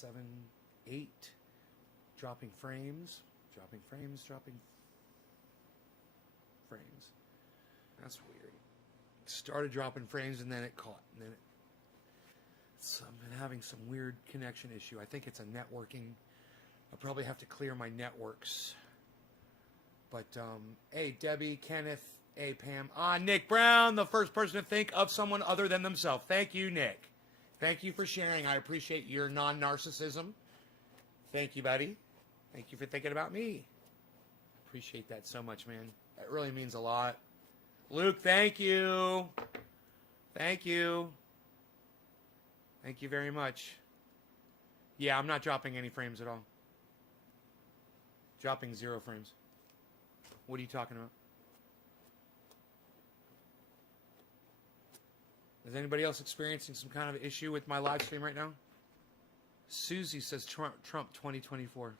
7, 8. Dropping frames. Dropping frames. That's weird. Started dropping frames and then it caught. And then I've been having some weird connection issue. I think it's a networking. I'll probably have to clear my networks. But, hey, Debbie, Kenneth, hey, Pam. Nick Brown, the first person to think of someone other than themselves. Thank you, Nick. Thank you for sharing. I appreciate your non-narcissism. Thank you, buddy. Thank you for thinking about me. Appreciate that so much, man. That really means a lot. Luke, thank you. Thank you. Thank you very much. Yeah, I'm not dropping any frames at all. Dropping 0 frames. What are you talking about? Is anybody else experiencing some kind of issue with my live stream right now? Susie says Trump 2024.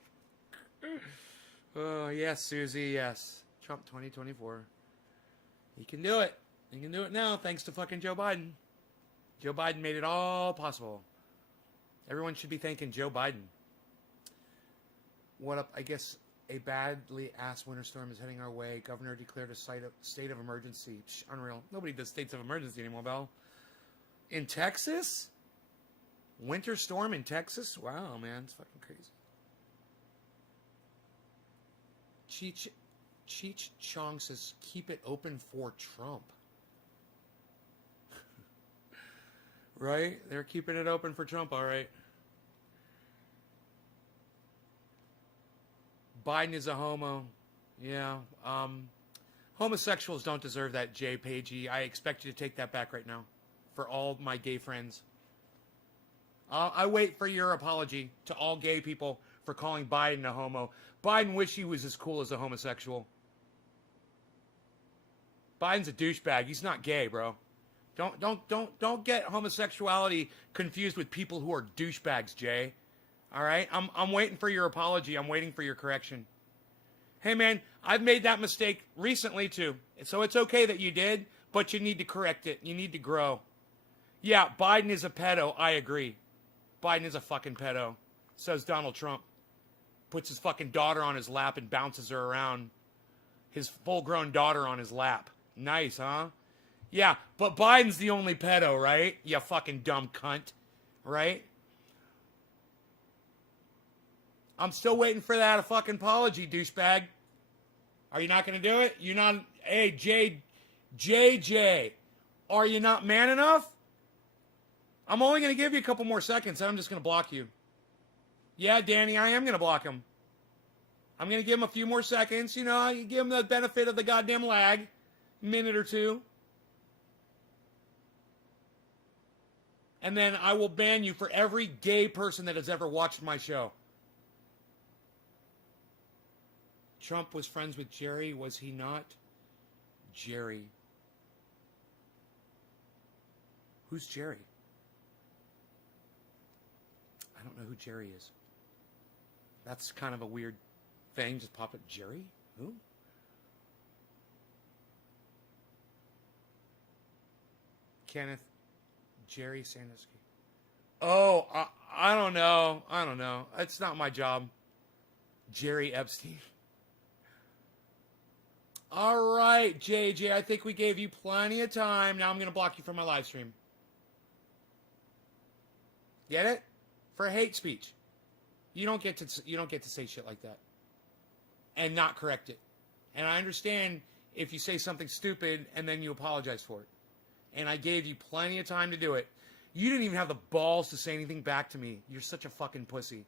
Oh, yes, Susie, yes. Trump 2024. He can do it. He can do it now thanks to fucking Joe Biden. Joe Biden made it all possible. Everyone should be thanking Joe Biden. What up? I guess a badly ass winter storm is heading our way. Governor declared a state of emergency. Unreal. Nobody does states of emergency anymore, Bell. In Texas? Winter storm in Texas? Wow, man. It's fucking crazy. Cheech Chong says, keep it open for Trump. Right? They're keeping it open for Trump, all right. Biden is a homo. Yeah. Homosexuals don't deserve that, Jay Pagey. I expect you to take that back right now. For all my gay friends. I wait for your apology to all gay people for calling Biden a homo. Biden wish he was as cool as a homosexual. Biden's a douchebag. He's not gay, bro. Don't get homosexuality confused with people who are douchebags, Jay. All right? I'm waiting for your apology. I'm waiting for your correction. Hey, man, I've made that mistake recently, too. So it's okay that you did, but you need to correct it. You need to grow. Yeah, Biden is a pedo. I agree. Biden is a fucking pedo. Says Donald Trump. Puts his fucking daughter on his lap and bounces her around. His full-grown daughter on his lap. Nice, huh? Yeah, but Biden's the only pedo, right? You fucking dumb cunt. Right? I'm still waiting for that fucking apology, douchebag. Are you not going to do it? You're not... Hey, JJ. Are you not man enough? I'm only going to give you a couple more seconds, and I'm just going to block you. Yeah, Danny, I am going to block him. I'm going to give him a few more seconds. You know, you give him the benefit of the goddamn lag. Minute or two. And then I will ban you for every gay person that has ever watched my show. Trump was friends with Jerry, was he not? Jerry. Who's Jerry? I don't know who Jerry is. That's kind of a weird thing. Just pop up Jerry? Who? Kenneth. Jerry Sandusky. Oh, I don't know. I don't know. It's not my job. Jerry Epstein. All right, JJ. I think we gave you plenty of time. Now I'm going to block you from my live stream. Get it? For hate speech. You don't get to say shit like that. And not correct it. And I understand if you say something stupid and then you apologize for it. And I gave you plenty of time to do it. You didn't even have the balls to say anything back to me. You're such a fucking pussy.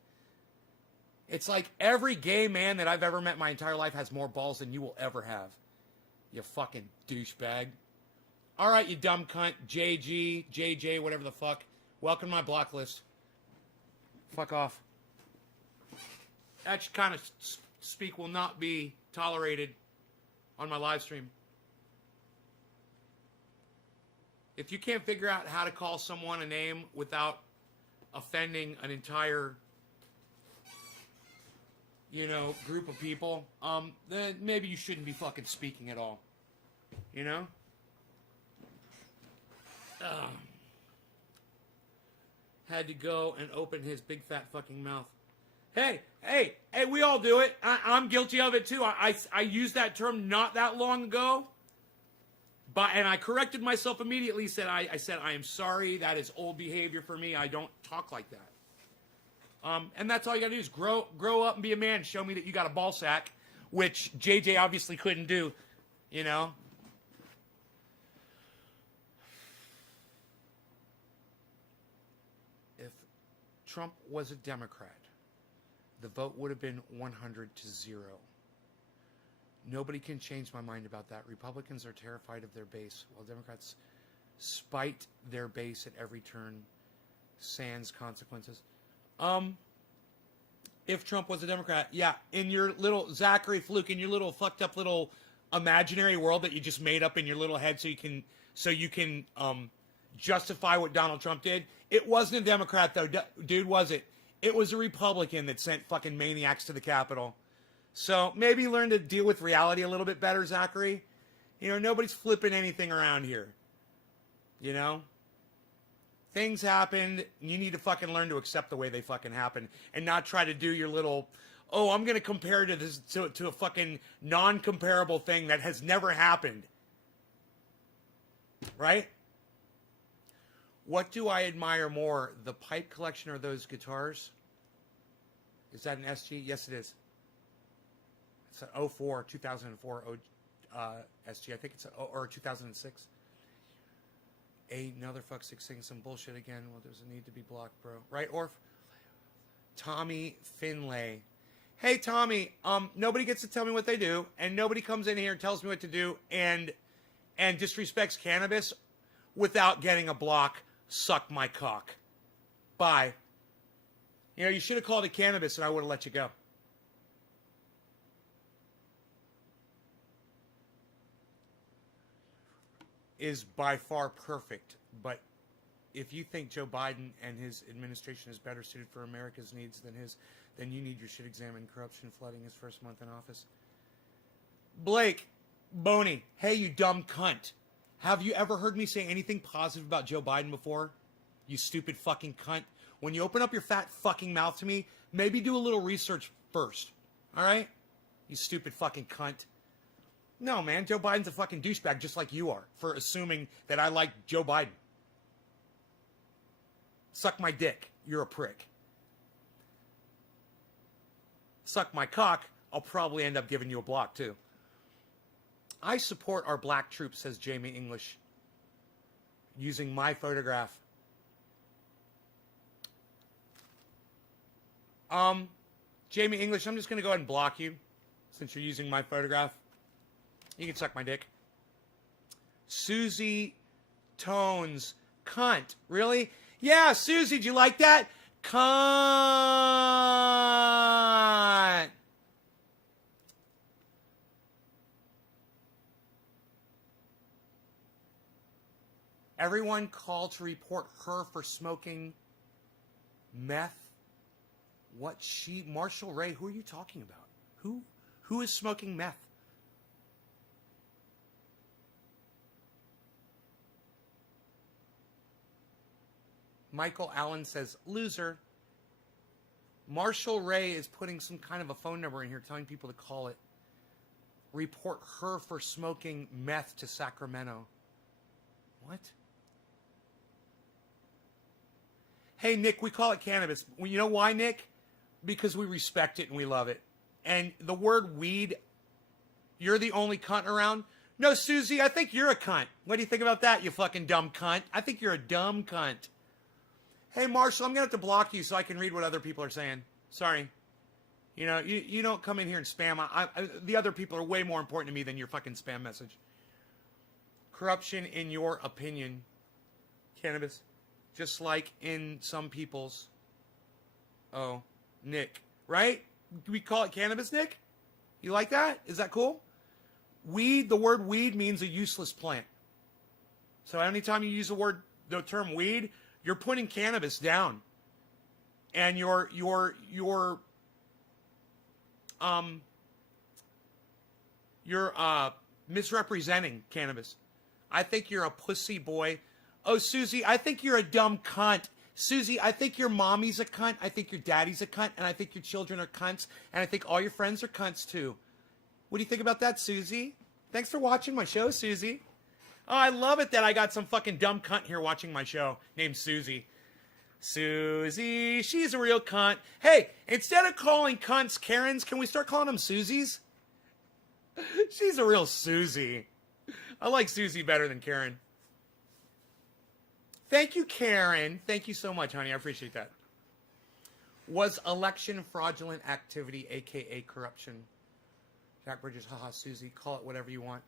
It's like every gay man that I've ever met my entire life has more balls than you will ever have. You fucking douchebag. All right, you dumb cunt. JG, JJ, whatever the fuck. Welcome to my block list. Fuck off. That kind of speak will not be tolerated on my live stream. If you can't figure out how to call someone a name without offending an entire, group of people, then maybe you shouldn't be fucking speaking at all. You know? had to go and open his big fat fucking mouth. Hey, we all do it. I'm guilty of it too. I used that term not that long ago. And I corrected myself immediately. I said, I am sorry. That is old behavior for me. I don't talk like that. And that's all you got to do is grow up and be a man. Show me that you got a ball sack, which JJ obviously couldn't do, you know. If Trump was a Democrat, the vote would have been 100-0. Nobody can change my mind about that. Republicans are terrified of their base, while Democrats spite their base at every turn, sans consequences. If Trump was a Democrat, yeah, in your little Zachary Fluke, in your little fucked up little imaginary world that you just made up in your little head, so you can justify what Donald Trump did. It wasn't a Democrat though, dude, was it? It was a Republican that sent fucking maniacs to the Capitol. So maybe learn to deal with reality a little bit better, Zachary. You know, nobody's flipping anything around here. You know? Things happened. You need to fucking learn to accept the way they fucking happen and not try to do your little, oh, I'm going to compare to a fucking non-comparable thing that has never happened. Right? What do I admire more, the pipe collection or those guitars? Is that an SG? Yes, it is. It's an 2004 SG. I think it's or 2006. Another fuck six saying some bullshit again. Well, there's a need to be blocked, bro. Right, Orf? Tommy Finlay. Hey, Tommy. Nobody gets to tell me what they do, and nobody comes in here and tells me what to do, and disrespects cannabis without getting a block. Suck my cock. Bye. You know, you should have called it cannabis, and I would have let you go. Is by far perfect, but if you think Joe Biden and his administration is better suited for America's needs than his, then you need your shit examined. Corruption flooding his first month in office. Blake, Boney, hey you dumb cunt. Have you ever heard me say anything positive about Joe Biden before? You stupid fucking cunt. When you open up your fat fucking mouth to me, maybe do a little research first. All right? You stupid fucking cunt. No, man, Joe Biden's a fucking douchebag just like you are for assuming that I like Joe Biden. Suck my dick. You're a prick. Suck my cock. I'll probably end up giving you a block, too. I support our black troops, says Jamie English, using my photograph. Jamie English, I'm just going to go ahead and block you since you're using my photograph. You can suck my dick. Susie Tones. Cunt. Really? Yeah, Susie, do you like that? Cunt. Everyone called to report her for smoking meth. Marshall Ray, who are you talking about? Who is smoking meth? Michael Allen says, loser. Marshall Ray is putting some kind of a phone number in here telling people to call it. Report her for smoking meth to Sacramento. What? Hey, Nick, we call it cannabis. Well, you know why, Nick? Because we respect it and we love it. And the word weed, you're the only cunt around. No, Susie, I think you're a cunt. What do you think about that, you fucking dumb cunt? I think you're a dumb cunt. Hey, Marshall, I'm going to have to block you so I can read what other people are saying. Sorry. You know, you don't come in here and spam. The other people are way more important to me than your fucking spam message. Corruption, in your opinion, cannabis, just like in some people's. Oh, Nick, right? We call it cannabis, Nick? You like that? Is that cool? Weed, the word weed means a useless plant. So anytime you use the term weed, you're putting cannabis down, and you're misrepresenting cannabis. I think you're a pussy boy. Oh, Susie, I think you're a dumb cunt. Susie, I think your mommy's a cunt. I think your daddy's a cunt. And I think your children are cunts. And I think all your friends are cunts, too. What do you think about that, Susie? Thanks for watching my show, Susie. Oh, I love it that I got some fucking dumb cunt here watching my show named Susie. Susie, she's a real cunt. Hey, instead of calling cunts Karens, can we start calling them Susies? She's a real Susie. I like Susie better than Karen. Thank you, Karen. Thank you so much, honey. I appreciate that. Was election fraudulent activity, a.k.a. corruption? Jack Bridges, haha, Susie. Call it whatever you want.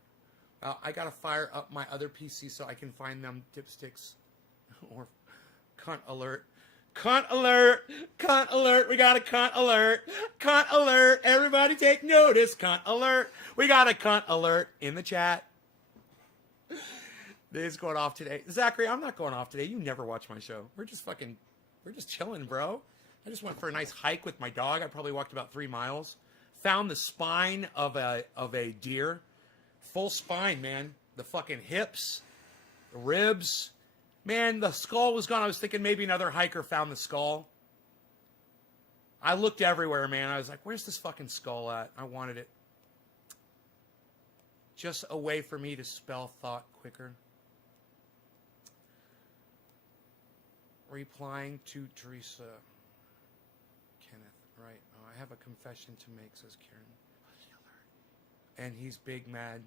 I got to fire up my other PC so I can find them dipsticks. Or cunt alert. Cunt alert. Cunt alert. We got a cunt alert. Cunt alert. Everybody take notice. Cunt alert. We got a cunt alert in the chat. This is going off today. Zachary, I'm not going off today. You never watch my show. We're just chilling, bro. I just went for a nice hike with my dog. I probably walked about 3 miles. Found the spine of a deer. Full spine, man. The fucking hips, the ribs. Man, the skull was gone. I was thinking maybe another hiker found the skull. I looked everywhere, man. I was like, where's this fucking skull at? I wanted it. Just a way for me to spell thought quicker. Replying to Teresa. Kenneth, right. Oh, I have a confession to make, says Karen. And he's big mad.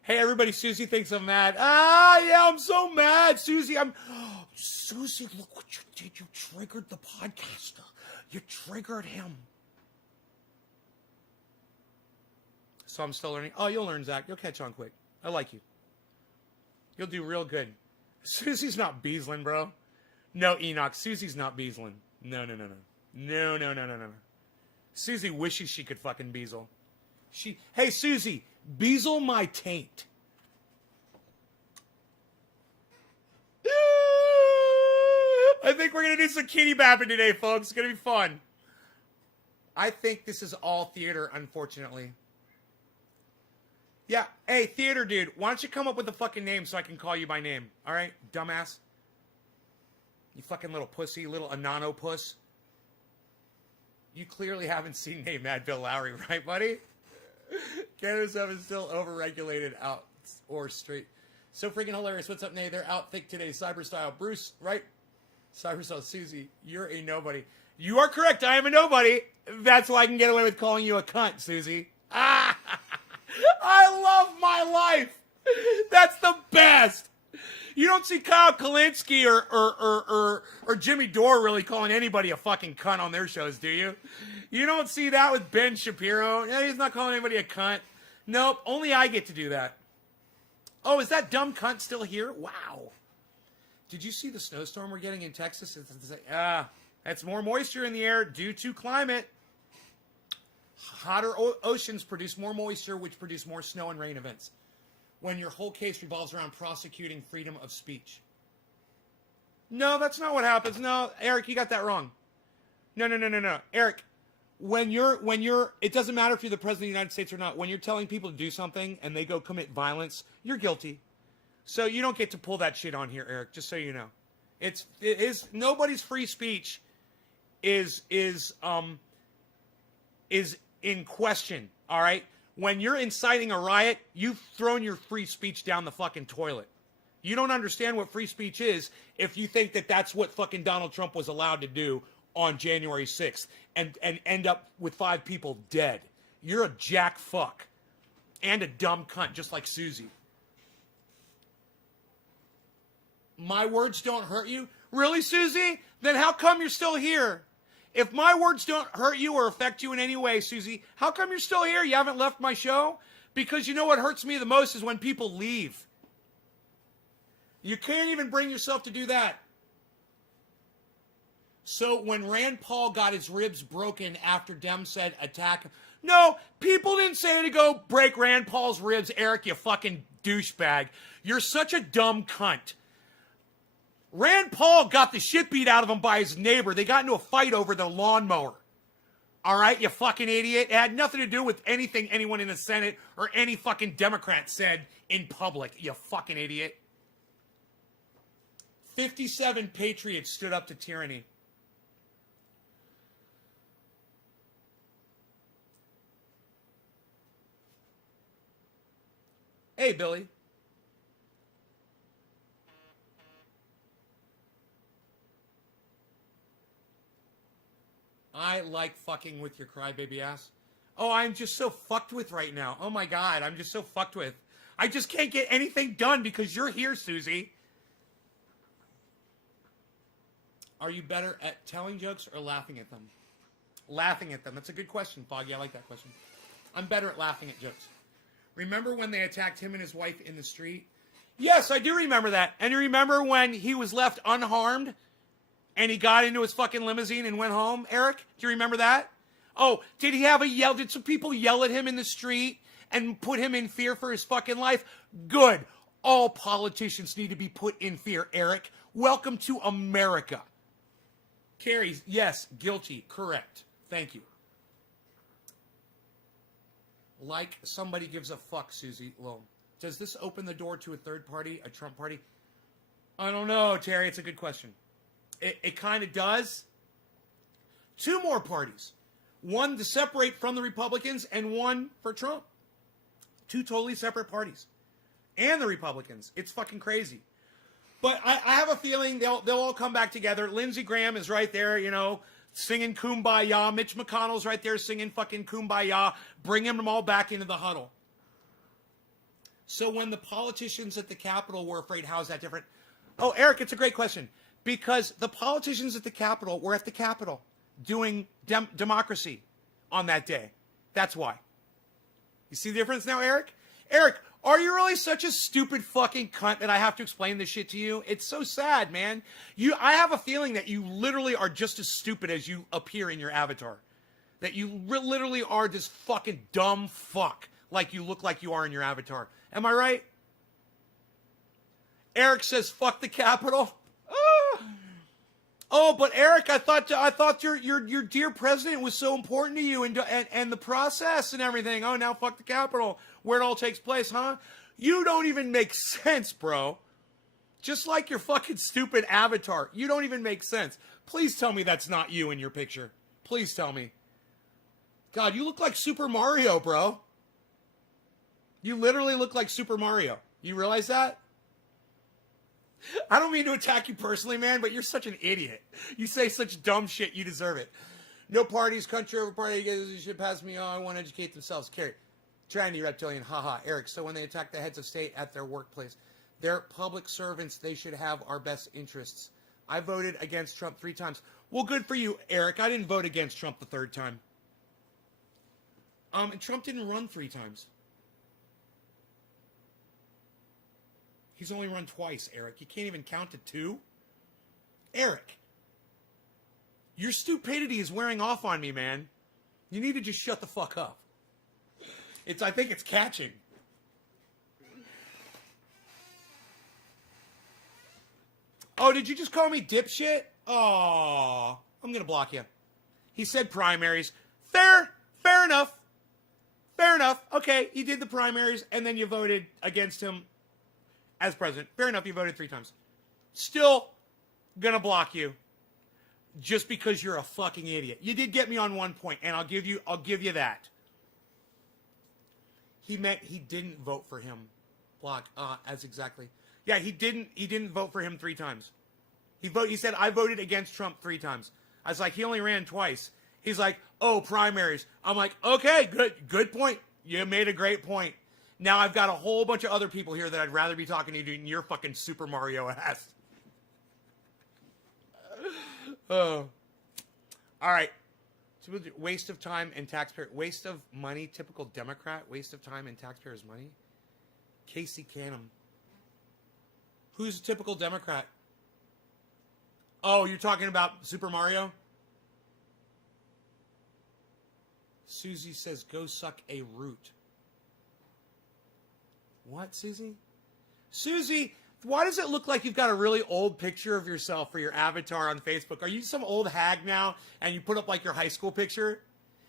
Hey, everybody, Susie thinks I'm mad. Ah, yeah, I'm so mad, Susie. Susie, look what you did. You triggered the podcaster. You triggered him. So I'm still learning. Oh, you'll learn, Zach. You'll catch on quick. I like you. You'll do real good. Susie's not Beaslin, bro. No, Enoch. Susie's not Beaslin. No. No. Susie wishes she could fucking Beazle. Hey, Susie, Beazle my taint. I think we're going to do some kitty bapping today, folks. It's going to be fun. I think this is all theater, unfortunately. Yeah. Hey, theater dude, why don't you come up with a fucking name so I can call you by name? All right, dumbass? You fucking little pussy, little anano puss. You clearly haven't seen Name Mad Bill Lowry, right, buddy? Canada stuff is still overregulated out or straight. So freaking hilarious. What's up, Nay? They're out thick today. Cyber style. Bruce, right? Cyber style. Susie, you're a nobody. You are correct. I am a nobody. That's why I can get away with calling you a cunt, Susie. Ah! I love my life. That's the best. You don't see Kyle Kalinske or Jimmy Dore really calling anybody a fucking cunt on their shows, do you? You don't see that with Ben Shapiro. Yeah, he's not calling anybody a cunt. Nope, only I get to do that. Oh, is that dumb cunt still here? Wow. Did you see the snowstorm we're getting in Texas? That's more moisture in the air due to climate. Hotter oceans produce more moisture, which produce more snow and rain events. When your whole case revolves around prosecuting freedom of speech. No, that's not what happens. No, Eric, you got that wrong. No. Eric, when you're, it doesn't matter if you're the president of the United States or not. When you're telling people to do something and they go commit violence, you're guilty. So you don't get to pull that shit on here, Eric, just so you know. It is nobody's free speech is in question, all right? When you're inciting a riot, you've thrown your free speech down the fucking toilet. You don't understand what free speech is if you think that that's what fucking Donald Trump was allowed to do on January 6th and end up with 5 people dead. You're a jack fuck and a dumb cunt, just like Susie. My words don't hurt you? Really, Susie? Then how come you're still here? If my words don't hurt you or affect you in any way, Susie, how come you're still here? You haven't left my show? Because you know what hurts me the most is when people leave. You can't even bring yourself to do that. So when Rand Paul got his ribs broken after Dem said attack him, no, people didn't say to go break Rand Paul's ribs. Eric, you fucking douchebag. You're such a dumb cunt. Rand Paul got the shit beat out of him by his neighbor. They got into a fight over the lawnmower. All right, you fucking idiot. It had nothing to do with anything anyone in the Senate or any fucking Democrat said in public. You fucking idiot. 57 patriots stood up to tyranny. Hey, Billy. I like fucking with your crybaby ass. Oh, I'm just so fucked with right now. Oh my God, I'm just so fucked with. I just can't get anything done because you're here, Susie. Are you better at telling jokes or laughing at them? Laughing at them. That's a good question, Foggy. I like that question. I'm better at laughing at jokes. Remember when they attacked him and his wife in the street? Yes, I do remember that. And you remember when he was left unharmed and he got into his fucking limousine and went home, Eric? Do you remember that? Oh, did he have a yell? Did some people yell at him in the street and put him in fear for his fucking life? Good. All politicians need to be put in fear, Eric. Welcome to America. Carrie, yes, guilty. Correct. Thank you. Like somebody gives a fuck, Susie Loam. Does this open the door to a third party, a Trump party? I don't know, Terry. It's a good question. It kind of does. Two more parties. One to separate from the Republicans and one for Trump. Two totally separate parties. And the Republicans. It's fucking crazy. But I have a feeling they'll all come back together. Lindsey Graham is right there, you know, singing Kumbaya. Mitch McConnell's right there singing fucking Kumbaya. Bringing them all back into the huddle. So when the politicians at the Capitol were afraid, how is that different? Oh, Eric, it's a great question. Because the politicians at the Capitol were at the Capitol doing democracy on that day. That's why. You see the difference now, Eric? Eric, are you really such a stupid fucking cunt that I have to explain this shit to you? It's so sad, man. I have a feeling that you literally are just as stupid as you appear in your avatar. That you literally are this fucking dumb fuck like you look like you are in your avatar. Am I right? Eric says, fuck the Capitol. Oh, but Eric, I thought your dear president was so important to you and the process and everything. Oh, now fuck the Capitol, where it all takes place, huh? You don't even make sense, bro. Just like your fucking stupid avatar. You don't even make sense. Please tell me that's not you in your picture. Please tell me. God, you look like Super Mario, bro. You literally look like Super Mario. You realize that? I don't mean to attack you personally, man, but you're such an idiot. You say such dumb shit, you deserve it. No parties, country over party, you should pass me on, I want to educate themselves. Carrie, trendy reptilian, haha. Eric, so when they attack the heads of state at their workplace, they're public servants, they should have our best interests. I voted against Trump 3 times. Well, good for you, Eric. I didn't vote against Trump the 3rd time. And Trump didn't run 3 times. He's only run twice, Eric. You can't even count to 2? Eric, your stupidity is wearing off on me, man. You need to just shut the fuck up. I think it's catching. Oh, did you just call me dipshit? Oh, I'm going to block you. He said primaries. Fair enough. Fair enough. Okay, he did the primaries, and then you voted against him as president. Fair enough, you voted 3 times. Still gonna block you just because you're a fucking idiot. You did get me on 1 point, and I'll give you that. He meant he didn't vote for him. Block. As exactly. Yeah, he didn't vote for him 3 times. He said, I voted against Trump 3 times. I was like, he only ran twice. He's like, oh, primaries. I'm like, okay, good point. You made a great point. Now I've got a whole bunch of other people here that I'd rather be talking to you than your fucking Super Mario ass. Oh. All right. Waste of time and taxpayer. Waste of money. Typical Democrat. Waste of time and taxpayers' money. Casey Canham. Who's a typical Democrat? Oh, you're talking about Super Mario? Susie says, go suck a root. What, Susie? Susie, why does it look like you've got a really old picture of yourself for your avatar on Facebook? Are you some old hag now and you put up like your high school picture?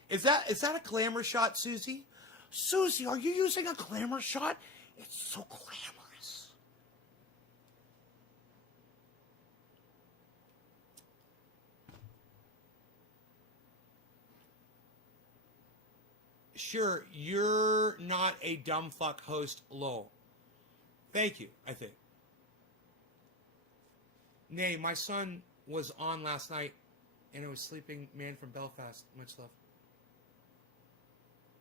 Is that a glamour shot, Susie? Susie, are you using a glamour shot? It's so glamorous. Sure, you're not a dumb fuck host, lol. Thank you, I think. Nay, my son was on last night, and it was Sleeping Man from Belfast. Much love.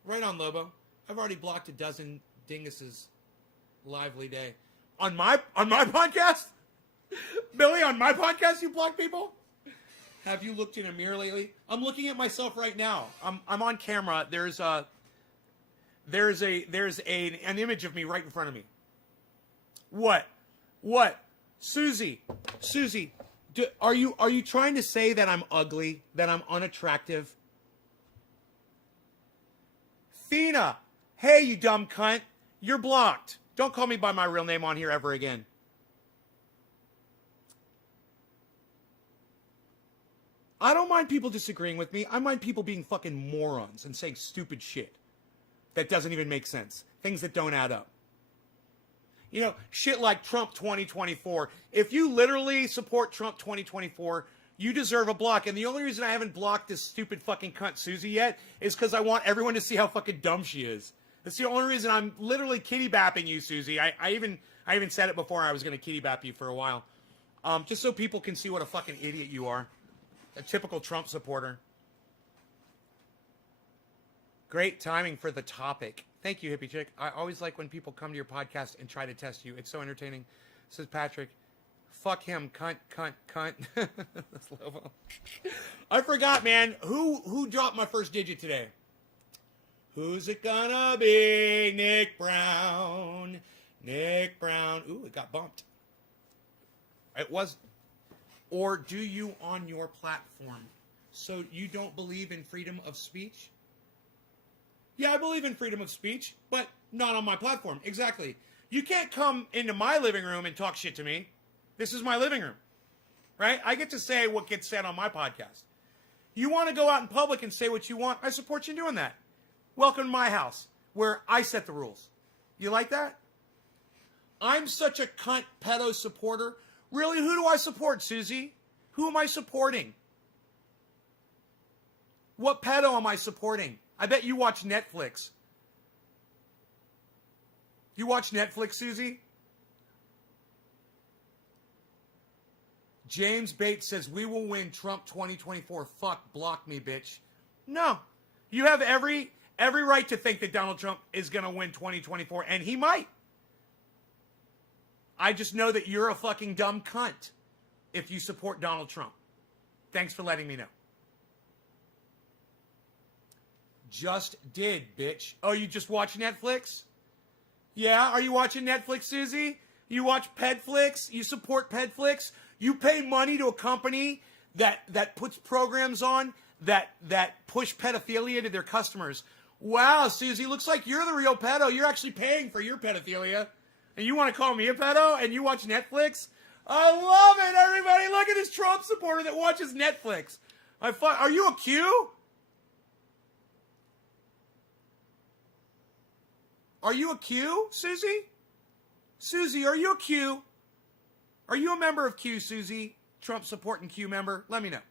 Right on, Lobo. I've already blocked a dozen dinguses. Lively day. On my podcast? Billy, on my podcast you block people? Have you looked in a mirror lately? I'm looking at myself right now. I'm on camera. There's an image of me right in front of me. What? Susie, are you trying to say that I'm ugly, that I'm unattractive? Fina, hey you dumb cunt, you're blocked. Don't call me by my real name on here ever again. I don't mind people disagreeing with me. I mind people being fucking morons and saying stupid shit that doesn't even make sense. Things that don't add up. You know, shit like Trump 2024. If you literally support Trump 2024, you deserve a block. And the only reason I haven't blocked this stupid fucking cunt Susie yet is because I want everyone to see how fucking dumb she is. That's the only reason I'm literally kitty bapping you, Susie. I even said it before I was going to kitty bap you for a while. Just so people can see what a fucking idiot you are. A typical Trump supporter. Great timing for the topic. Thank you, hippie chick. I always like when people come to your podcast and try to test you. It's so entertaining. Says Patrick. Fuck him, cunt. That's Lobo. I forgot, man. Who dropped my first digit today? Who's it gonna be? Nick Brown. Ooh, it got bumped. It was. Or do you on your platform? So you don't believe in freedom of speech? Yeah, I believe in freedom of speech, but not on my platform. Exactly. You can't come into my living room and talk shit to me. This is my living room, right? I get to say what gets said on my podcast. You want to go out in public and say what you want? I support you doing that. Welcome to my house, where I set the rules. You like that? I'm such a cunt pedo supporter. Really, who do I support, Susie? Who am I supporting? What pedo am I supporting? I bet you watch Netflix. You watch Netflix, Susie? James Bates says, we will win Trump 2024. Fuck, block me, bitch. No. You have every right to think that Donald Trump is going to win 2024, and he might. I just know that you're a fucking dumb cunt if you support Donald Trump. Thanks for letting me know. Just did, bitch. Oh, you just watch Netflix? Yeah, are you watching Netflix, Susie? You watch Pedflix? You support Pedflix? You pay money to a company that puts programs on that push pedophilia to their customers. Wow, Susie, looks like you're the real pedo. You're actually paying for your pedophilia. And you want to call me a pedo? And you watch Netflix? I love it, everybody. Look at this Trump supporter that watches Netflix. Are you a Q? Are you a Q, Susie? Susie, are you a Q? Are you a member of Q, Susie? Trump supporting Q member? Let me know.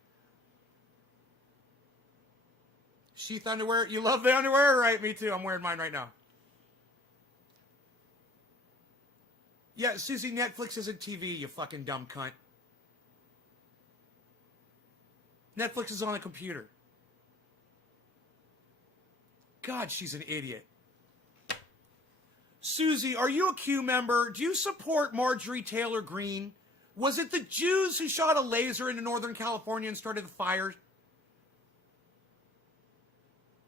Sheath underwear? You love the underwear? Right, me too. I'm wearing mine right now. Yeah, Susie, Netflix isn't TV, you fucking dumb cunt. Netflix is on a computer. God, she's an idiot. Susie, are you a Q member? Do you support Marjorie Taylor Greene? Was it the Jews who shot a laser into Northern California and started the fires?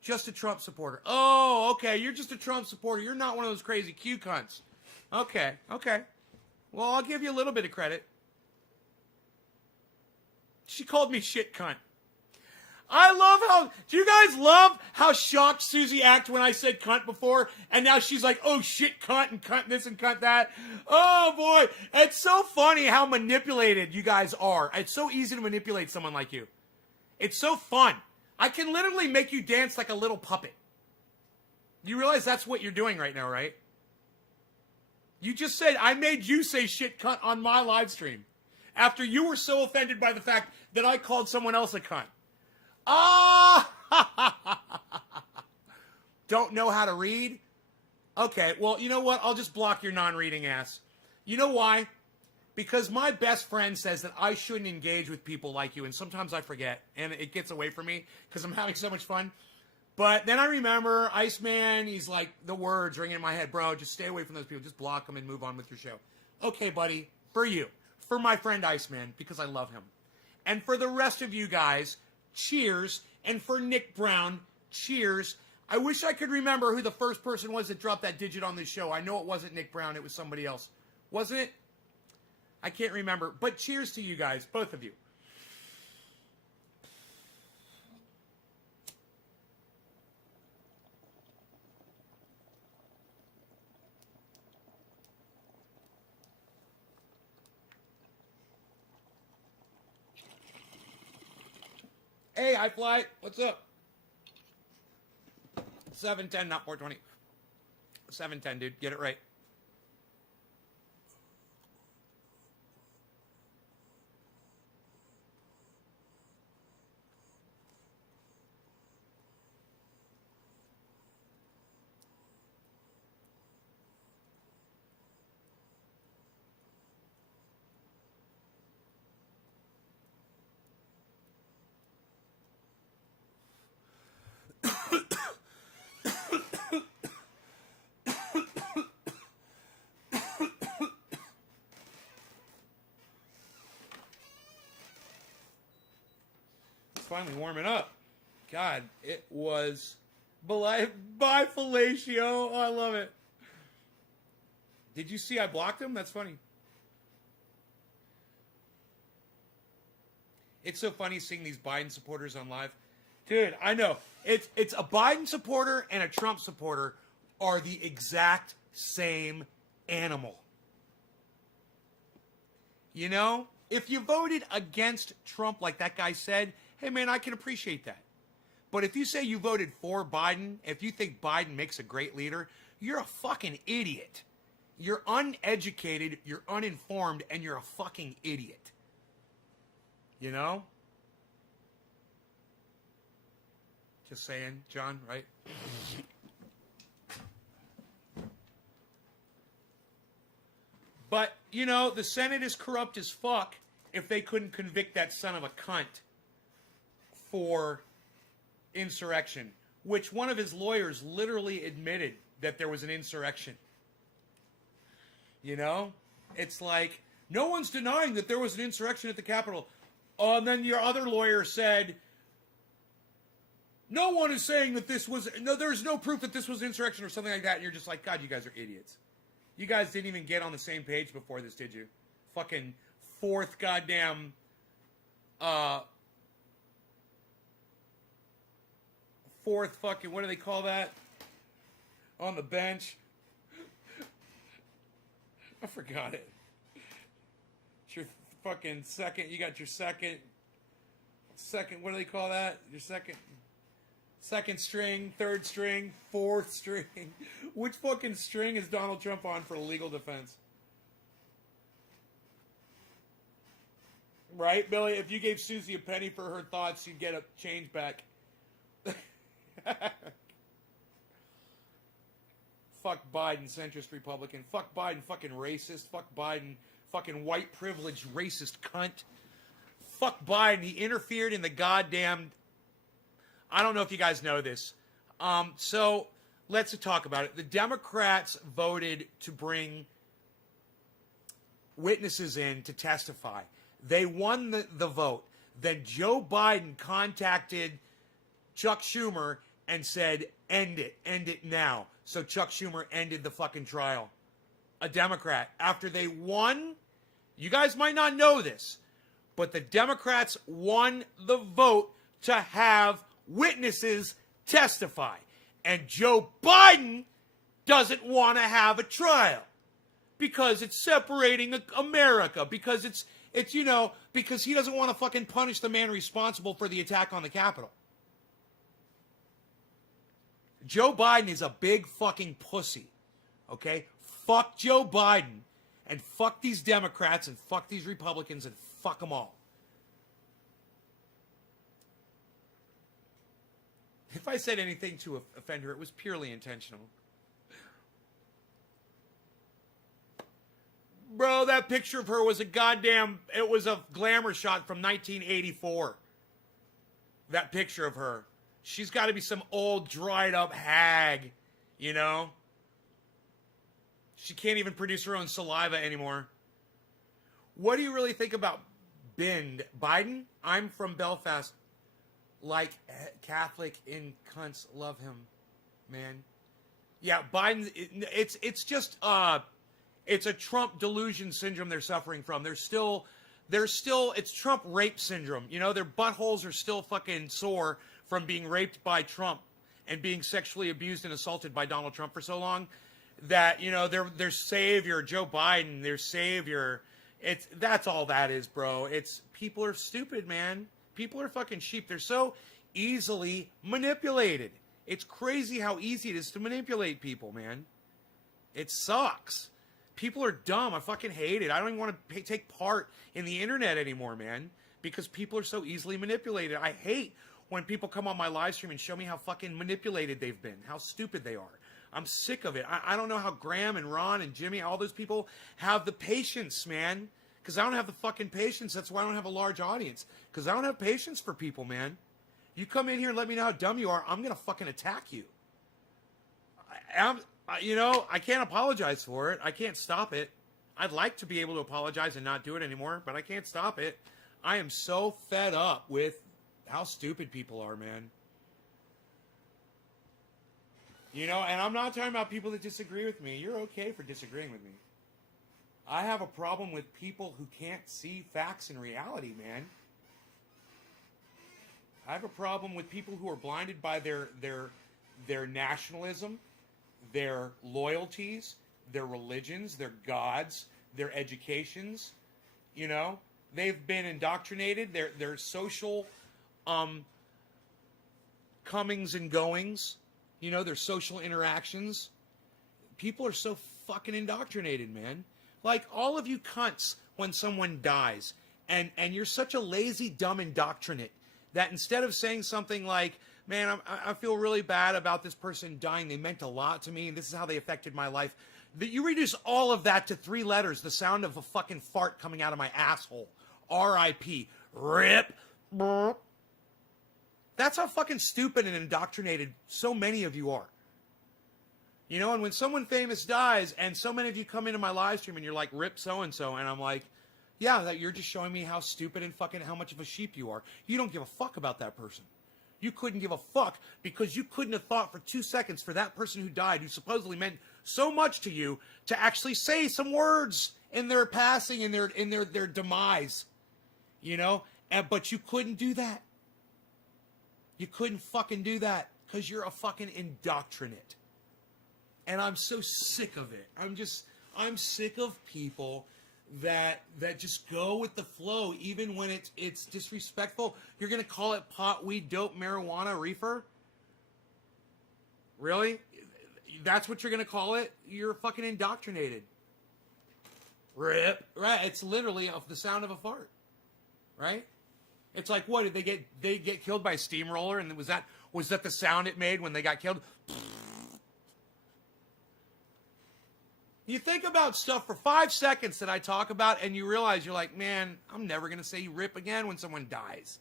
Just a Trump supporter. Oh, okay, you're just a Trump supporter. You're not one of those crazy Q cunts. Okay. Well, I'll give you a little bit of credit. She called me shit cunt. Do you guys love how shocked Susie acted when I said cunt before? And now she's like, oh shit cunt and cunt this and cunt that. Oh boy. It's so funny how manipulated you guys are. It's so easy to manipulate someone like you. It's so fun. I can literally make you dance like a little puppet. You realize that's what you're doing right now, right? You just said, I made you say shit cunt on my live stream. After you were so offended by the fact that I called someone else a cunt. Ah! don't know how to read? Okay, well, you know what? I'll just block your non-reading ass. You know why? Because my best friend says that I shouldn't engage with people like you, and sometimes I forget, and it gets away from me because I'm having so much fun. But then I remember Iceman, he's like, the words ringing in my head, bro, just stay away from those people. Just block them and move on with your show. Okay, buddy, for you, for my friend Iceman, because I love him. And for the rest of you guys, cheers. And for Nick Brown, cheers. I wish I could remember who the first person was that dropped that digit on this show. I know it wasn't Nick Brown, it was somebody else. Wasn't it? I can't remember. But cheers to you guys, both of you. Hey, iFly, what's up? 710, not 420. 710, dude. Get it right. Finally warming up. God, it was bye fellatio. Oh, I love it. Did you see I blocked him? That's funny. It's so funny seeing these Biden supporters on live. Dude, I know. It's a Biden supporter and a Trump supporter are the exact same animal. You know? If you voted against Trump like that guy said, hey, man, I can appreciate that. But if you say you voted for Biden, if you think Biden makes a great leader, you're a fucking idiot. You're uneducated, you're uninformed, and you're a fucking idiot. You know? Just saying, John, right? But, you know, the Senate is corrupt as fuck if they couldn't convict that son of a cunt for insurrection, which one of his lawyers literally admitted that there was an insurrection. You know? It's like, no one's denying that there was an insurrection at the Capitol. And then your other lawyer said, no one is saying that this was, no, there's no proof that this was insurrection or something like that. And you're just like, God, you guys are idiots. You guys didn't even get on the same page before this, did you? Fucking fourth goddamn, fourth fucking, what do they call that? On the bench. I forgot it. It's your fucking second, you got your second, what do they call that? Your second string, third string, fourth string. Which fucking string is Donald Trump on for legal defense? Right, Billy? If you gave Susie a penny for her thoughts, you'd get a change back. Fuck Biden, centrist Republican. Fuck Biden, fucking racist. Fuck Biden, fucking white privileged racist cunt. Fuck Biden. He interfered in the goddamn... I don't know if you guys know this. So let's talk about it. The Democrats voted to bring witnesses in to testify. They won the vote. Then Joe Biden contacted Chuck Schumer and said, end it now. So Chuck Schumer ended the fucking trial. A Democrat. After they won, you guys might not know this, but the Democrats won the vote to have witnesses testify. And Joe Biden doesn't want to have a trial because it's separating America, because it's you know, because he doesn't want to fucking punish the man responsible for the attack on the Capitol. Joe Biden is a big fucking pussy. Okay? Fuck Joe Biden and fuck these Democrats and fuck these Republicans and fuck them all. If I said anything to offend her, it was purely intentional. Bro, that picture of her was it was a glamour shot from 1984. That picture of her. She's got to be some old, dried up hag, you know? She can't even produce her own saliva anymore. What do you really think about Biden? I'm from Belfast. Like, Catholic in cunts love him, man. Yeah, Biden, it's just, it's a Trump delusion syndrome they're suffering from. It's Trump rape syndrome. You know, their buttholes are still fucking sore from being raped by Trump and being sexually abused and assaulted by Donald Trump for so long that, you know, their savior, Joe Biden, their savior, that's all that is, bro. People are stupid, man. People are fucking sheep. They're so easily manipulated. It's crazy how easy it is to manipulate people, man. It sucks. People are dumb. I fucking hate it. I don't even want to take part in the internet anymore, man, because people are so easily manipulated. I hate when people come on my live stream and show me how fucking manipulated they've been, how stupid they are. I'm sick of it. I don't know how Graham and Ron and Jimmy, all those people have the patience, man, because I don't have the fucking patience. That's why I don't have a large audience, because I don't have patience for people, man. You come in here and let me know how dumb you are, I'm going to fucking attack you. You know, I can't apologize for it. I can't stop it. I'd like to be able to apologize and not do it anymore, but I can't stop it. I am so fed up with how stupid people are, man. You know, and I'm not talking about people that disagree with me. You're okay for disagreeing with me. I have a problem with people who can't see facts and reality, man. I have a problem with people who are blinded by their nationalism, their loyalties, their religions, their gods, their educations. You know, they've been indoctrinated. Their social comings and goings, you know, their social interactions. People are so fucking indoctrinated, man. Like, all of you cunts, when someone dies, and you're such a lazy, dumb indoctrinate that instead of saying something like, man, I feel really bad about this person dying, they meant a lot to me, and this is how they affected my life, that you reduce all of that to 3 letters, the sound of a fucking fart coming out of my asshole. R.I.P. Rip. That's how fucking stupid and indoctrinated so many of you are. You know, and when someone famous dies, and so many of you come into my live stream and you're like, rip so-and-so, and I'm like, yeah, that you're just showing me how stupid and fucking how much of a sheep you are. You don't give a fuck about that person. You couldn't give a fuck because you couldn't have thought for 2 seconds for that person who died, who supposedly meant so much to you, to actually say some words in their passing, in their demise. You know? But you couldn't do that. You couldn't fucking do that because you're a fucking indoctrinate. And I'm so sick of it. I'm sick of people that just go with the flow, even when it's disrespectful. You're gonna call it pot, weed, dope, marijuana, reefer? Really? That's what you're gonna call it? You're fucking indoctrinated. Rip. Right? It's literally the sound of a fart. Right? It's like, what, did they get killed by a steamroller, and was that the sound it made when they got killed? You think about stuff for 5 seconds that I talk about, and you realize you're like, man, I'm never going to say rip again when someone dies.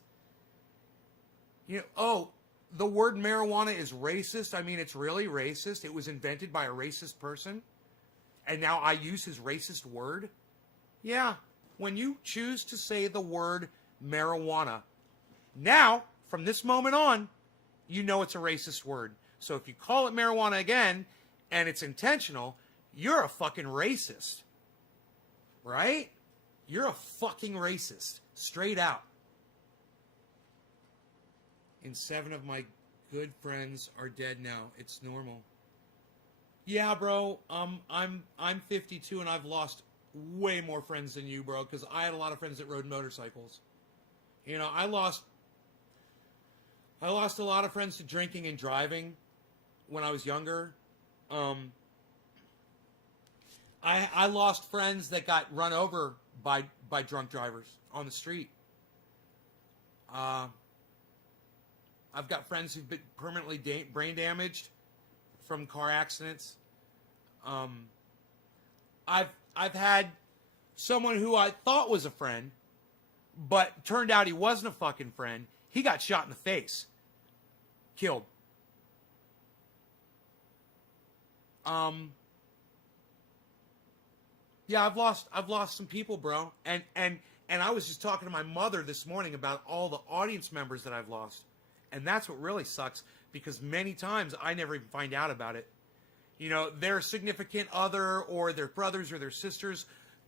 You know, oh, the word marijuana is racist. I mean, it's really racist. It was invented by a racist person, and now I use his racist word. Yeah, when you choose to say the word marijuana, now, from this moment on, you know it's a racist word. So if you call it marijuana again, and it's intentional, you're a fucking racist. Right? You're a fucking racist. Straight out. And 7 of my good friends are dead now. It's normal. Yeah, bro. I'm 52 and I've lost way more friends than you, bro, because I had a lot of friends that rode motorcycles. You know, I lost a lot of friends to drinking and driving when I was younger. I lost friends that got run over by drunk drivers on the street. I've got friends who've been permanently brain damaged from car accidents. I've had someone who I thought was a friend, but turned out he wasn't a fucking friend. He got shot in the face, killed. Yeah, I've lost some people, bro. And I was just talking to my mother this morning about all the audience members that I've lost. And that's what really sucks, because many times I never even find out about it. You know, their significant other or their brothers or their sisters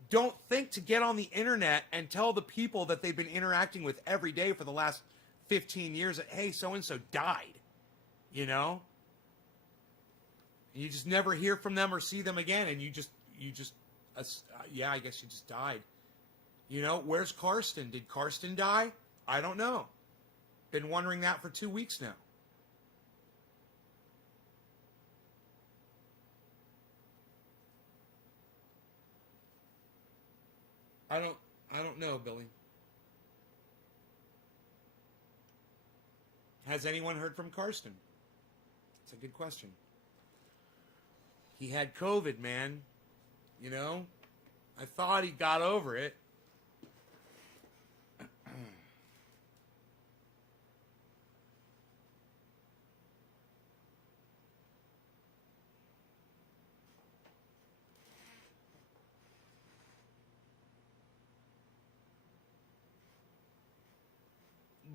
don't think to get on the internet and tell the people that they've been interacting with every day for the last 15 years that, hey, so-and-so died, you know? And you just never hear from them or see them again, and you just, yeah, I guess you just died. You know, where's Karsten? Did Karsten die? I don't know. Been wondering that for 2 weeks now. I don't know, Billy. Has anyone heard from Karsten? It's a good question. He had COVID, man. You know? I thought he got over it.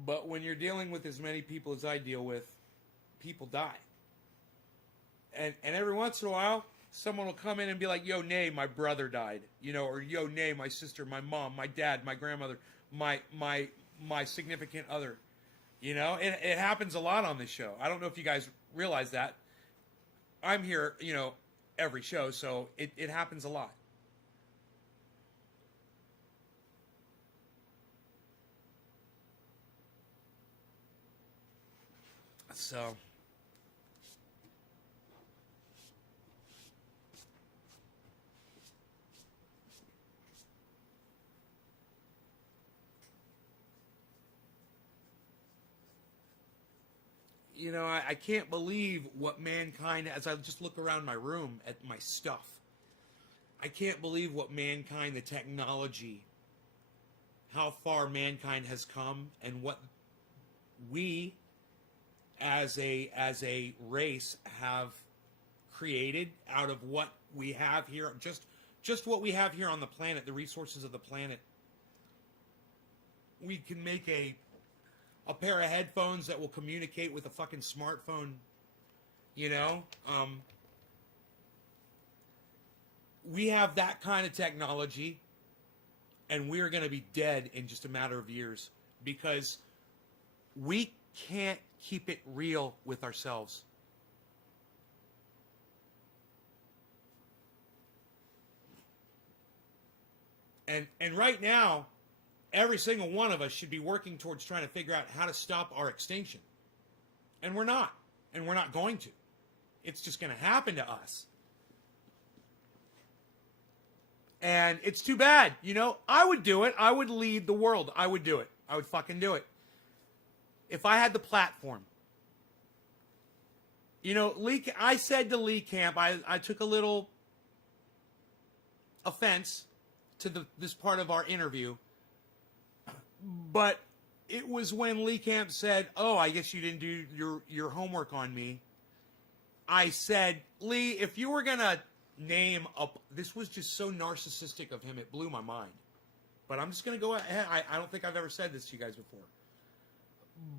But when you're dealing with as many people as I deal with, people die. And every once in a while, someone will come in and be like, yo, Nay, my brother died. You know, or yo, Nay, my sister, my mom, my dad, my grandmother, my significant other. You know, it happens a lot on this show. I don't know if you guys realize that. I'm here, you know, every show, so it happens a lot. So, you know, I can't believe what mankind, as I just look around my room at my stuff, I can't believe what mankind, the technology, how far mankind has come, and what we as a race have created out of what we have here, just what we have here on the planet, the resources of the planet. We can make a pair of headphones that will communicate with a fucking smartphone, you know? We have that kind of technology, and we're going to be dead in just a matter of years because we can't keep it real with ourselves. And right now, every single one of us should be working towards trying to figure out how to stop our extinction. And we're not. And we're not going to. It's just going to happen to us. And it's too bad. You know, I would do it. I would lead the world. I would do it. I would fucking do it. If I had the platform. You know, I said to Lee Camp, I took a little offense to this part of our interview. But it was when Lee Camp said, oh, I guess you didn't do your homework on me. I said, Lee, if you were going to name up, this was just so narcissistic of him, it blew my mind. But I'm just going to go ahead. I don't think I've ever said this to you guys before.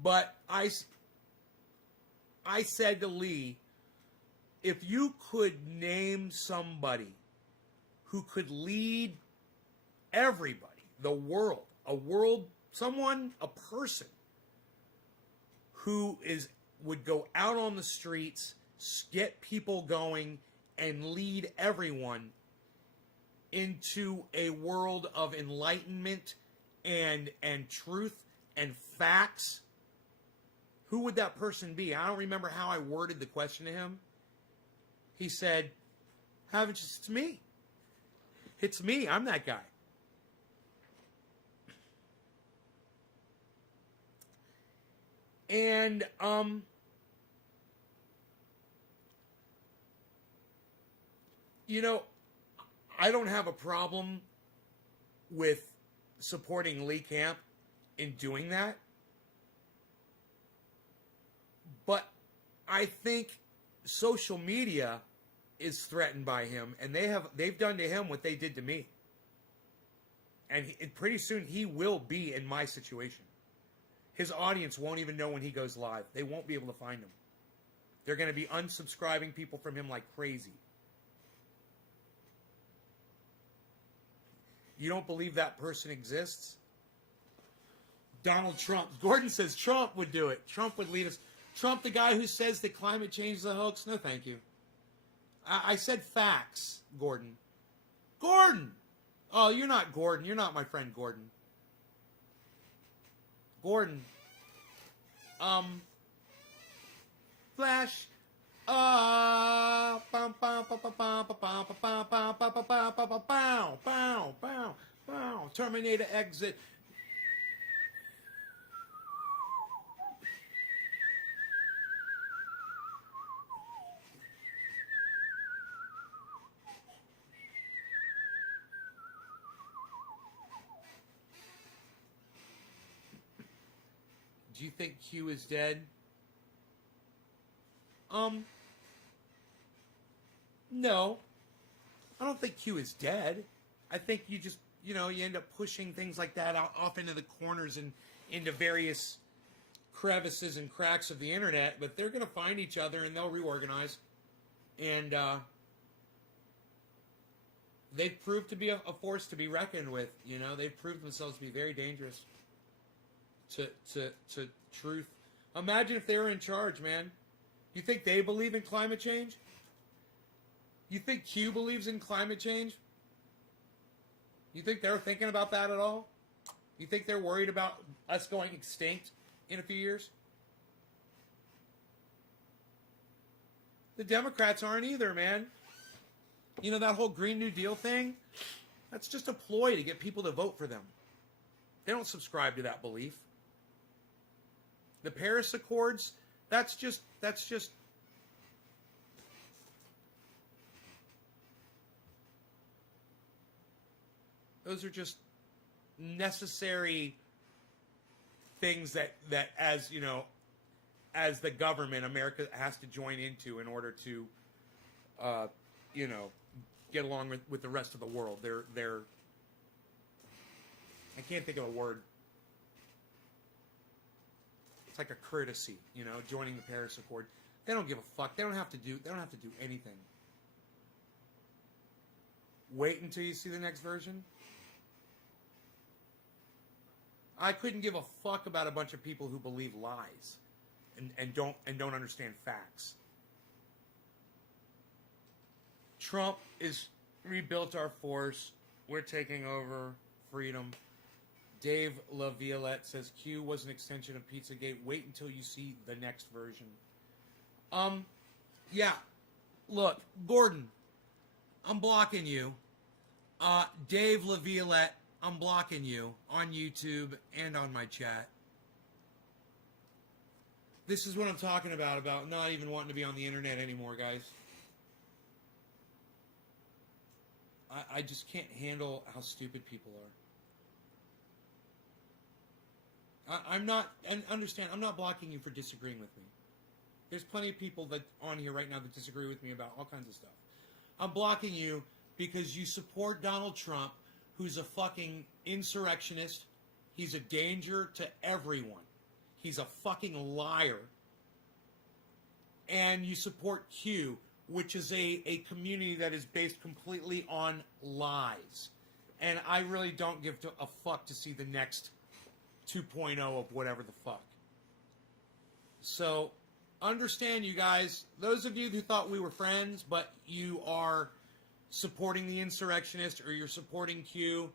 But I said to Lee, if you could name somebody who could lead everybody, the world, a person who would go out on the streets, get people going, and lead everyone into a world of enlightenment and truth and facts, who would that person be? I don't remember how I worded the question to him. He said, it's me. It's me. I'm that guy. And, you know, I don't have a problem with supporting Lee Camp in doing that. But I think social media is threatened by him, and they've done to him what they did to me. And pretty soon he will be in my situation. His audience won't even know when he goes live. They won't be able to find him. They're going to be unsubscribing people from him like crazy. You don't believe that person exists? Donald Trump. Gordon says Trump would do it. Trump would lead us. Trump, the guy who says that climate change is a hoax? No, thank you. I said facts, Gordon. Gordon! Oh, you're not Gordon. You're not my friend Gordon. Gordon. Flash. Terminator exit. Do you think Q is dead? No. I don't think Q is dead. I think you just, you end up pushing things like that out off into the corners and into various crevices and cracks of the internet, but they're going to find each other and they'll reorganize. And they've proved to be a force to be reckoned with. They've proved themselves to be very dangerous to truth. Imagine if they were in charge, man. You think they believe in climate change? You think Q believes in climate change? You think they're thinking about that at all? You think they're worried about us going extinct in a few years? The Democrats aren't either, man. That whole Green New Deal thing, that's just a ploy to get people to vote for them. They don't subscribe to that belief. The Paris Accords, that's just those are just necessary things that as the government, America has to join into in order to get along with the rest of the world. They're I can't think of a word. It's like a courtesy, joining the Paris Accord. They don't give a fuck. They don't have to do anything. Wait until you see the next version. I couldn't give a fuck about a bunch of people who believe lies and don't understand facts. Trump is rebuilt our force. We're taking over freedom. Dave LaViolette says Q was an extension of Pizzagate. Wait until you see the next version. Yeah. Look, Gordon, I'm blocking you. Dave LaViolette, I'm blocking you on YouTube and on my chat. This is what I'm talking about not even wanting to be on the internet anymore, guys. I just can't handle how stupid people are. I'm not, and understand, I'm not blocking you for disagreeing with me. There's plenty of people that on here right now that disagree with me about all kinds of stuff. I'm blocking you because you support Donald Trump, who's a fucking insurrectionist. He's a danger to everyone. He's a fucking liar. And you support Q, which is a community that is based completely on lies. And I really don't give a fuck to see the next 2.0 of whatever the fuck. So, understand, you guys, those of you who thought we were friends, but you are supporting the insurrectionist or you're supporting Q,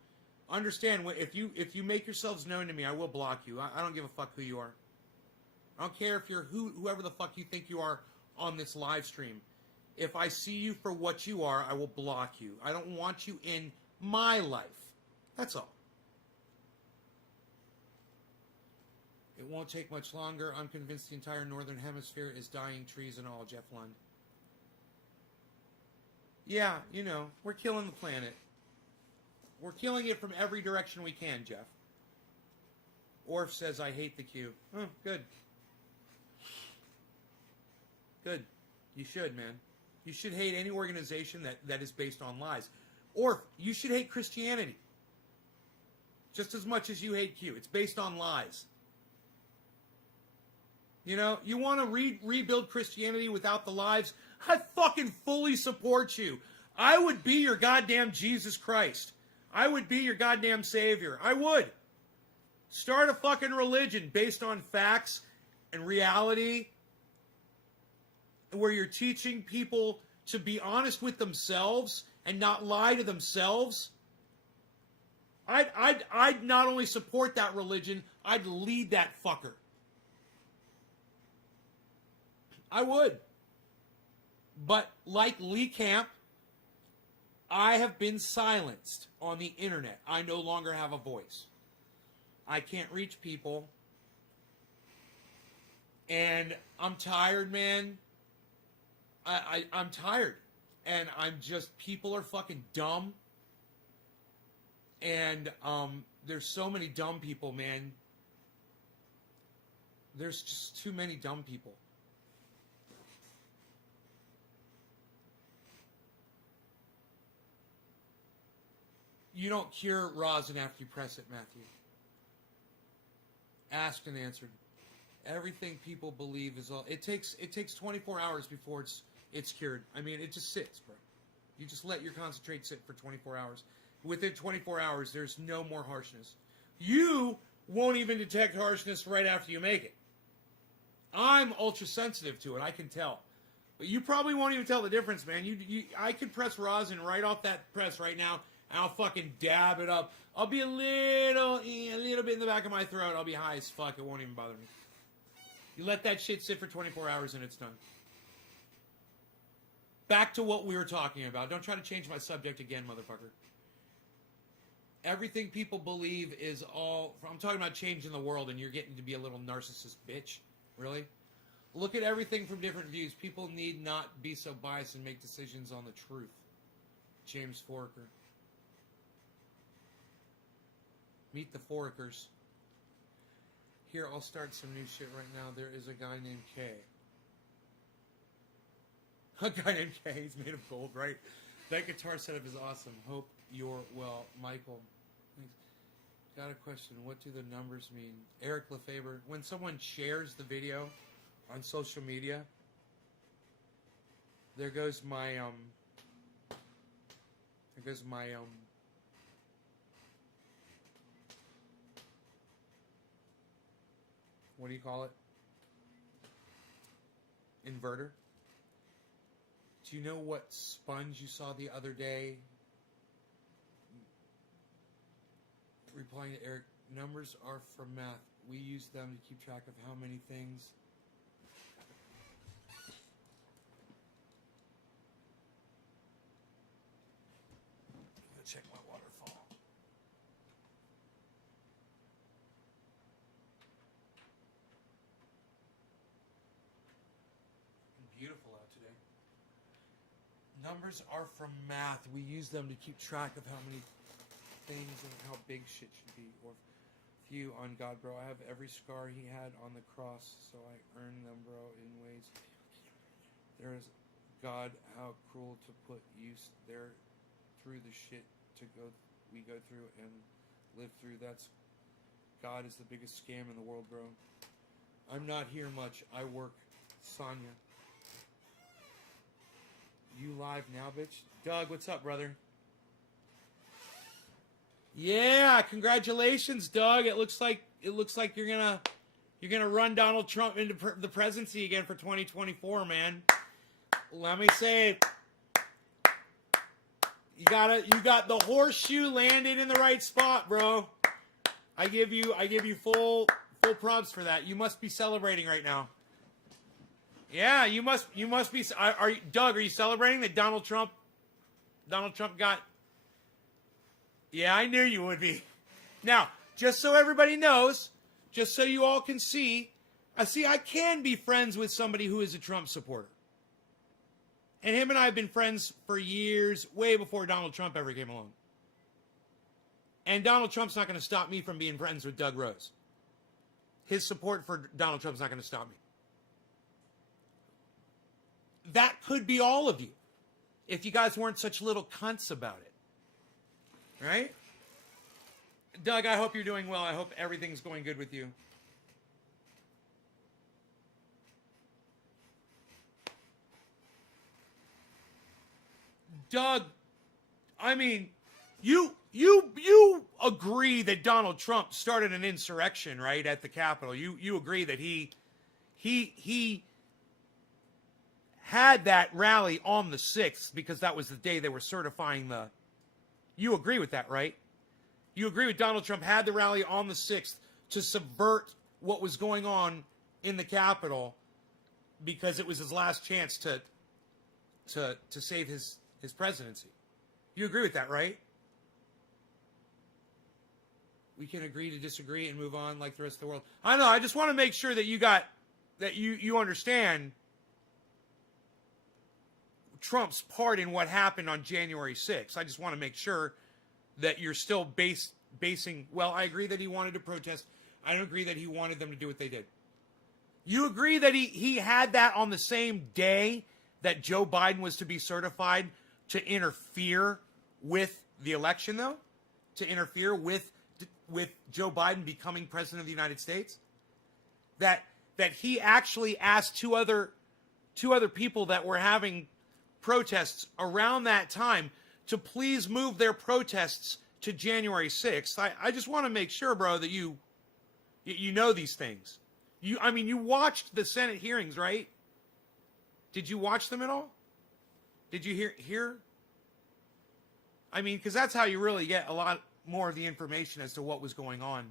understand, if you make yourselves known to me, I will block you. I don't give a fuck who you are. I don't care if you're whoever the fuck you think you are on this live stream. If I see you for what you are, I will block you. I don't want you in my life. That's all. It won't take much longer. I'm convinced the entire northern hemisphere is dying, trees and all, Jeff Lund. Yeah, you know, we're killing the planet. We're killing it from every direction we can, Jeff. Orf says, I hate the Q. Oh, good. Good. You should, man. You should hate any organization that is based on lies. Orf, you should hate Christianity. Just as much as you hate Q. It's based on lies. You know, you want to rebuild Christianity without the lies? I fucking fully support you. I would be your goddamn Jesus Christ. I would be your goddamn Savior. I would. Start a fucking religion based on facts and reality, where you're teaching people to be honest with themselves and not lie to themselves. I'd not only support that religion, I'd lead that fucker. I would. But like Lee Camp, I have been silenced on the internet. I no longer have a voice. I can't reach people. And I'm tired, man. I'm tired. And I'm just, people are fucking dumb. And there's so many dumb people, man. There's just too many dumb people. You don't cure rosin after you press it, Matthew. Asked and answered. Everything people believe is all. It takes 24 hours before it's cured. I mean, it just sits, bro. You just let your concentrate sit for 24 hours. Within 24 hours, there's no more harshness. You won't even detect harshness right after you make it. I'm ultra sensitive to it. I can tell. But you probably won't even tell the difference, man. I could press rosin right off that press right now, and I'll fucking dab it up. I'll be a little bit in the back of my throat. I'll be high as fuck. It won't even bother me. You let that shit sit for 24 hours and it's done. Back to what we were talking about. Don't try to change my subject again, motherfucker. Everything people believe is all... I'm talking about changing the world and you're getting to be a little narcissist bitch. Really? Look at everything from different views. People need not be so biased and make decisions on the truth. James Foraker. Meet the Forakers. Here, I'll start some new shit right now. There is a guy named K. A guy named K. He's made of gold, right? That guitar setup is awesome. Hope you're well. Michael. Thanks. Got a question. What do the numbers mean? Eric Lefebvre. When someone shares the video on social media, there goes my, what do you call it? Inverter. Do you know what sponge you saw the other day? Replying to Eric, numbers are from math. We use them to keep track of how many things. I'm gonna check my waterfall. Beautiful out today. Numbers are from math. We use them to keep track of how many things and how big shit should be. Or few on God, bro. I have every scar he had on the cross, so I earn them, bro, in ways. There is God, how cruel to put use there through the shit we go through and live through. That's God is the biggest scam in the world, bro. I'm not here much. I work. Sonia. You live now, bitch? Doug, what's up, brother? Yeah, congratulations, Doug. It looks like you're gonna run Donald Trump into the presidency again for 2024, man. Let me say, you got the horseshoe landed in the right spot, bro. I give you full props for that. You must be celebrating right now. Yeah, you must be. Doug, are you celebrating that Donald Trump got? Yeah, I knew you would be. Now, just so everybody knows, just so you all can see. I can be friends with somebody who is a Trump supporter. And him and I have been friends for years, way before Donald Trump ever came along. And Donald Trump's not going to stop me from being friends with Doug Rose. His support for Donald Trump's not going to stop me. That could be all of you, if you guys weren't such little cunts about it. Right? Doug, I hope you're doing well. I hope everything's going good with you. Doug, I mean, you agree that Donald Trump started an insurrection, right, at the Capitol. You agree that he had that rally on the 6th because that was the day they were certifying the... You agree with that, right? You agree with Donald Trump had the rally on the 6th to subvert what was going on in the Capitol because it was his last chance to save his presidency. You agree with that, right? We can agree to disagree and move on like the rest of the world. I know. I just want to make sure that you understand Trump's part in what happened on January 6th. I just want to make sure that you're still basing. Well, I agree that he wanted to protest. I don't agree that he wanted them to do what they did. You agree that he had that on the same day that Joe Biden was to be certified to interfere with the election, though? To interfere with Joe Biden becoming president of the United States? That he actually asked two other people that were having protests around that time to please move their protests to January 6th. I just want to make sure, bro, that you know these things. You watched the Senate hearings, right? Did you watch them at all? Did you hear? I mean, because that's how you really get a lot more of the information as to what was going on.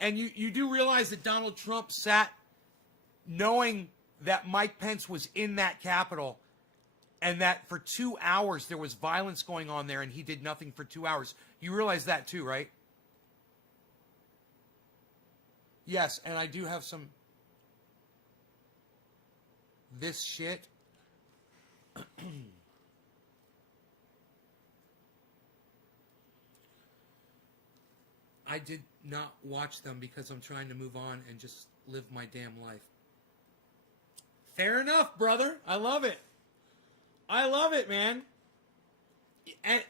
And you do realize that Donald Trump sat knowing that Mike Pence was in that Capitol and that for 2 hours there was violence going on there and he did nothing for 2 hours. You realize that too, right? Yes, and I do have some... This shit... I did not watch them because I'm trying to move on and just live my damn life. Fair enough, brother. I love it. I love it, man.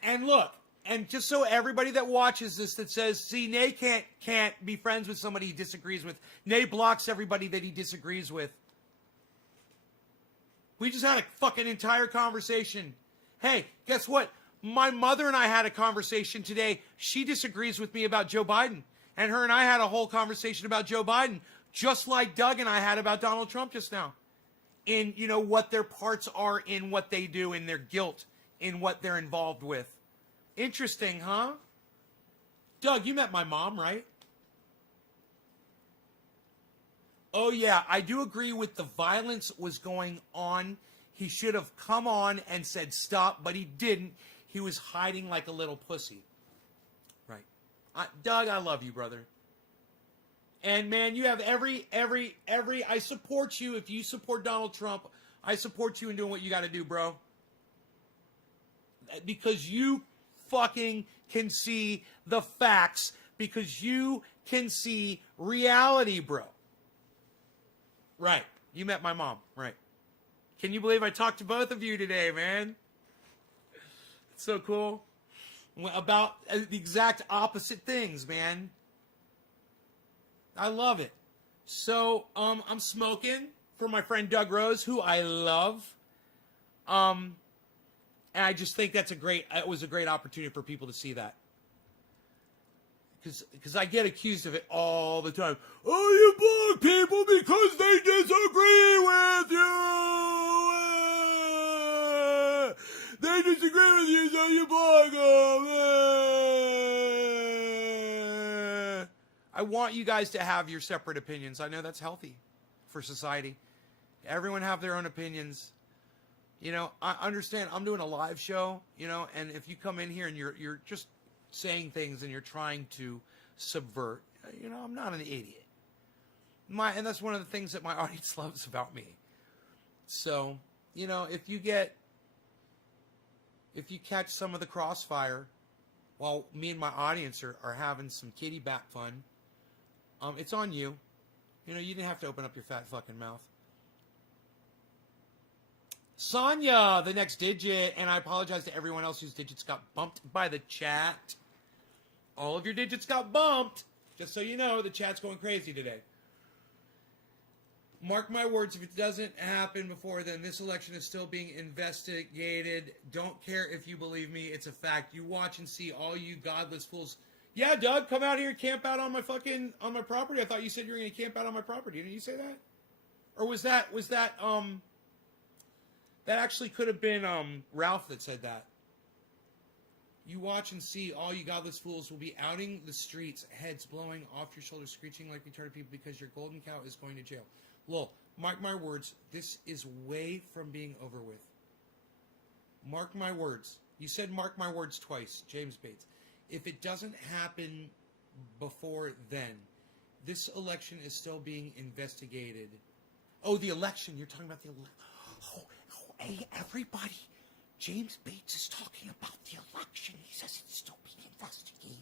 And look, and just so everybody that watches this that says, see, Nay can't be friends with somebody he disagrees with. Nay blocks everybody that he disagrees with. We just had a fucking entire conversation. Hey, guess what? My mother and I had a conversation today. She disagrees with me about Joe Biden. And her and I had a whole conversation about Joe Biden, just like Doug and I had about Donald Trump just now. In, what their parts are in what they do, in their guilt, in what they're involved with. Interesting, huh? Doug, you met my mom, right? Oh, yeah, I do agree with the violence was going on. He should have come on and said stop, but he didn't. He was hiding like a little pussy. Right. Doug, I love you, brother. And, man, you have every, I support you. If you support Donald Trump, I support you in doing what you got to do, bro. Because you fucking can see the facts. Because you can see reality, bro. Right. You met my mom. Right. Can you believe I talked to both of you today, man? It's so cool. About the exact opposite things, man. I love it. So, I'm smoking for my friend Doug Rose, who I love. And I just think it was a great opportunity for people to see that. Because I get accused of it all the time. Oh, you block people because they disagree with you. They disagree with you, so you block them. I want you guys to have your separate opinions. I know that's healthy for society. Everyone have their own opinions. I understand I'm doing a live show, and if you come in here and you're just saying things and you're trying to subvert, I'm not an idiot. And that's one of the things that my audience loves about me. So, if you catch some of the crossfire while me and my audience are having some kitty bat fun, it's on you. You didn't have to open up your fat fucking mouth. Sonia, the next digit, and I apologize to everyone else whose digits got bumped by the chat. All of your digits got bumped. Just so you know, the chat's going crazy today. Mark my words, if it doesn't happen before then, this election is still being investigated. Don't care if you believe me, it's a fact. You watch and see, all you godless fools. Yeah, Doug, come out here and camp out on my property. I thought you said you were going to camp out on my property. Didn't you say that? Or was that actually could have been Ralph that said that. You watch and see, all you godless fools will be outing the streets, heads blowing off your shoulders, screeching like retarded people because your golden cow is going to jail. Lol, mark my words, this is way from being over with. Mark my words. You said mark my words twice, James Bates. If it doesn't happen before then, this election is still being investigated. Oh, the election. You're talking about the election. Oh, hey, everybody. James Bates is talking about the election. He says it's still being investigated.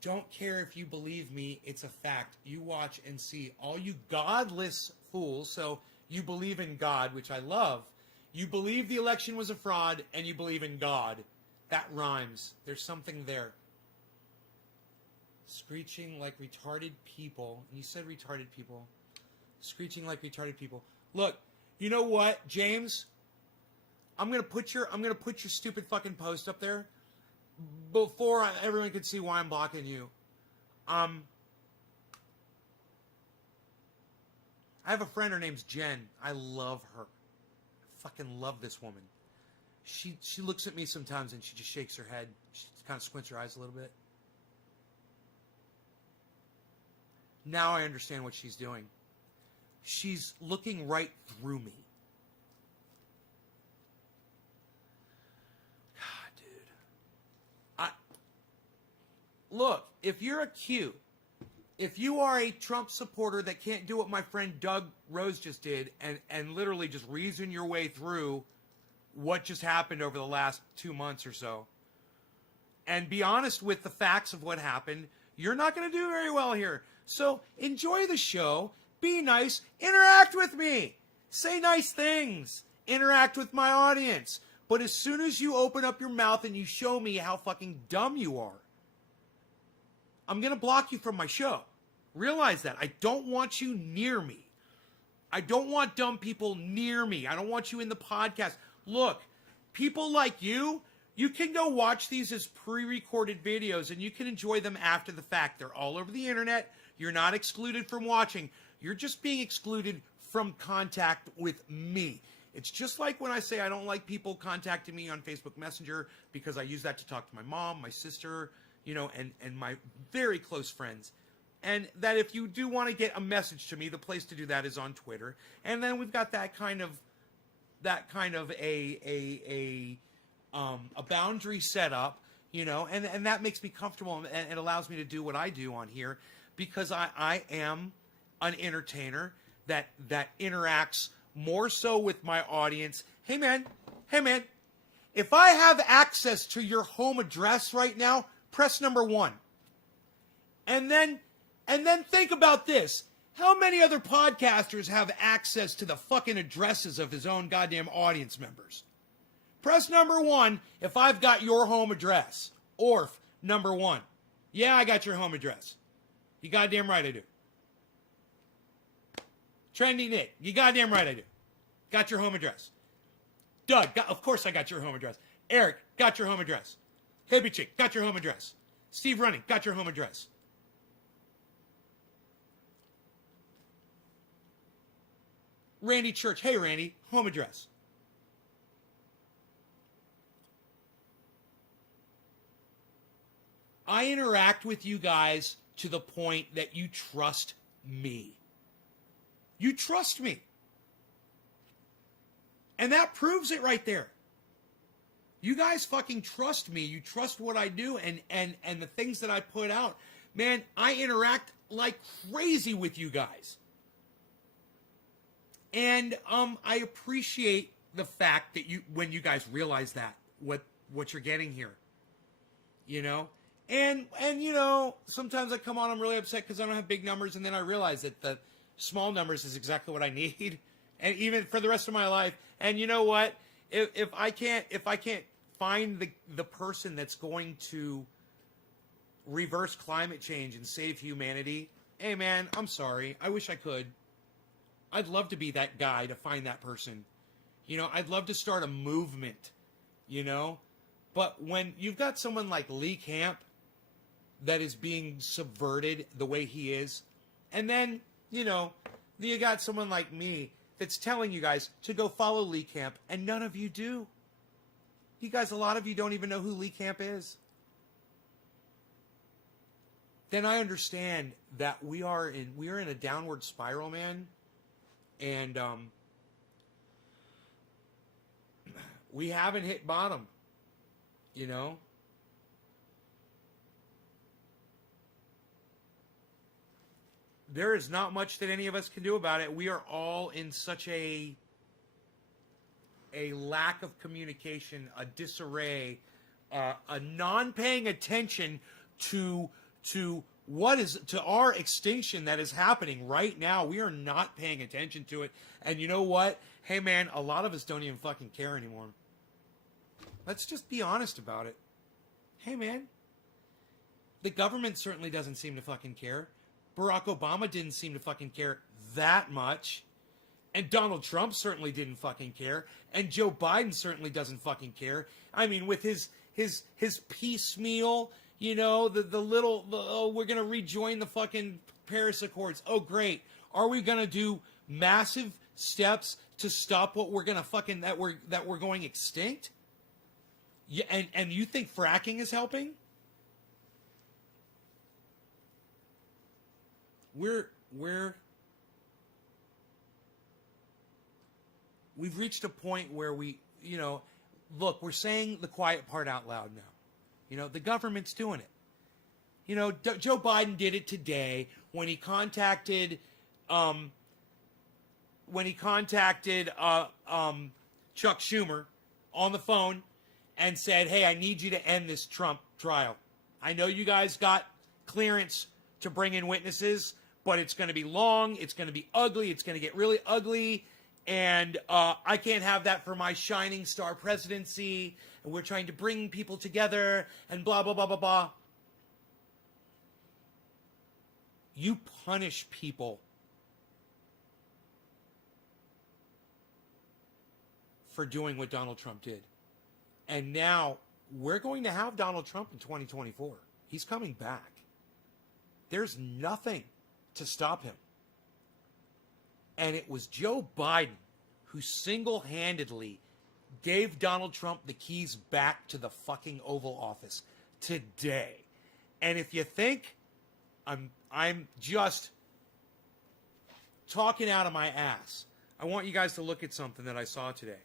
Don't care if you believe me, it's a fact. You watch and see, all you godless fools. So you believe in God, which I love. You believe the election was a fraud, and you believe in God. That rhymes. There's something there. Screeching like retarded people. And you said retarded people. Screeching like retarded people. Look, you know what, James? I'm gonna put your stupid fucking post up there before everyone could see why I'm blocking you. I have a friend, her name's Jen. I love her. I fucking love this woman. She looks at me sometimes and she just shakes her head. She kind of squints her eyes a little bit. Now I understand what she's doing. She's looking right through me. God, dude. Look, if you're a Q, if you are a Trump supporter that can't do what my friend Doug Rose just did and literally just reason your way through what just happened over the last 2 months or so, and be honest with the facts of what happened, you're not going to do very well here. So enjoy the show. Be nice. Interact with me. Say nice things. Interact with my audience. But as soon as you open up your mouth and you show me how fucking dumb you are, I'm going to block you from my show. Realize that. I don't want you near me. I don't want dumb people near me. I don't want you in the podcast. Look, people like you can go watch these as pre-recorded videos and you can enjoy them after the fact. They're all over the internet. You're not excluded from watching. You're just being excluded from contact with me. It's just like when I say I don't like people contacting me on Facebook Messenger because I use that to talk to my mom, my sister, and my very close friends. And that if you do want to get a message to me, the place to do that is on Twitter. And then we've got that kind of a boundary set up, and that makes me comfortable and it allows me to do what I do on here because I am an entertainer that interacts more so with my audience. Hey man, if I have access to your home address right now, press number 1. And then think about this. How many other podcasters have access to the fucking addresses of his own goddamn audience members? Press number 1 if I've got your home address. Orf, number 1. Yeah, I got your home address. You goddamn right I do. Trendy Nick, you goddamn right I do. Got your home address. Doug, of course I got your home address. Eric, got your home address. Hippie Chick, got your home address. Steve Running, got your home address. Randy Church, hey Randy, home address. I interact with you guys to the point that you trust me. You trust me. And that proves it right there. You guys fucking trust me. You trust what I do and the things that I put out. Man, I interact like crazy with you guys. And I appreciate the fact that when you guys realize that what you're getting here. You know? And you know, sometimes I come on, I'm really upset because I don't have big numbers, and then I realize that the small numbers is exactly what I need. And even for the rest of my life. And you know what? If I can't find the person that's going to reverse climate change and save humanity, hey man, I'm sorry. I wish I could. I'd love to be that guy to find that person. You know, I'd love to start a movement, you know? But when you've got someone like Lee Camp that is being subverted the way he is, and then, you know, you got someone like me that's telling you guys to go follow Lee Camp, and none of you do. You guys, a lot of you don't even know who Lee Camp is. Then I understand that we are in a downward spiral, man. And we haven't hit bottom, you know. There is not much that any of us can do about it. We are all in such a lack of communication, a disarray, a non-paying attention to our extinction that is happening right now. We are not paying attention to it. And you know what? Hey man, a lot of us don't even fucking care anymore. Let's just be honest about it. Hey man, the government certainly doesn't seem to fucking care. Barack Obama didn't seem to fucking care that much. And Donald Trump certainly didn't fucking care. And Joe Biden certainly doesn't fucking care. I mean, with his piecemeal, you know, the little, we're going to rejoin the fucking Paris Accords. Oh, great. Are we going to do massive steps to stop what we're going to fucking, that we're going extinct? Yeah, and you think fracking is helping? We've reached a point where we, you know, look, we're saying the quiet part out loud now. You know, the government's doing it. You know, Joe Biden did it today when he contacted Chuck Schumer on the phone and said, hey, I need you to end this Trump trial. I know you guys got clearance to bring in witnesses, but it's going to be long, it's going to be ugly, it's going to get really ugly, and I can't have that for my shining star presidency, and we're trying to bring people together, and blah, blah, blah, blah, blah. You punish people for doing what Donald Trump did. And now we're going to have Donald Trump in 2024. He's coming back. There's nothing to stop him. And it was Joe Biden who single-handedly gave Donald Trump the keys back to the fucking Oval Office today. And if you think I'm just talking out of my ass, I want you guys to look at something that I saw today.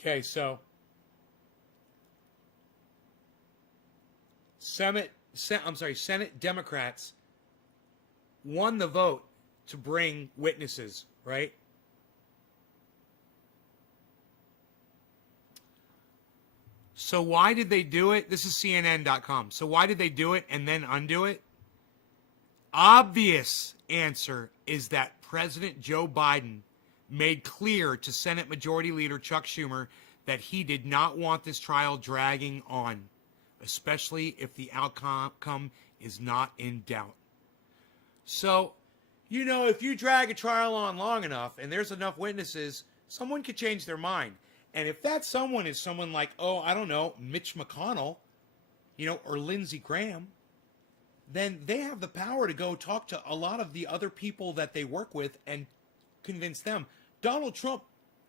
Okay, so Senate Democrats won the vote to bring witnesses, right? So why did they do it? This is CNN.com. So why did they do it and then undo it? Obvious answer is that President Joe Biden made clear to Senate Majority Leader Chuck Schumer that he did not want this trial dragging on. especially if the outcome is not in doubt. So, if you drag a trial on long enough and there's enough witnesses, someone could change their mind. And if that someone is someone like, Mitch McConnell, or Lindsey Graham, then they have the power to go talk to a lot of the other people that they work with and convince them. Donald Trump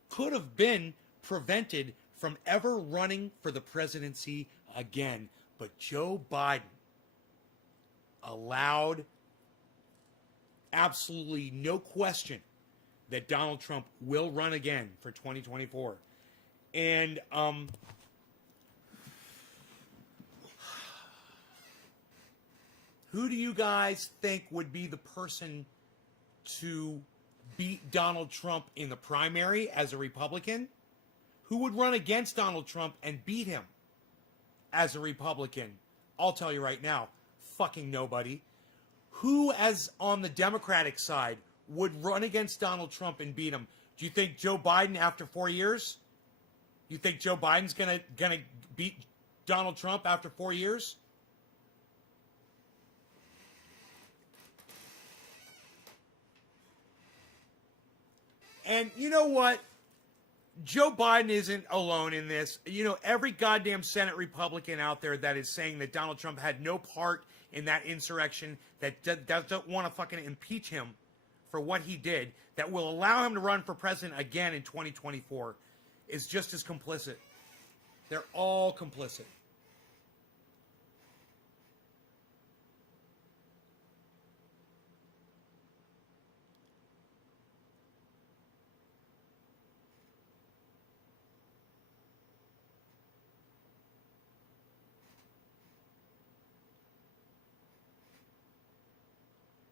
could have been prevented from ever running for the presidency again. But Joe Biden allowed absolutely no question that Donald Trump will run again for 2024. And who do you guys think would be the person to beat Donald Trump in the primary as a Republican? Who would run against Donald Trump and beat him as a Republican? I'll tell you right now, fucking nobody. Who, as on the Democratic side, would run against Donald Trump and beat him? Do you think Joe Biden after 4 years? You think Joe Biden's gonna beat Donald Trump after 4 years? And you know what? Joe Biden isn't alone in this. Every goddamn Senate Republican out there that is saying that Donald Trump had no part in that insurrection, that doesn't want to fucking impeach him for what he did, that will allow him to run for president again in 2024, is just as complicit. They're all complicit.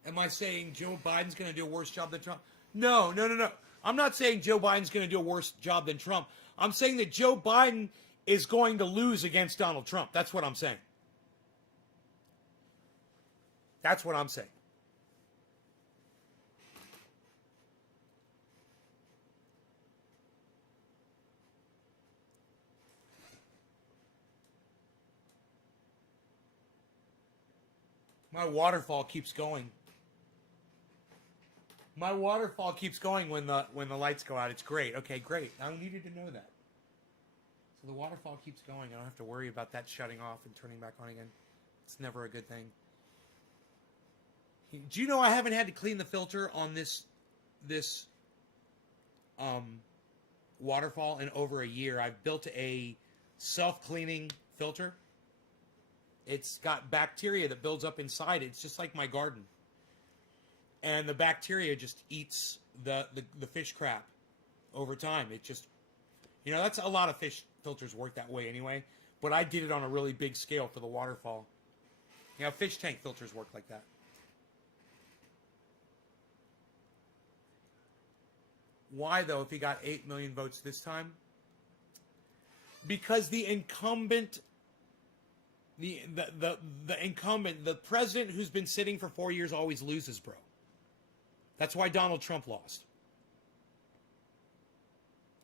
Am I saying Joe Biden's going to do a worse job than Trump? No. I'm not saying Joe Biden's going to do a worse job than Trump. I'm saying that Joe Biden is going to lose against Donald Trump. That's what I'm saying. That's what I'm saying. My waterfall keeps going. My waterfall keeps going when the lights go out. It's great. Okay, great. I needed to know that. So the waterfall keeps going. I don't have to worry about that shutting off and turning back on again. It's never a good thing. Do you know I haven't had to clean the filter on this waterfall in over a year? I've built a self-cleaning filter. It's got bacteria that builds up inside it. It's just like my garden. And the bacteria just eats the fish crap over time. It just, that's a lot of fish filters work that way anyway. But I did it on a really big scale for the waterfall. Fish tank filters work like that. Why, though, if he got 8 million votes this time? Because the incumbent, the incumbent, the president who's been sitting for 4 years always loses, bro. That's why Donald Trump lost.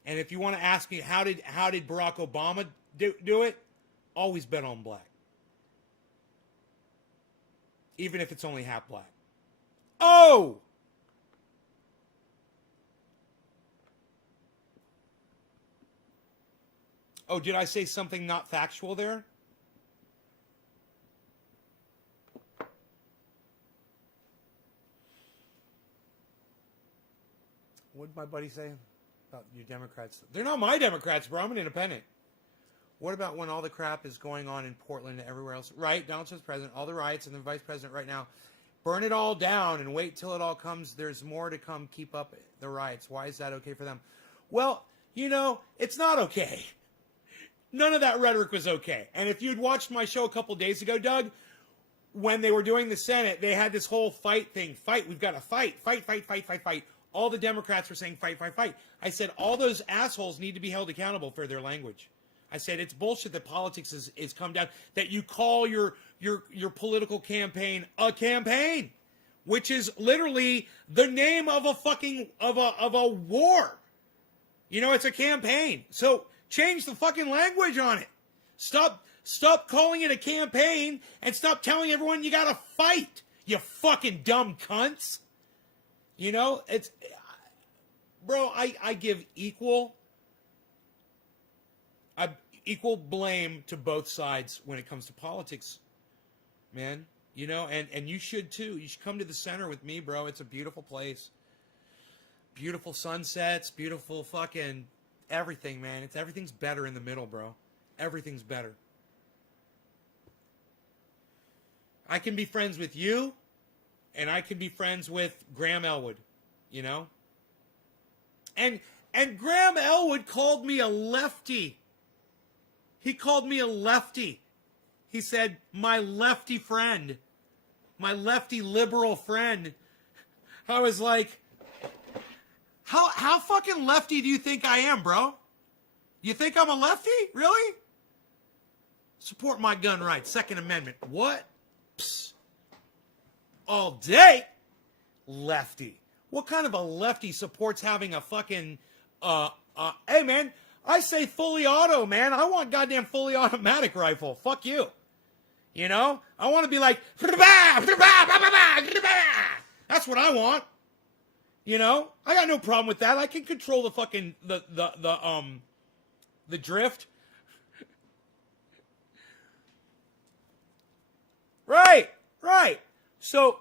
And if you want to ask me, how did Barack Obama do it? Always bet on black. Even if it's only half black. Oh! Oh, did I say something not factual there? What did my buddy say about your Democrats? They're not my Democrats, bro. I'm an independent. What about when all the crap is going on in Portland and everywhere else? Right, Donald Trump's president, all the riots, and the vice president right now. Burn it all down and wait till it all comes. There's more to come. Keep up the riots. Why is that okay for them? Well, it's not okay. None of that rhetoric was okay. And if you'd watched my show a couple days ago, Doug, when they were doing the Senate, they had this whole fight thing. Fight. We've got to fight. Fight. All the Democrats were saying fight. I said all those assholes need to be held accountable for their language. I said it's bullshit that politics is come down, that you call your political campaign a campaign, which is literally the name of a fucking of a war. It's a campaign. So change the fucking language on it. Stop Stop calling it a campaign and stop telling everyone you gotta fight, you fucking dumb cunts. You know, it's... Bro, I give equal blame to both sides when it comes to politics, man. You know, and you should too. You should come to the center with me, bro. It's a beautiful place. Beautiful sunsets, beautiful fucking everything, man. Everything's better in the middle, bro. Everything's better. I can be friends with you, and I can be friends with Graham Elwood, you know? And Graham Elwood called me a lefty. He called me a lefty. He said, my lefty friend. My lefty liberal friend. I was like, how fucking lefty do you think I am, bro? You think I'm a lefty? Really? Support my gun rights. Second Amendment. What? Psst. All day? Lefty. What kind of a lefty supports having a fucking, hey man, I say fully auto, man. I want goddamn fully automatic rifle. Fuck you. You know? I want to be like, that's what I want. You know? I got no problem with that. I can control the fucking, the drift. Right. So,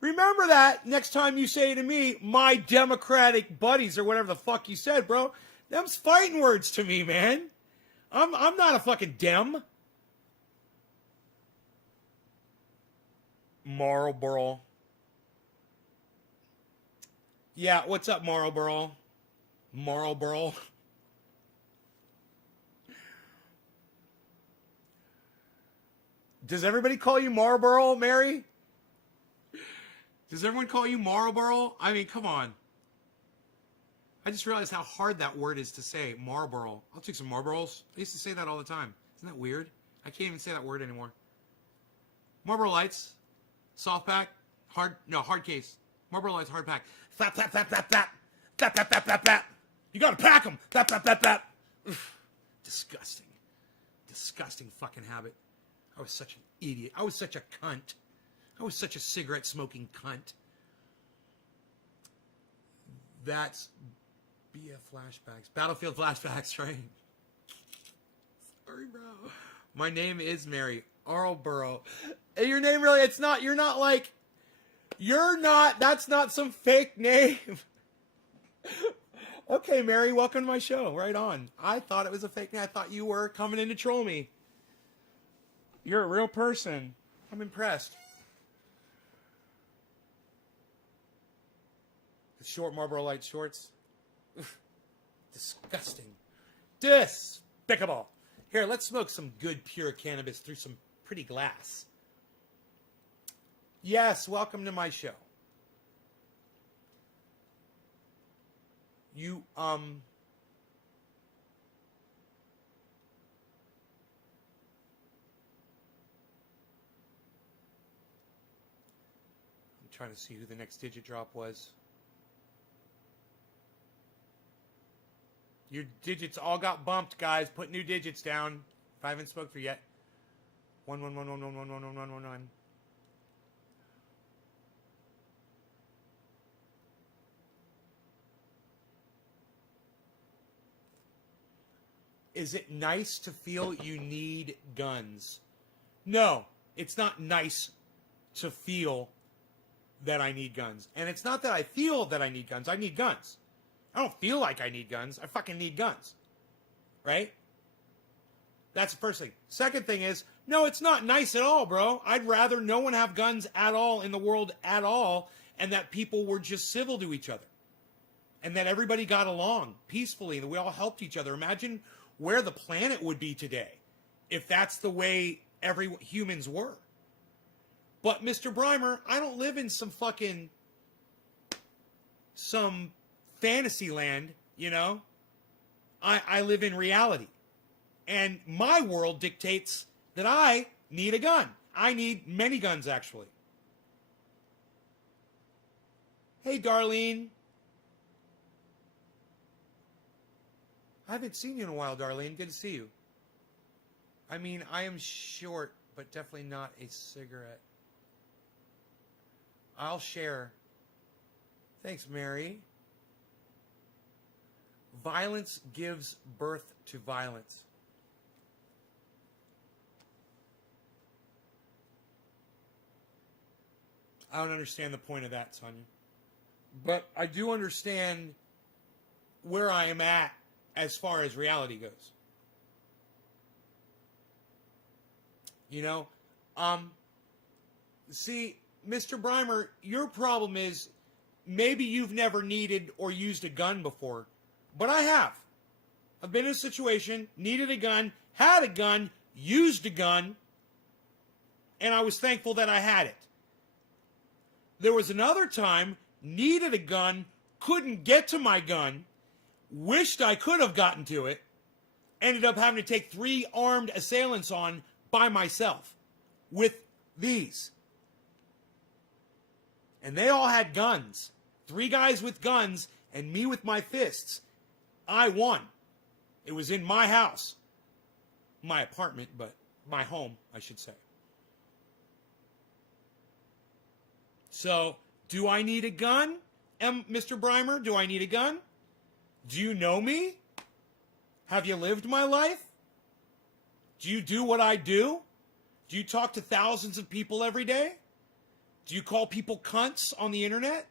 remember that next time you say to me, my Democratic buddies, or whatever the fuck you said, bro. Them's fighting words to me, man. I'm not a fucking Dem. Marlboro. Yeah, what's up, Marlboro? Marlboro. Does everybody call you Marlboro, Mary? Does everyone call you Marlboro? I mean, come on. I just realized how hard that word is to say, Marlboro. I'll take some Marlboros. I used to say that all the time. Isn't that weird? I can't even say that word anymore. Marlboro Lights. Soft pack. Hard case. Marlboro Lights, hard pack. Flap, flap, flap, flap, flap. Flap, flap, flap, flap, flap. You gotta pack them. Flap, flap, flap, flap. Disgusting. Disgusting fucking habit. I was such an idiot. I was such a cunt. I was such a cigarette smoking cunt. That's BF flashbacks. Battlefield flashbacks, right? Sorry, bro. My name is Mary Arlborough. Hey, your name really, that's not some fake name. Okay, Mary, welcome to my show. Right on. I thought it was a fake name. I thought you were coming in to troll me. You're a real person. I'm impressed. The short Marlboro Light shorts. Oof. Disgusting. Despicable. Here, let's smoke some good pure cannabis through some pretty glass. Yes, welcome to my show. I'm trying to see who the next digit drop was. Your digits all got bumped, guys. Put new digits down. If I haven't spoke for yet. 11111111111. Is it nice to feel you need guns? No, it's not nice to feel that I need guns. And it's not that I feel that I need guns. I need guns. I don't feel like I need guns. I fucking need guns. Right? That's the first thing. Second thing is, no, it's not nice at all, bro. I'd rather no one have guns at all in the world at all, and that people were just civil to each other. And that everybody got along peacefully, and that we all helped each other. Imagine where the planet would be today if that's the way humans were. But, Mr. Breimer, I don't live in some fantasy land, you know? I live in reality. And my world dictates that I need a gun. I need many guns, actually. Hey, Darlene. I haven't seen you in a while, Darlene. Good to see you. I mean, I am short, but definitely not a cigarette. I'll share. Thanks, Mary. Violence gives birth to violence. I don't understand the point of that, Sonia. But I do understand where I am at as far as reality goes. You know? See, Mr. Breimer, your problem is maybe you've never needed or used a gun before. But I have. I've been in a situation, needed a gun, had a gun, used a gun, and I was thankful that I had it. There was another time, needed a gun, couldn't get to my gun, wished I could have gotten to it, ended up having to take 3 armed assailants on by myself with these. And they all had guns. 3 guys with guns and me with my fists. I won. It was in my house. My apartment, but my home, I should say. So, do I need a gun, Mr. Breimer? Do I need a gun? Do you know me? Have you lived my life? Do you do what I do? Do you talk to thousands of people every day? Do you call people cunts on the internet?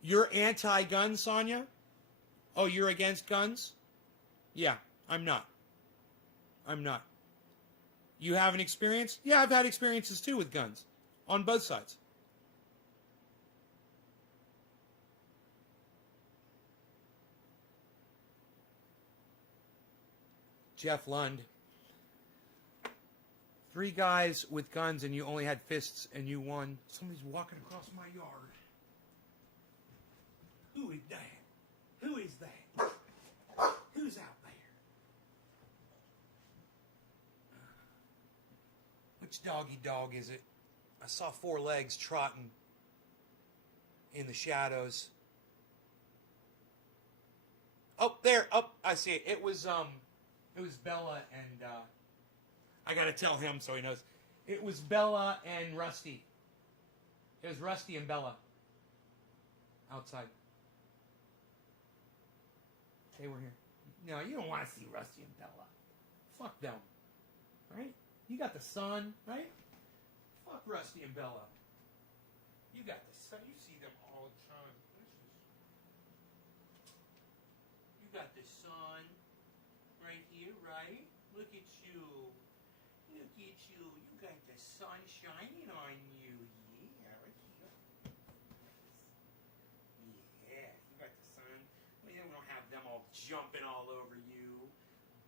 You're anti-gun, Sonia? Oh, you're against guns? Yeah, I'm not. I'm not. You have an experience? Yeah, I've had experiences too with guns. On both sides. Jeff Lund. 3 guys with guns and you only had fists and you won. Somebody's walking across my yard. Who is that? Who is that? Who's out there? Which doggy dog is it? I saw 4 legs trotting in the shadows. Oh, there. Oh, I see it. It was Bella and I gotta tell him so he knows. It was Bella and Rusty. It was Rusty and Bella outside. They were here. No, you don't want to see Rusty and Bella. Fuck them. Right? You got the sun, right? Fuck Rusty and Bella. You got the sun. You see them all the time. You got the sun right here, right? Look at you. Look at you. You got the sun shining on you. Yeah, right here. Yeah, you got the sun. Well, you don't have them all jumping all over you,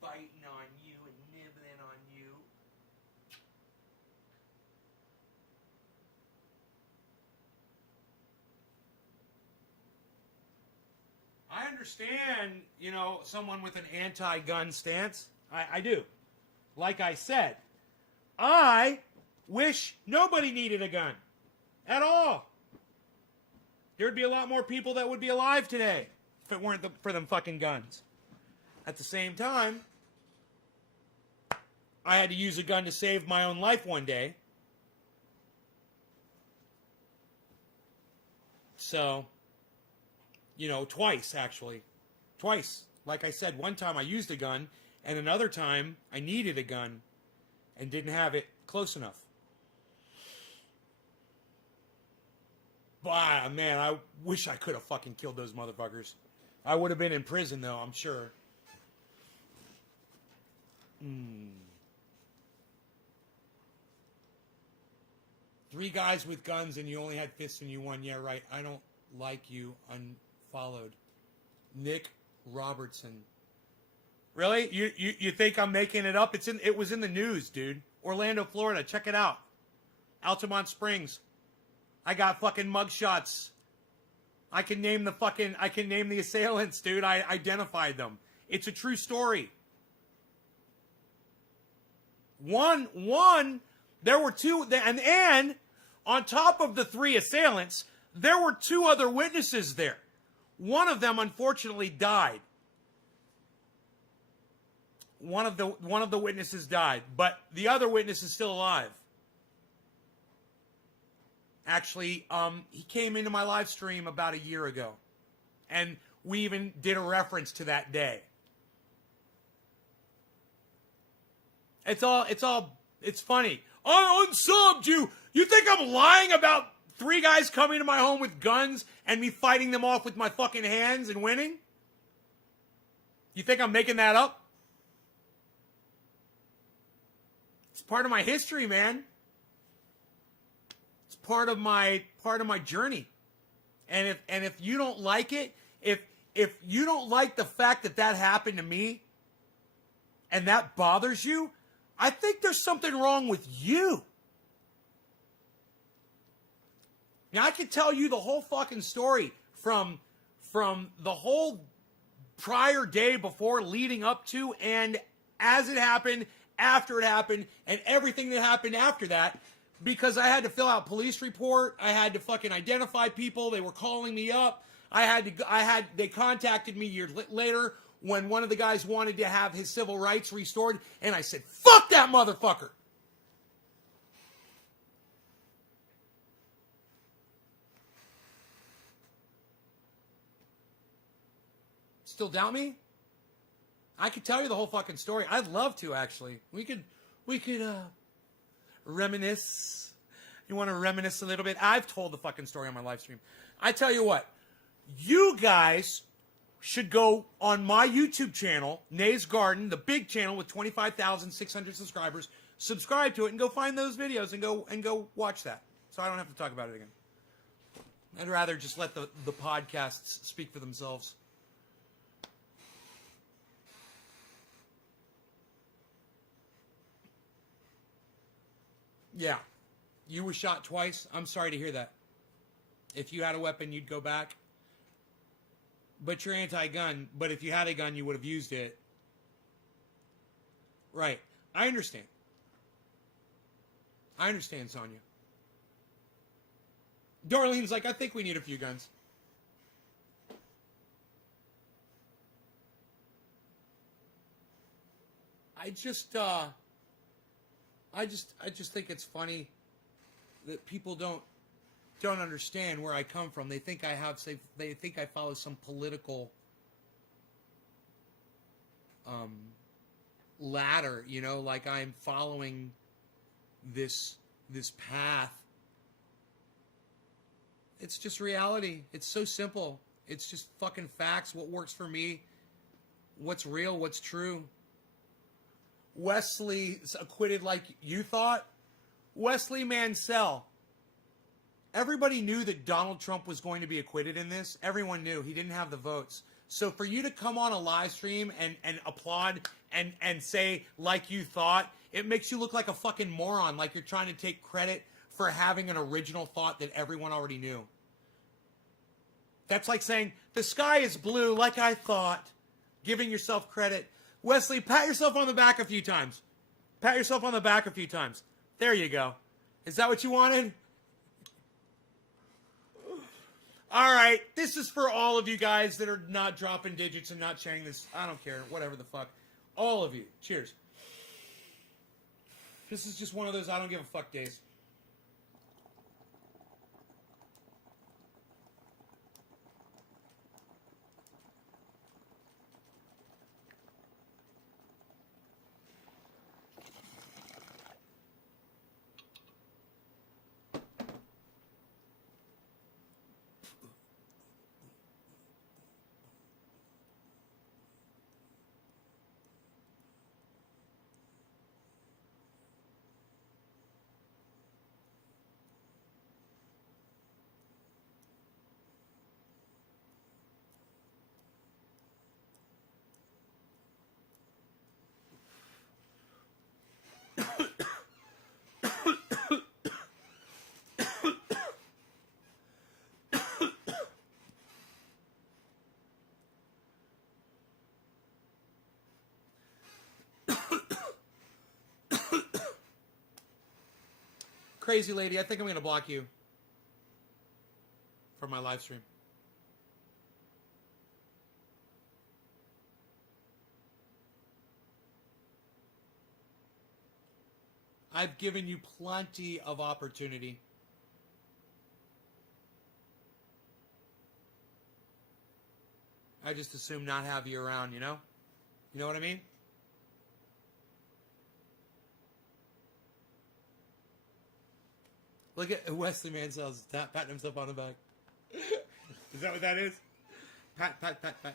biting on you and nibbling on you. I understand, you know, someone with an anti-gun stance. I do. Like I said, I wish nobody needed a gun at all. There'd be a lot more people that would be alive today if it weren't for them fucking guns. At the same time, I had to use a gun to save my own life one day. So, you know, twice, actually. Twice. Like I said, one time I used a gun, and another time I needed a gun and didn't have it close enough. But, man, I wish I could have fucking killed those motherfuckers. I would have been in prison, though, I'm sure. 3 guys with guns and you only had fists and you won. Yeah, right. I don't like you. Unfollowed. Nick Robertson. Really? You think I'm making it up? It was in the news, dude. Orlando, Florida. Check it out. Altamont Springs. I got fucking mugshots. I can name the assailants, dude. I identified them. It's a true story. One, there were 2, and on top of the 3 assailants, there were 2 other witnesses there. One of them, unfortunately, died. one of the witnesses died, but the other witness is still alive. Actually, he came into my live stream about a year ago, and we even did a reference to that day. It's funny. I unsubbed you. You think I'm lying about 3 guys coming to my home with guns and me fighting them off with my fucking hands and winning? You think I'm making that up? It's part of my history, man. It's part of my journey. And if you don't like it, if you don't like the fact that happened to me and that bothers you, I think there's something wrong with you. Now, I could tell you the whole fucking story from the whole prior day before, leading up to, and as it happened, after it happened, and everything that happened after that, because I had to fill out police report. I had to fucking identify people. They were calling me up. They contacted me years later when one of the guys wanted to have his civil rights restored, and I said, fuck that motherfucker. Still doubt me? I could tell you the whole fucking story. I'd love to, actually. We could reminisce. You want to reminisce a little bit? I've told the fucking story on my live stream. I tell you what, you guys should go on my YouTube channel, Nay's Garden, the big channel with 25,600 subscribers. Subscribe to it and go find those videos and go watch that. So I don't have to talk about it again. I'd rather just let the podcasts speak for themselves. Yeah. You were shot twice. I'm sorry to hear that. If you had a weapon, you'd go back. But you're anti-gun. But if you had a gun, you would have used it. Right. I understand. I understand, Sonia. Darlene's like, I think we need a few guns. I just think it's funny that people don't understand where I come from. They think they think I follow some political ladder, you know, like I'm following this path. It's just reality. It's so simple. It's just fucking facts. What works for me? What's real? What's true? Wesley's acquitted like you thought. Wesley Mansell. Everybody knew that Donald Trump was going to be acquitted in this. Everyone knew. He didn't have the votes. So for you to come on a live stream and applaud and say like you thought, it makes you look like a fucking moron, like you're trying to take credit for having an original thought that everyone already knew. That's like saying, the sky is blue like I thought, giving yourself credit. Wesley, pat yourself on the back a few times. Pat yourself on the back a few times. There you go. Is that what you wanted? All right. This is for all of you guys that are not dropping digits and not sharing this. I don't care. Whatever the fuck. All of you. Cheers. This is just one of those I don't give a fuck days. Crazy lady, I think I'm going to block you from my live stream. I've given you plenty of opportunity. I just assume not have you around, you know? You know what I mean? Look at Wesley Mansell's patting himself on the back. Is that what that is? Pat, pat, pat, pat.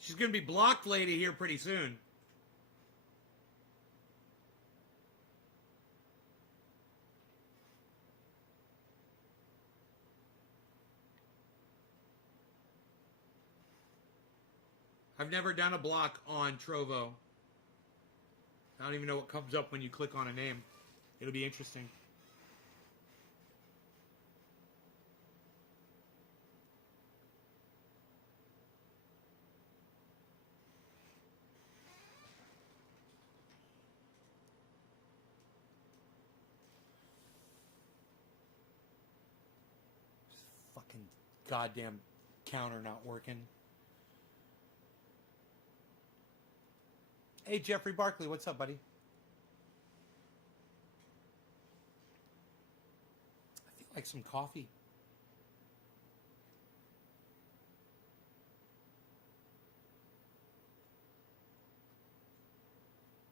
She's going to be blocked lady here pretty soon. I've never done a block on Trovo. I don't even know what comes up when you click on a name. It'll be interesting. Fucking goddamn counter not working. Hey, Jeffrey Barkley, what's up, buddy? I feel like some coffee.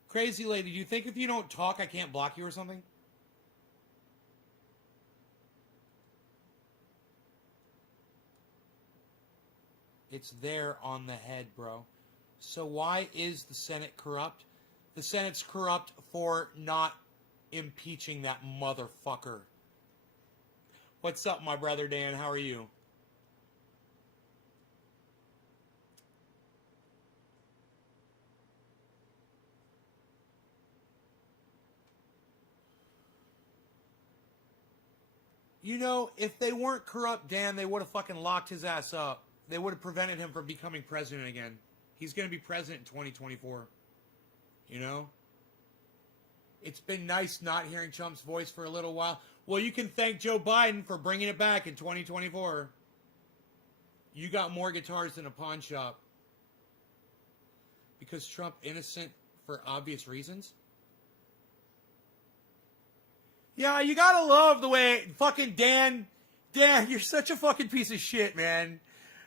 Crazy lady, do you think if you don't talk, I can't block you or something? It's there on the head, bro. So why is the Senate corrupt? The Senate's corrupt for not impeaching that motherfucker. What's up, my brother Dan? How are you? You know, if they weren't corrupt, Dan, they would have fucking locked his ass up. They would have prevented him from becoming president again. He's going to be president in 2024. You know? It's been nice not hearing Trump's voice for a little while. Well, you can thank Joe Biden for bringing it back in 2024. You got more guitars than a pawn shop. Because Trump innocent for obvious reasons? Yeah, you gotta love the way fucking Dan, you're such a fucking piece of shit, man.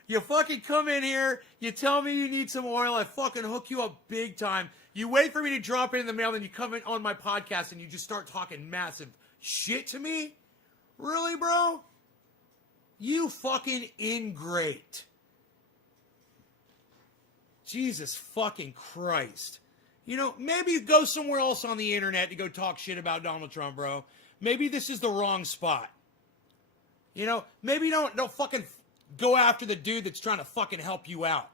You fucking come in here, you tell me you need some oil, I fucking hook you up big time. You wait for me to drop it in the mail, then you come in on my podcast and you just start talking massive shit to me? Really, bro? You fucking ingrate. Jesus fucking Christ. You know, maybe go somewhere else on the internet to go talk shit about Donald Trump, bro. Maybe this is the wrong spot. You know, maybe don't fucking go after the dude that's trying to fucking help you out.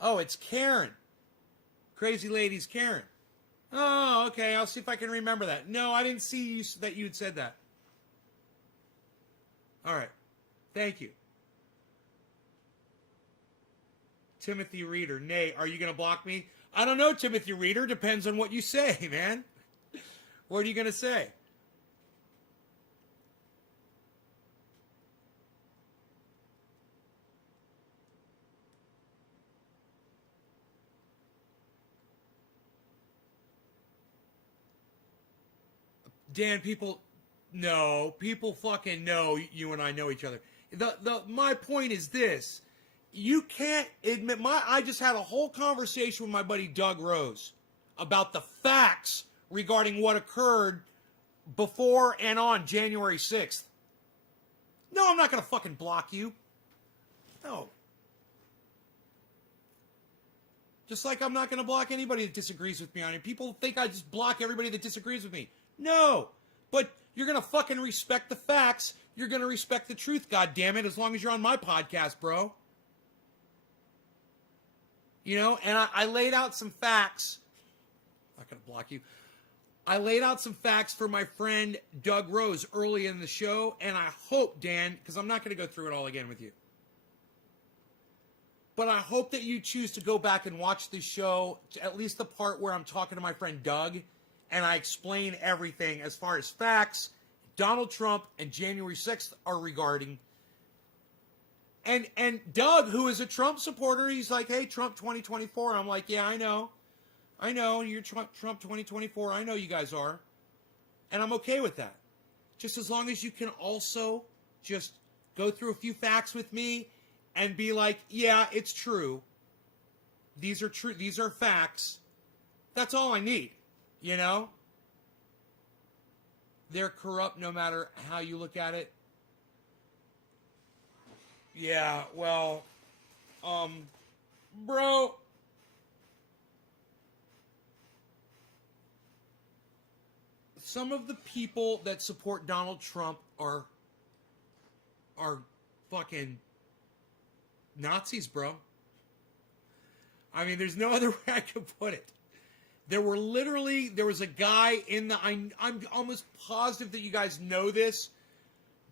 Oh, it's Karen. Crazy lady's Karen. Oh, okay. I'll see if I can remember that. No, I didn't see you, that you had said that. All right. Thank you. Timothy Reeder. Nay, are you going to block me? I don't know, Timothy Reeder. Depends on what you say, man. What are you going to say? Dan, people fucking know you and I know each other. My point is this. You can't admit, I just had a whole conversation with my buddy Doug Rose about the facts regarding what occurred before and on January 6th. No, I'm not going to fucking block you. No. Just like I'm not going to block anybody that disagrees with me on it. People think I just block everybody that disagrees with me. No. But you're going to fucking respect the facts. You're going to respect the truth, goddammit, as long as you're on my podcast, bro. You know, and I laid out some facts. I'm not going to block you. I laid out some facts for my friend Doug Rose early in the show, and I hope, Dan, because I'm not going to go through it all again with you, but I hope that you choose to go back and watch the show, at least the part where I'm talking to my friend Doug, and I explain everything as far as facts, Donald Trump and January 6th are regarding. And Doug, who is a Trump supporter, he's like, hey, Trump 2024. I'm like, yeah, I know. You're Trump 2024. I know you guys are. And I'm okay with that. Just as long as you can also just go through a few facts with me and be like, yeah, it's true. These are true. These are facts. That's all I need, you know? They're corrupt no matter how you look at it. Yeah, well, bro. Some of the people that support Donald Trump are fucking Nazis, bro. I mean, there's no other way I could put it. There was a guy in the, I'm almost positive that you guys know this,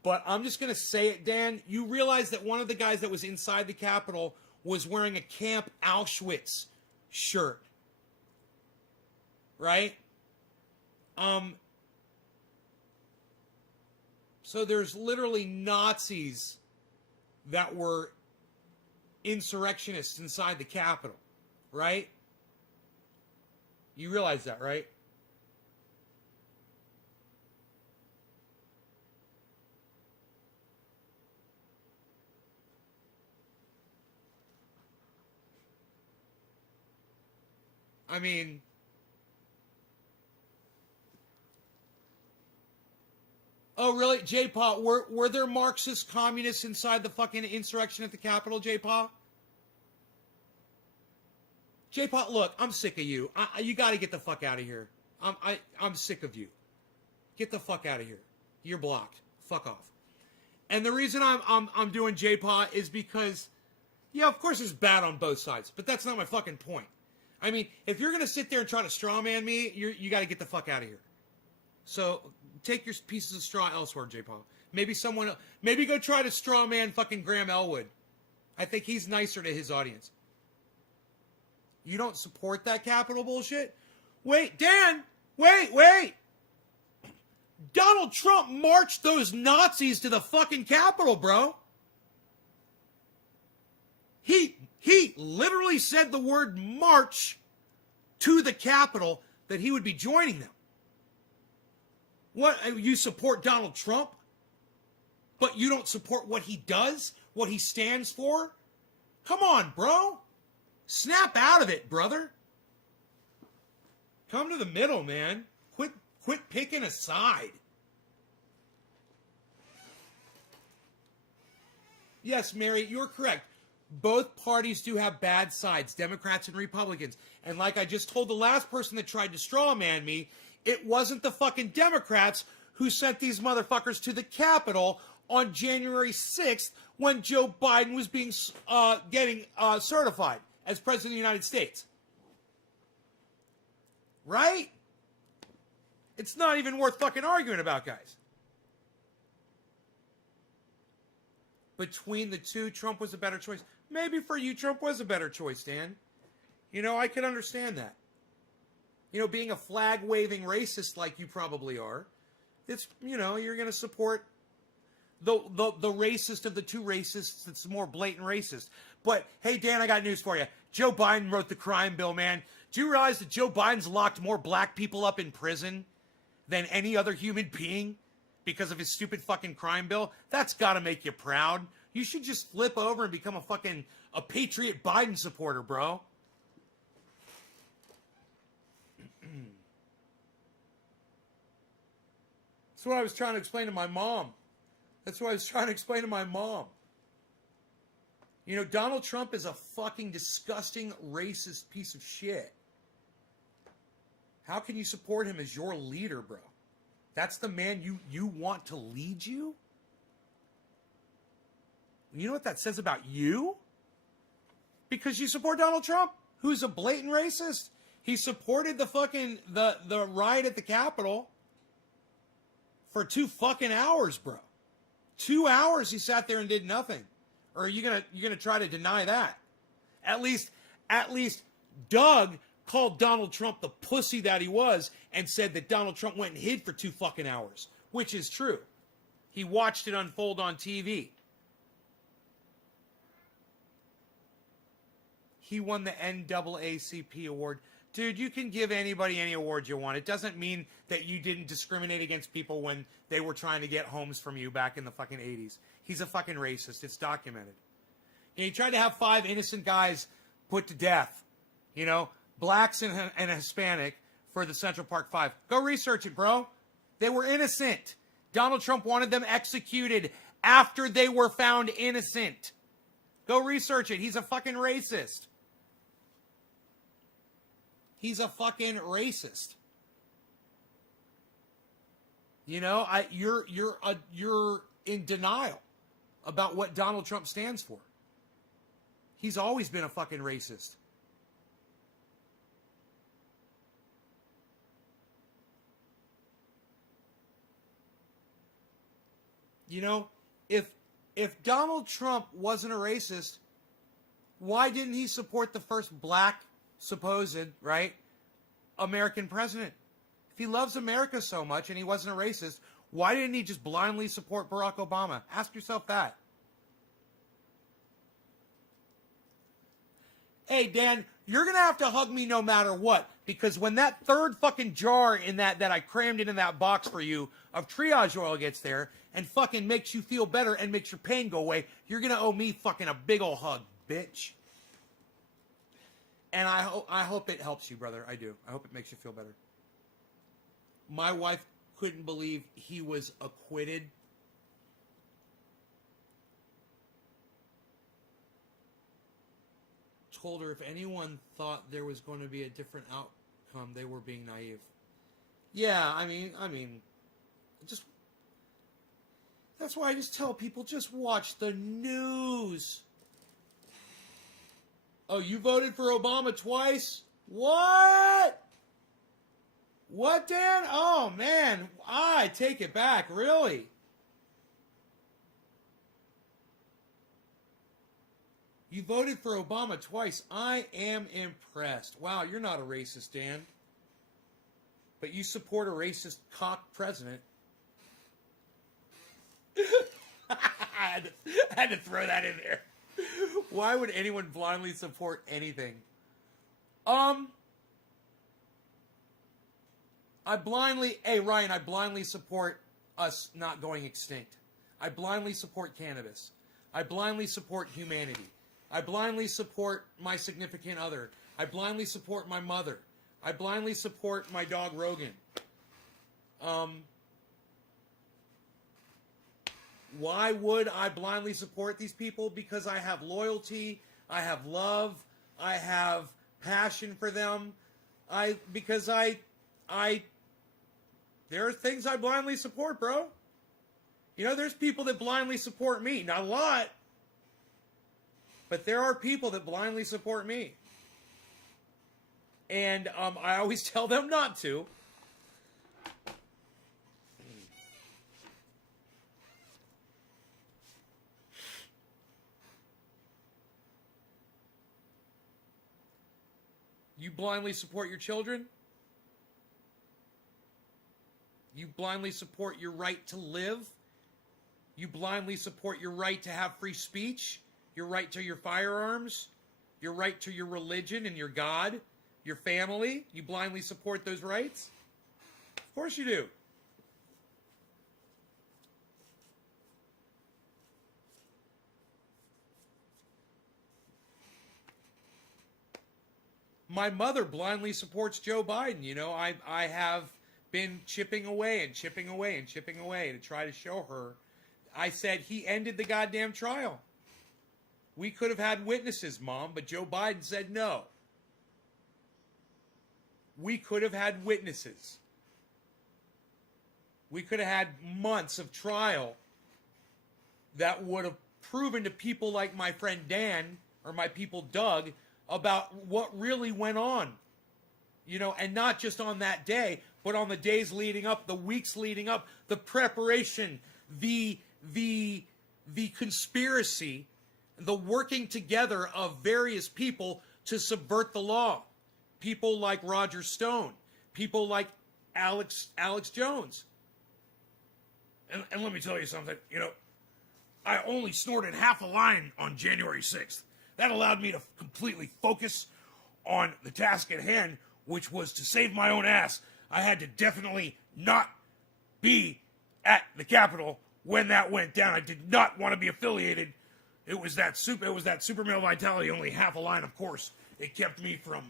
but I'm just going to say it, Dan. You realize that one of the guys that was inside the Capitol was wearing a Camp Auschwitz shirt, right? So there's literally Nazis that were insurrectionists inside the Capitol, right? You realize that, right? I mean, oh really, J-Paw? Were there Marxist communists inside the fucking insurrection at the Capitol, J-Paw? J-Paw, look, I'm sick of you. You got to get the fuck out of here. I'm sick of you. Get the fuck out of here. You're blocked. Fuck off. And the reason I'm doing J-Paw is because, yeah, of course it's bad on both sides, but that's not my fucking point. I mean, if you're gonna sit there and try to straw man me, you got to get the fuck out of here. So take your pieces of straw elsewhere, J-Paw. Maybe go try to straw man fucking Graham Elwood. I think he's nicer to his audience. You don't support that Capitol bullshit? Wait, Dan, wait. Donald Trump marched those Nazis to the fucking Capitol, bro. He literally said the word march to the Capitol that he would be joining them. What, you support Donald Trump, but you don't support what he does, what he stands for? Come on, bro. Snap out of it, brother. Come to the middle, man. Quit picking a side. Yes, Mary, you're correct. Both parties do have bad sides, Democrats and Republicans. And like I just told the last person that tried to straw man me, it wasn't the fucking Democrats who sent these motherfuckers to the Capitol on January 6th when Joe Biden was being getting certified as President of the United States. Right? It's not even worth fucking arguing about, guys. Between the two, Trump was a better choice. Maybe for you, Trump was a better choice, Dan. You know, I could understand that. You know, being a flag-waving racist like you probably are, it's, you know, you're going to support the racist of the two racists that's more blatant racist. But, hey, Dan, I got news for you. Joe Biden wrote the crime bill, man. Do you realize that Joe Biden's locked more black people up in prison than any other human being because of his stupid fucking crime bill? That's got to make you proud. You should just flip over and become a patriot Biden supporter, bro. That's what I was trying to explain to my mom. You know, Donald Trump is a fucking disgusting racist piece of shit. How can you support him as your leader, bro? That's the man you want to lead you? You know what that says about you? Because you support Donald Trump, who's a blatant racist. He supported the fucking the riot at the Capitol for 2 fucking hours, bro. 2 hours he sat there and did nothing. Or are you gonna try to deny that? At least Doug called Donald Trump the pussy that he was and said that Donald Trump went and hid for 2 fucking hours. which is true. He watched it unfold on TV. He won the NAACP award. Dude, you can give anybody any award you want. It doesn't mean that you didn't discriminate against people when they were trying to get homes from you back in the fucking 80s. He's a fucking racist. It's documented. And he tried to have 5 innocent guys put to death. You know, blacks and a Hispanic for the Central Park 5. Go research it, bro. They were innocent. Donald Trump wanted them executed after they were found innocent. Go research it. He's a fucking racist. He's a fucking racist. You know, you're in denial about what Donald Trump stands for. He's always been a fucking racist. You know, if Donald Trump wasn't a racist, why didn't he support the first black supposed, right, American president? If he loves America so much and he wasn't a racist, why didn't he just blindly support Barack Obama? Ask yourself that. Hey, Dan, you're going to have to hug me no matter what, because when that third fucking jar in that I crammed into that box for you of triage oil gets there and fucking makes you feel better and makes your pain go away, you're going to owe me fucking a big ol' hug, bitch. And I hope it helps you, brother. I do. I hope it makes you feel better. My wife couldn't believe he was acquitted. Told her if anyone thought there was going to be a different outcome, they were being naive. Yeah, I mean, just that's why I just tell people, just watch the news. Oh, you voted for Obama twice? What? What, Dan? Oh, man, I take it back, really. You voted for Obama twice. I am impressed. Wow, you're not a racist, Dan. But you support a racist cock president. I had to throw that in there. Why would anyone blindly support anything? Hey Ryan, I blindly support us not going extinct. I blindly support cannabis. I blindly support humanity. I blindly support my significant other. I blindly support my mother. I blindly support my dog Rogan. Why would I blindly support these people? Because I have loyalty, I have love, I have passion for them. There are things I blindly support, bro. You know, there's people that blindly support me. Not a lot. But there are people that blindly support me. And I always tell them not to. You blindly support your children? You blindly support your right to live? You blindly support your right to have free speech? Your right to your firearms? Your right to your religion and your God? Your family? You blindly support those rights? Of course you do. My mother blindly supports Joe Biden. You know, I have been chipping away and chipping away and chipping away to try to show her. I said he ended the goddamn trial. We could have had witnesses, Mom, but Joe Biden said no. We could have had witnesses. We could have had months of trial that would have proven to people like my friend Dan or my people Doug about what really went on. You know, and not just on that day, but on the days leading up, the weeks leading up, the preparation, the conspiracy, the working together of various people to subvert the law. People like Roger Stone, people like Alex Jones. And let me tell you something, I only snorted half a line on January 6th. That allowed me to completely focus on the task at hand, which was to save my own ass. I had to definitely not be at the Capitol when that went down. I did not want to be affiliated. It was that super male vitality, only half a line, of course. It kept me from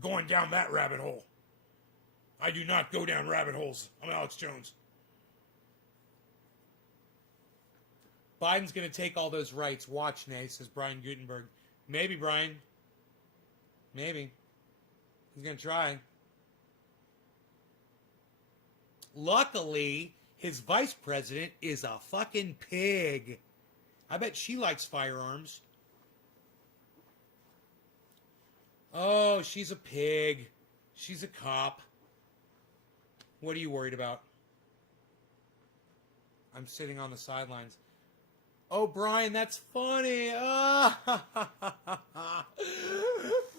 going down that rabbit hole. I do not go down rabbit holes. I'm Alex Jones. Biden's going to take all those rights. Watch, Nay, says Brian Gutenberg. Maybe, Brian. Maybe. He's going to try. Luckily, his vice president is a fucking pig. I bet she likes firearms. Oh, she's a pig. She's a cop. What are you worried about? I'm sitting on the sidelines. Oh, Brian, that's funny. Oh.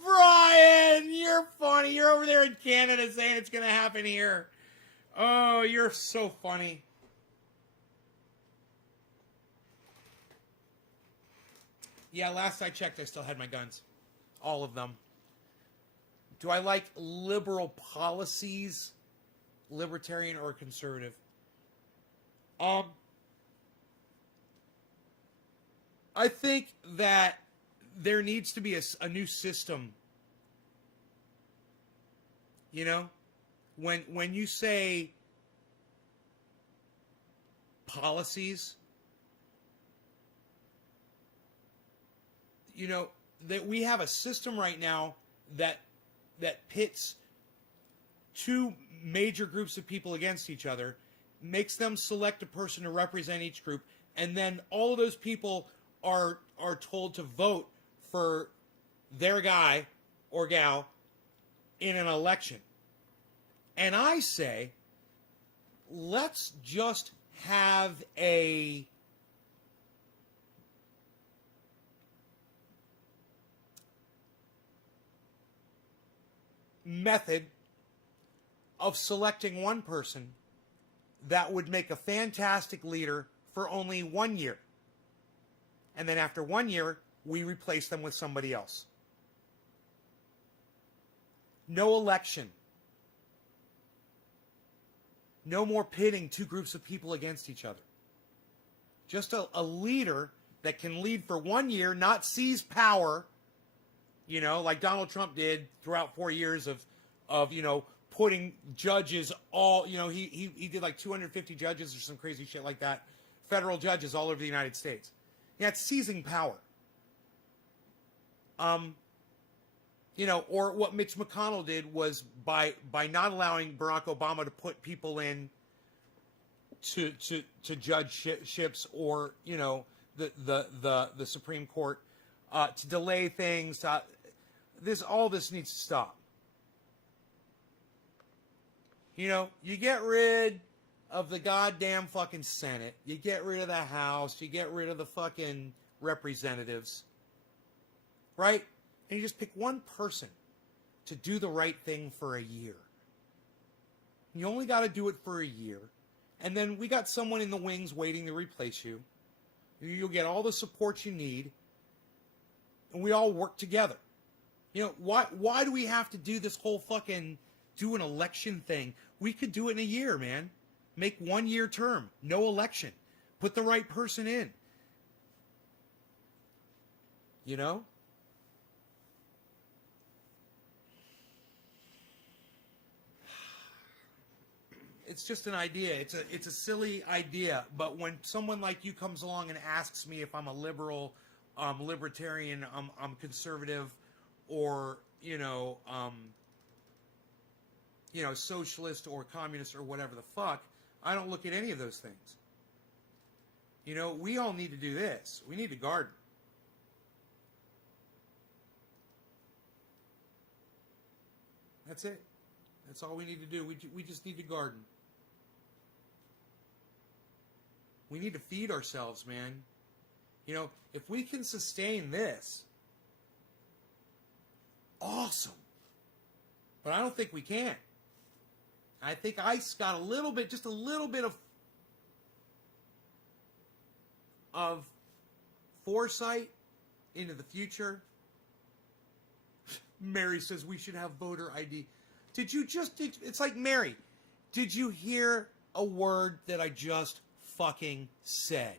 Brian, you're funny. You're over there in Canada saying it's going to happen here. Oh, you're so funny. Yeah, last I checked, I still had my guns. All of them. Do I like liberal policies? Libertarian or conservative? I think that there needs to be a new system. When you say policies, that we have a system right now that pits two major groups of people against each other, makes them select a person to represent each group, and then all of those people are told to vote for their guy or gal in an election. And I say, let's just have a method of selecting one person that would make a fantastic leader for only 1 year. And then after 1 year, we replace them with somebody else. No election. No more pitting two groups of people against each other. Just a leader that can lead for 1 year, not seize power, like Donald Trump did throughout 4 years of putting judges all, he did like 250 judges or some crazy shit like that, federal judges all over the United States. Yeah, it's seizing power. Or what Mitch McConnell did was by not allowing Barack Obama to put people in to judgeships or the Supreme Court to delay things. All this needs to stop. You get rid of the goddamn fucking Senate. You get rid of the House. You get rid of the fucking representatives. Right? And you just pick one person to do the right thing for a year. You only got to do it for a year. And then we got someone in the wings waiting to replace you. You'll get all the support you need. And we all work together. Why do we have to do this whole fucking do an election thing? We could do it in a year, man. Make 1 year term. No election. Put the right person in. It's just an idea. It's a silly idea. But when someone like you comes along and asks me if I'm a liberal, libertarian, I'm conservative, or socialist or communist or whatever the fuck, I don't look at any of those things. We all need to do this. We need to garden. That's it. That's all we need to do. We just need to garden. We need to feed ourselves, man. If we can sustain this, awesome. But I don't think we can. I think ICE got just a little bit of of foresight into the future. Mary says we should have voter ID. Did you just... It's like, Mary, did you hear a word that I just fucking said?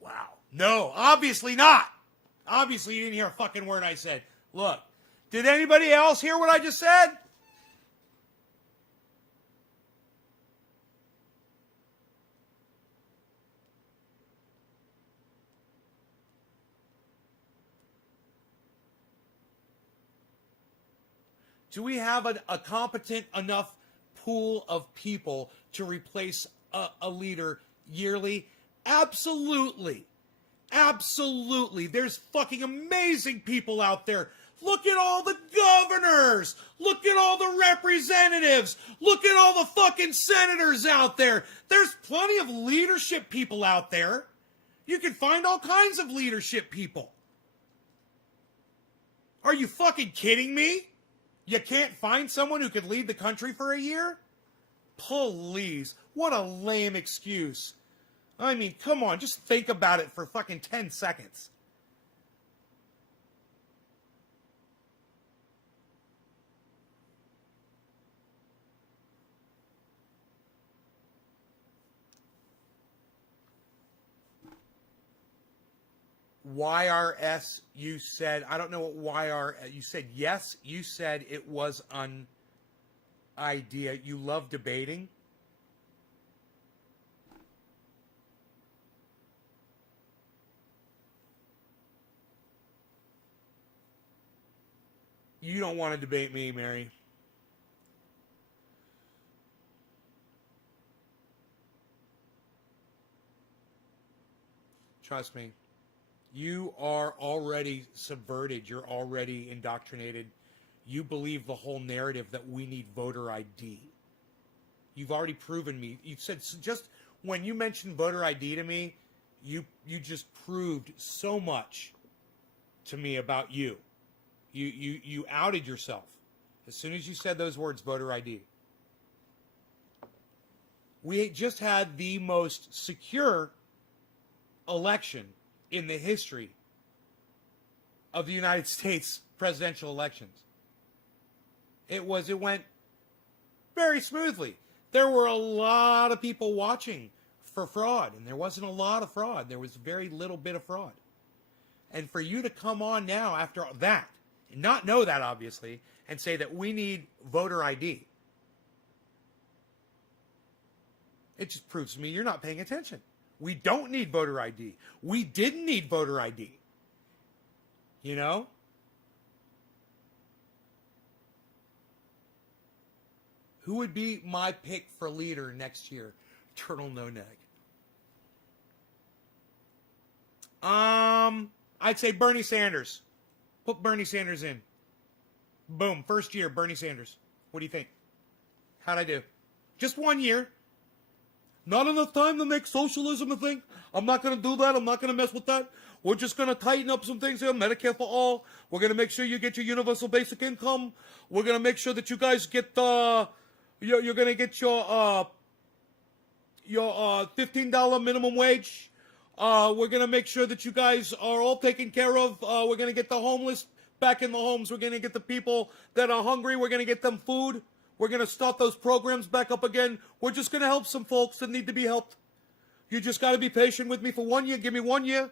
Wow. No, obviously not. Obviously you didn't hear a fucking word I said. Look, did anybody else hear what I just said? Do we have a competent enough pool of people to replace a leader yearly? Absolutely. Absolutely. There's fucking amazing people out there. Look at all the governors. Look at all the representatives. Look at all the fucking senators out there. There's plenty of leadership people out there. You can find all kinds of leadership people. Are you fucking kidding me? You can't find someone who could lead the country for a year? Please. What a lame excuse. I mean, come on, just think about it for fucking 10 seconds. YRS, you said, I don't know what YR, you said yes, you said it was an idea. You love debating. You don't want to debate me, Mary. Trust me. You are already subverted. You're already indoctrinated. You believe the whole narrative that we need voter ID. You've already proven me. You said, just when you mentioned voter ID to me, you just proved so much to me about you. You outed yourself as soon as you said those words, voter ID. We just had the most secure election in the history of the United States presidential elections. It went very smoothly. There were a lot of people watching for fraud, and there wasn't a lot of fraud. There was very little bit of fraud. And for you to come on now after that, and not know that obviously, and say that we need voter ID, it just proves to me you're not paying attention. We don't need voter ID. We didn't need voter ID. You know? Who would be my pick for leader next year? Turtle No Neck. I'd say Bernie Sanders. Put Bernie Sanders in. Boom. First year, Bernie Sanders. What do you think? How'd I do? Just 1 year. Not enough time to make socialism a thing. I'm not going to do that. I'm not going to mess with that. We're just going to tighten up some things here. Medicare for all. We're going to make sure you get your universal basic income. We're going to make sure that you guys get you're going to get your $15 minimum wage. We're going to make sure that you guys are all taken care of. We're going to get the homeless back in the homes. We're going to get the people that are hungry. We're going to get them food. We're going to start those programs back up again. We're just going to help some folks that need to be helped. You just got to be patient with me for 1 year. Give me 1 year.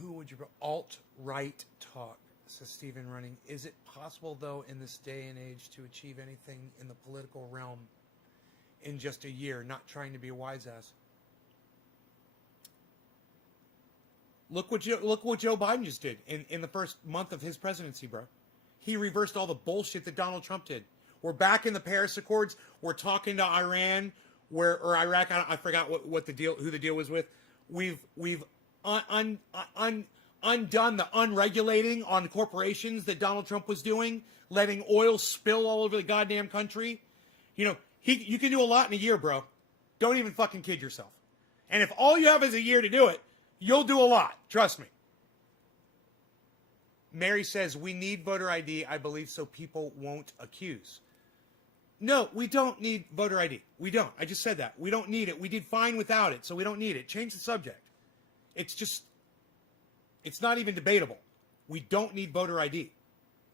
Who would you... Alt-right talk, says Stephen Running. Is it possible, though, in this day and age to achieve anything in the political realm in just a year? Not trying to be a wise ass. Look what Joe Biden just did in the first month of his presidency, bro. He reversed all the bullshit that Donald Trump did. We're back in the Paris Accords. We're talking to Iran, or Iraq. I forgot what the deal, who the deal was with. We've undone the unregulating on corporations that Donald Trump was doing, letting oil spill all over the goddamn country. You know, you can do a lot in a year, bro. Don't even fucking kid yourself. And if all you have is a year to do it, you'll do a lot. Trust me. Mary says, we need voter ID, I believe, so people won't accuse. No, we don't need voter ID. We don't. I just said that. We don't need it. We did fine without it, so we don't need it. Change the subject. It's not even debatable. We don't need voter ID.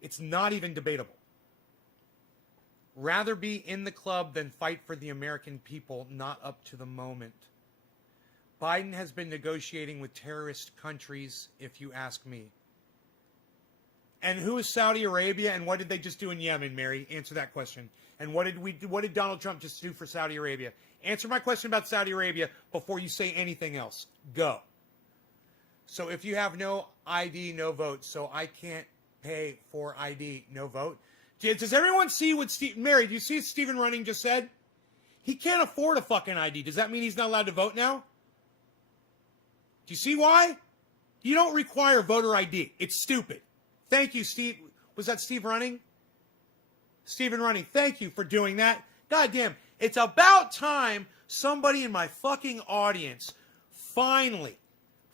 It's not even debatable. Rather be in the club than fight for the American people, not up to the moment. Biden has been negotiating with terrorist countries, if you ask me. And who is Saudi Arabia, and what did they just do in Yemen, Mary? Answer that question. And what did Donald Trump just do for Saudi Arabia? Answer my question about Saudi Arabia before you say anything else. Go. So if you have no ID, no vote. So I can't pay for ID, no vote. Does everyone see what Mary, do you see what Stephen Running just said? He can't afford a fucking ID. Does that mean he's not allowed to vote now? Do you see why? You don't require voter ID. It's stupid. Thank you, Steve. Was that Steve Running? Stephen Running, thank you for doing that. God damn, it's about time somebody in my fucking audience finally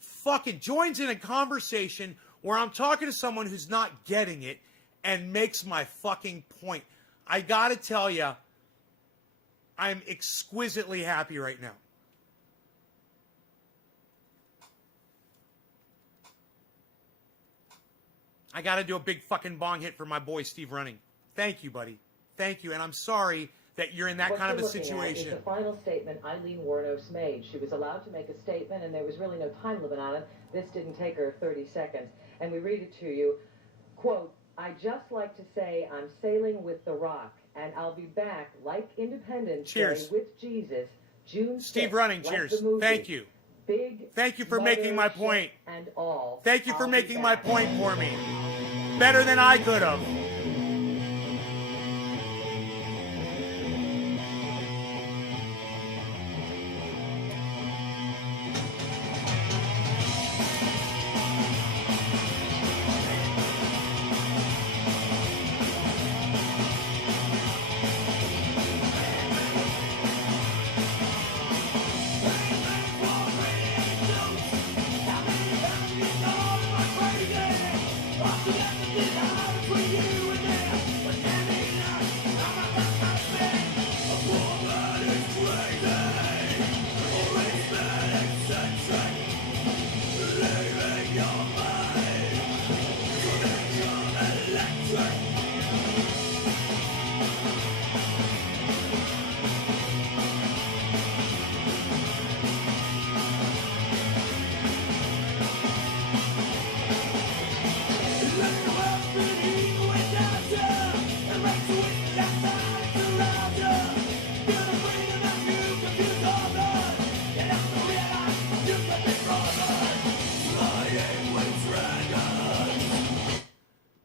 fucking joins in a conversation where I'm talking to someone who's not getting it and makes my fucking point. I gotta tell you, I'm exquisitely happy right now. I gotta do a big fucking bong hit for my boy Steve Running. Thank you, buddy. Thank you. And I'm sorry that you're in that kind of a situation. What you're looking at is the final statement Eileen Wuornos made. She was allowed to make a statement, and there was really no time limit on it. This didn't take her 30 seconds. And we read it to you. Quote, I just like to say I'm sailing with the Rock, and I'll be back like Independence Day with Jesus, June 6th. Steve Running, like cheers. The movie. Thank you. Thank you for making my point. And all. Thank you for making my point for me. Better than I could have.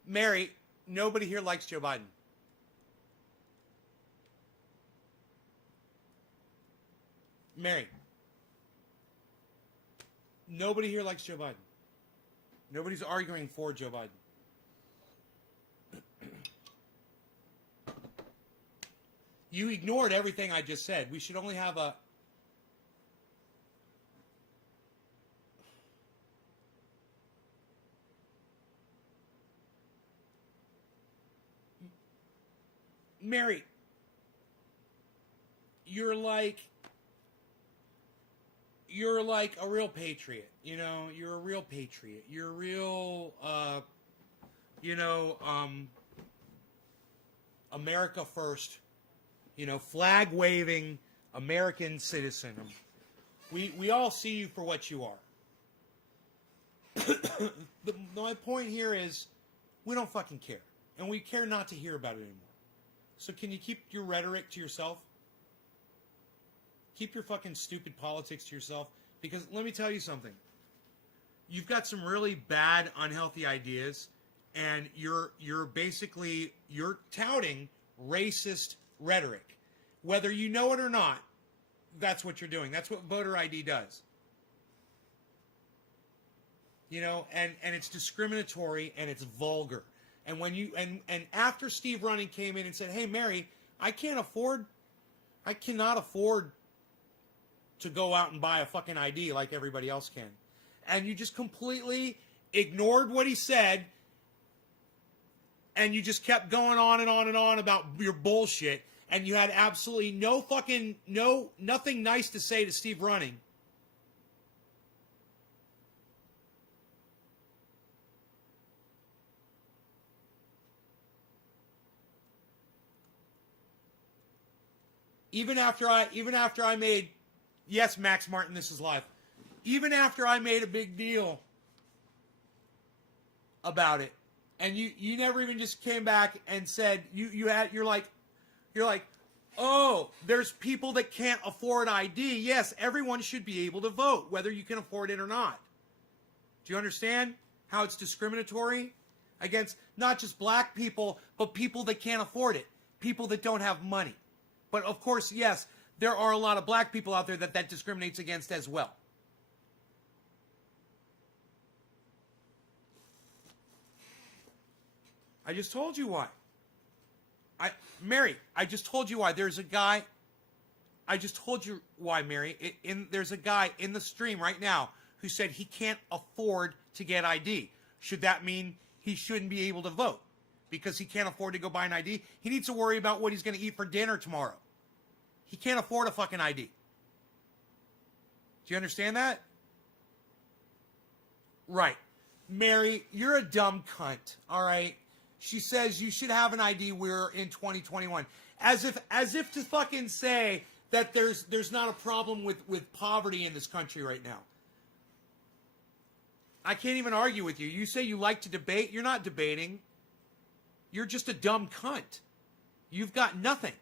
Mary, nobody here likes Joe Biden. Mary, nobody here likes Joe Biden. Nobody's arguing for Joe Biden. You ignored everything I just said. We should only have a... Mary, you're like a real patriot, you know, you're a real patriot. You're a real, America first, flag waving American citizen. We all see you for what you are. My point here is we don't fucking care. And we care not to hear about it anymore. So can you keep your rhetoric to yourself? Keep your fucking stupid politics to yourself. Because let me tell you something. You've got some really bad, unhealthy ideas. And you're touting racist rhetoric. Whether you know it or not, that's what you're doing. That's what voter ID does. And it's discriminatory and it's vulgar. And when you and after Steve Running came in and said, "Hey Mary, I cannot afford to go out and buy a fucking ID like everybody else can," and you just completely ignored what he said and you just kept going on and on and on about your bullshit, and you had absolutely nothing nice to say to Steve Running. Even after I made, yes, Max Martin, this is live. Even after I made a big deal about it, and you never even just came back and said you're like, oh, there's people that can't afford ID. Yes, everyone should be able to vote, whether you can afford it or not. Do you understand how it's discriminatory against not just black people, but people that can't afford it, people that don't have money? But of course, yes, there are a lot of black people out there that discriminates against as well. I just told you why. Mary, I just told you why. There's a guy. I just told you why, Mary. There's a guy in the stream right now who said he can't afford to get ID. Should that mean he shouldn't be able to vote because he can't afford to go buy an ID? He needs to worry about what he's going to eat for dinner tomorrow. He can't afford a fucking ID. Do you understand that? Right. Mary, you're a dumb cunt, all right? She says you should have an ID. We're in 2021. As if to fucking say that there's not a problem with poverty in this country right now. I can't even argue with you. You say you like to debate. You're not debating. You're just a dumb cunt. You've got nothing.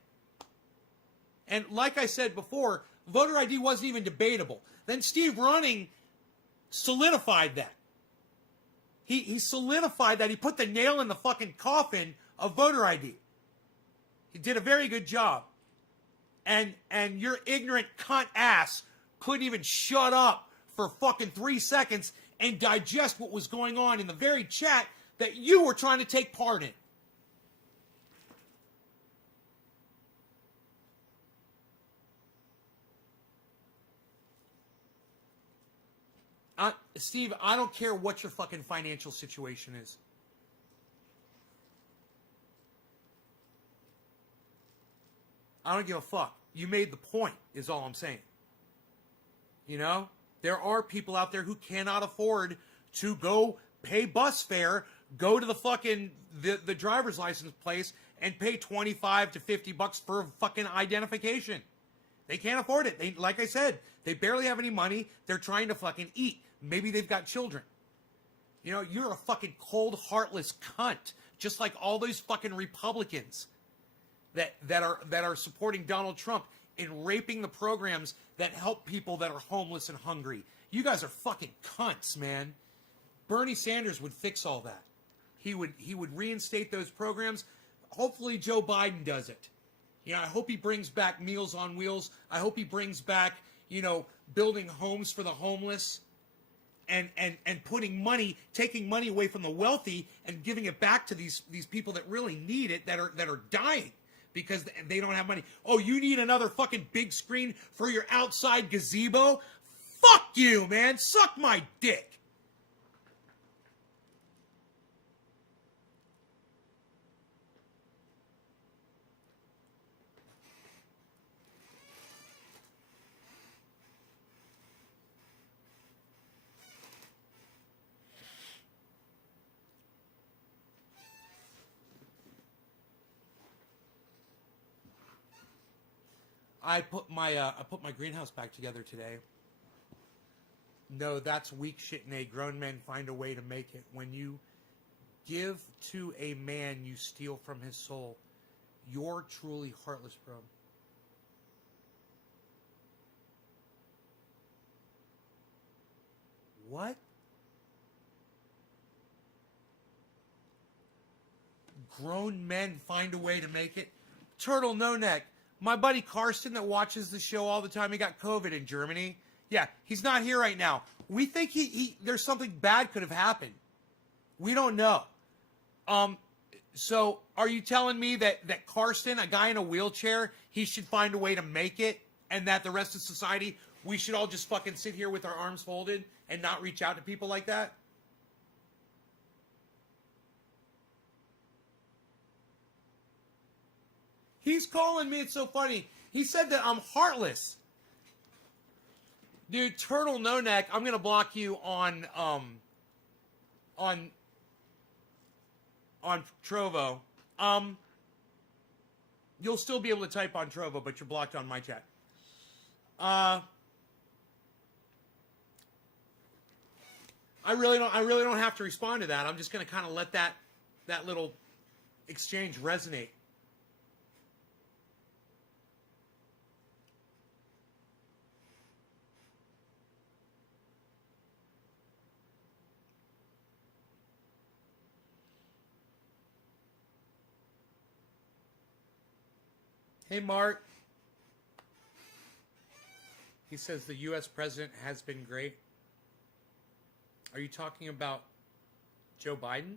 And like I said before, voter ID wasn't even debatable. Then Steve Running solidified that. He solidified that. He put the nail in the fucking coffin of voter ID. He did a very good job. And your ignorant cunt ass couldn't even shut up for fucking 3 seconds and digest what was going on in the very chat that you were trying to take part in. Steve, I don't care what your fucking financial situation is. I don't give a fuck. You made the point, is all I'm saying. You know? There are people out there who cannot afford to go pay bus fare, go to the fucking, the driver's license place, and pay $25 to $50 for fucking identification. They can't afford it. They, like I said, they barely have any money. They're trying to fucking eat. Maybe they've got children. You know, you're a fucking cold, heartless cunt, just like all those fucking Republicans that are supporting Donald Trump in raping the programs that help people that are homeless and hungry. You guys are fucking cunts, man. Bernie Sanders would fix all that. He would reinstate those programs. Hopefully Joe Biden does it. You know, I hope he brings back Meals on Wheels. I hope he brings back, you know, building homes for the homeless. And putting money, taking money away from the wealthy and giving it back to these people that really need it, that are dying because they don't have money. Oh, you need another fucking big screen for your outside gazebo? Fuck you, man. Suck my dick. I put my greenhouse back together today. No, that's weak shit, nay. Grown men find a way to make it. When you give to a man, you steal from his soul. You're truly heartless, bro. What? Grown men find a way to make it? Turtle No Neck. My buddy Karsten that watches the show all the time, he got COVID in Germany. Yeah, he's not here right now. We think there's something bad could have happened. We don't know. So are you telling me that Karsten, a guy in a wheelchair, he should find a way to make it, and that the rest of society, we should all just fucking sit here with our arms folded and not reach out to people like that? He's calling me. It's so funny. He said that I'm heartless. Dude, Turtle No Neck, I'm gonna block you on Trovo. You'll still be able to type on Trovo, but you're blocked on my chat. I really don't have to respond to that. I'm just gonna kind of let that little exchange resonate. Hey, Mark. He says the U.S. president has been great. Are you talking about Joe Biden?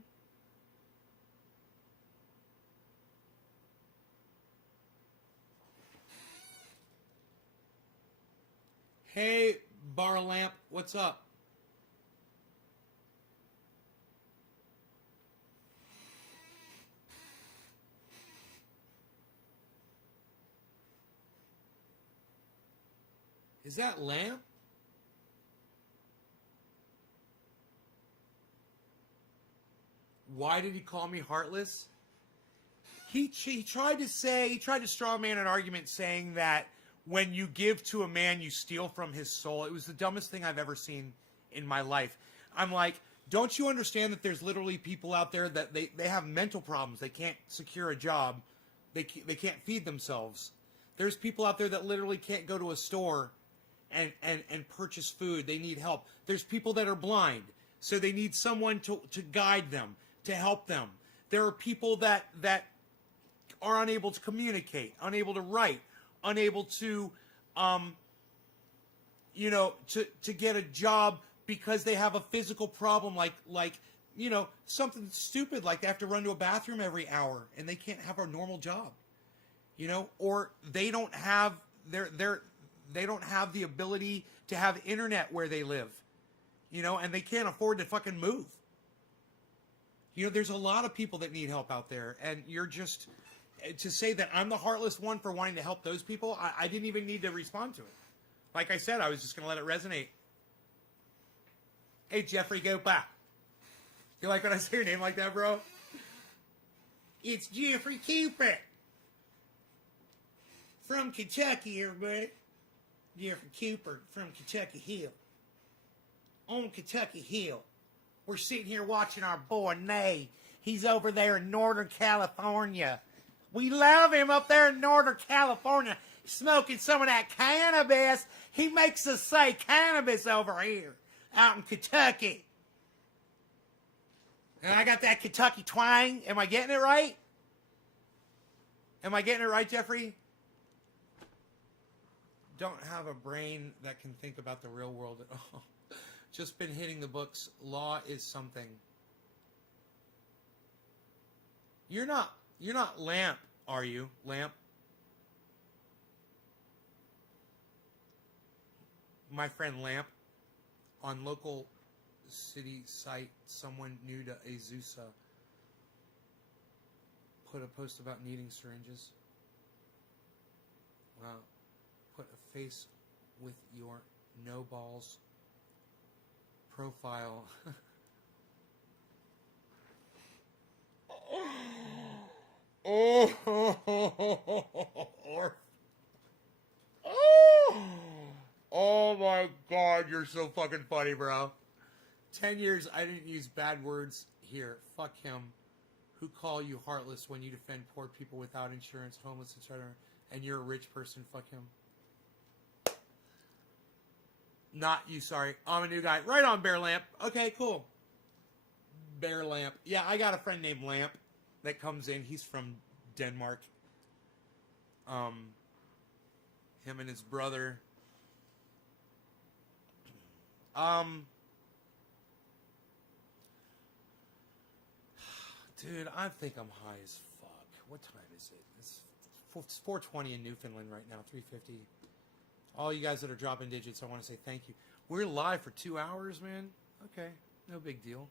Hey, Bar Lamp, what's up? Is that Lamp? Why did he call me heartless? He tried to straw man an argument saying that when you give to a man, you steal from his soul. It was the dumbest thing I've ever seen in my life. I'm like, don't you understand that there's literally people out there that they have mental problems. They can't secure a job. They can't feed themselves. There's people out there that literally can't go to a store and purchase food. They need help. There's people that are blind, so they need someone to guide them, to help them. There are people that are unable to communicate, unable to write, unable to to get a job because they have a physical problem like something stupid, like they have to run to a bathroom every hour and they can't have a normal job. Or they don't have they don't have the ability to have internet where they live, and they can't afford to fucking move. There's a lot of people that need help out there, and you're just, to say that I'm the heartless one for wanting to help those people, I didn't even need to respond to it. Like I said, I was just going to let it resonate. Hey, Jeffrey, go back. You like when I say your name like that, bro? It's Jeffrey Cooper. From Kentucky, everybody. Jeffrey Cooper from Kentucky Hill. On Kentucky Hill. We're sitting here watching our boy, Nay. He's over there in Northern California. We love him up there in Northern California, smoking some of that cannabis. He makes us say cannabis over here, out in Kentucky. And I got that Kentucky twang. Am I getting it right? Am I getting it right, Jeffrey? Don't have a brain that can think about the real world at all. Just been hitting the books. Law is something. You're not Lamp, are you? Lamp? My friend Lamp, on local city site, someone new to Azusa put a post about needing syringes. Wow. Put a face with your no balls profile. Oh my God, you're so fucking funny, bro. 10 years I didn't use bad words here. Fuck him. Who call you heartless when you defend poor people without insurance, homeless, etc. And you're a rich person? Fuck him. Not you, sorry. I'm a new guy. Right on, Bear Lamp. Okay, cool. Bear Lamp. Yeah, I got a friend named Lamp that comes in. He's from Denmark. Him and his brother. Dude, I think I'm high as fuck. What time is it? It's 4:20 in Newfoundland right now, 3:50. All you guys that are dropping digits, I want to say thank you. We're live for 2 hours, man. Okay, no big deal.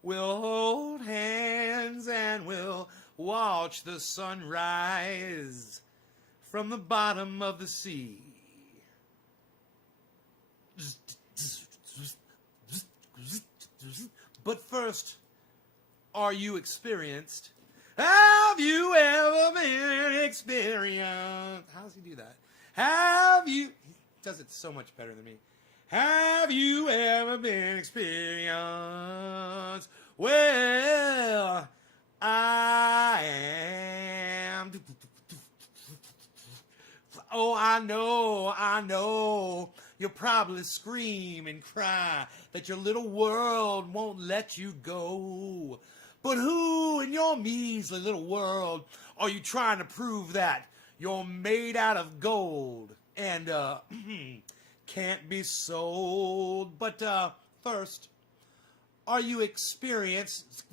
We'll hold hands and we'll watch the sunrise from the bottom of the sea. But first, are you experienced? Have you ever been experienced? How does he do that? Have you... He does it so much better than me. Have you ever been experienced? Well, I am. Oh, I know. You'll probably scream and cry that your little world won't let you go. But who in your measly little world are you trying to prove that you're made out of gold and can't be sold? But first, are you experienced?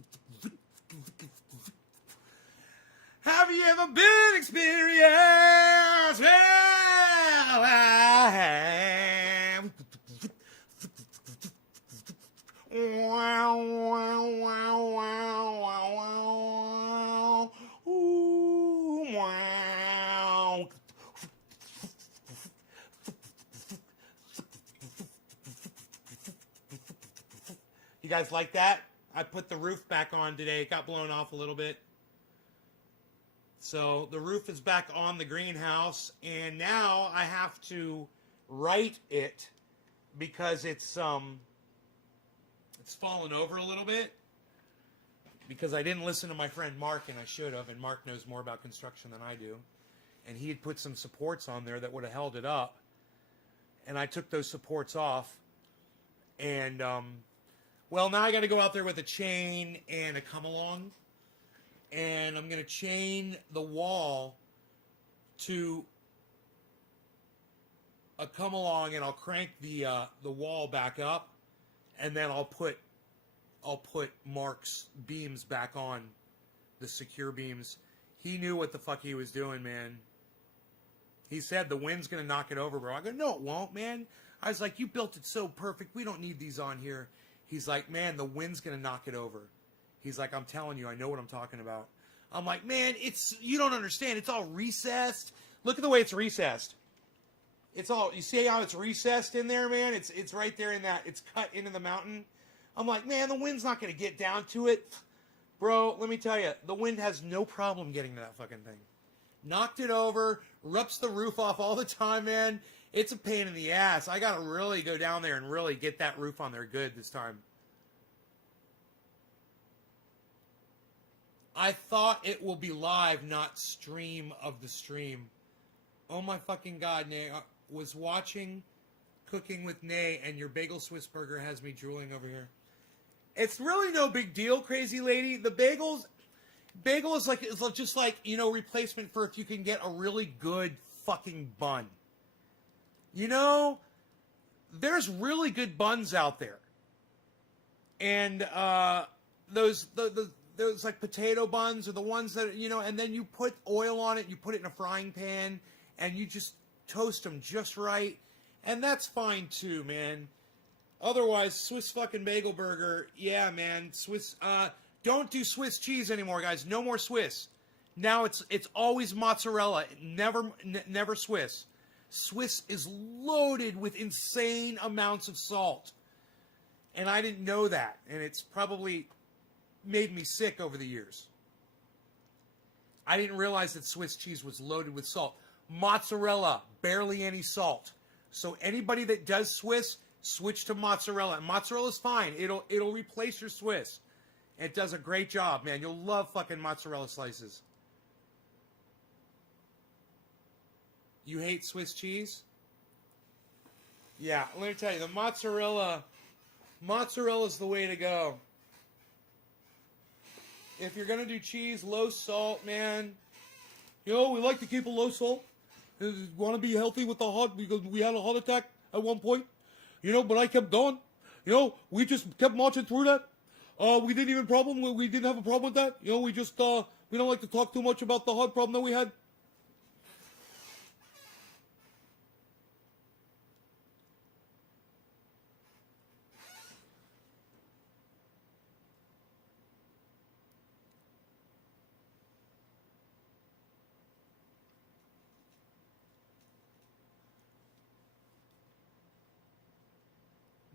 Have you ever been experienced? Well, I have. Wow, wow, wow, wow, wow, wow. Ooh, wow. You guys like that? I put the roof back on today. It got blown off a little bit. So the roof is back on the greenhouse, and now I have to right it because it's fallen over a little bit because I didn't listen to my friend Mark, and I should have, and Mark knows more about construction than I do. And he had put some supports on there that would have held it up, and I took those supports off, and well, now I got to go out there with a chain and a come-along, and I'm going to chain the wall to a come-along, and I'll crank the wall back up, and then I'll put Mark's beams back on, the secure beams. He knew what the fuck he was doing, man. He said the wind's going to knock it over, bro. I go, no, it won't, man. I was like, you built it so perfect. We don't need these on here. He's like, man, the wind's going to knock it over. He's like, I'm telling you, I know what I'm talking about. I'm like, man, you don't understand. It's all recessed. Look at the way it's recessed. It's all, you see how it's recessed in there, man? It's right there in that, it's cut into the mountain. I'm like, man, the wind's not going to get down to it. Bro, let me tell you, the wind has no problem getting to that fucking thing. Knocked it over, rips the roof off all the time, man. It's a pain in the ass. I got to really go down there and really get that roof on there good this time. I thought it will be live, not stream of the stream. Oh my fucking God, Nay. I was watching Cooking with Nay, and your bagel Swiss burger has me drooling over here. It's really no big deal, crazy lady. The bagel is like, it's just like, replacement for if you can get a really good fucking bun. There's really good buns out there. And those like potato buns are the ones that, and then you put oil on it, you put it in a frying pan, and you just toast them just right. And that's fine too, man. Otherwise, Swiss fucking bagel burger, yeah, man. Swiss, don't do Swiss cheese anymore, guys. No more Swiss. Now it's always mozzarella, never Swiss. Swiss is loaded with insane amounts of salt. And I didn't know that. And it's probably made me sick over the years. I didn't realize that Swiss cheese was loaded with salt. Mozzarella, barely any salt. So anybody that does Swiss, switch to mozzarella. And mozzarella's fine. It'll replace your Swiss. It does a great job, man. You'll love fucking mozzarella slices. You hate Swiss cheese? Yeah, let me tell you, the mozzarella's the way to go. If you're going to do cheese, low salt, man. We like to keep a low salt. We want to be healthy with the heart because we had a heart attack at one point. But I kept going. We just kept marching through that. We didn't have a problem with that. We just, we don't like to talk too much about the heart problem that we had.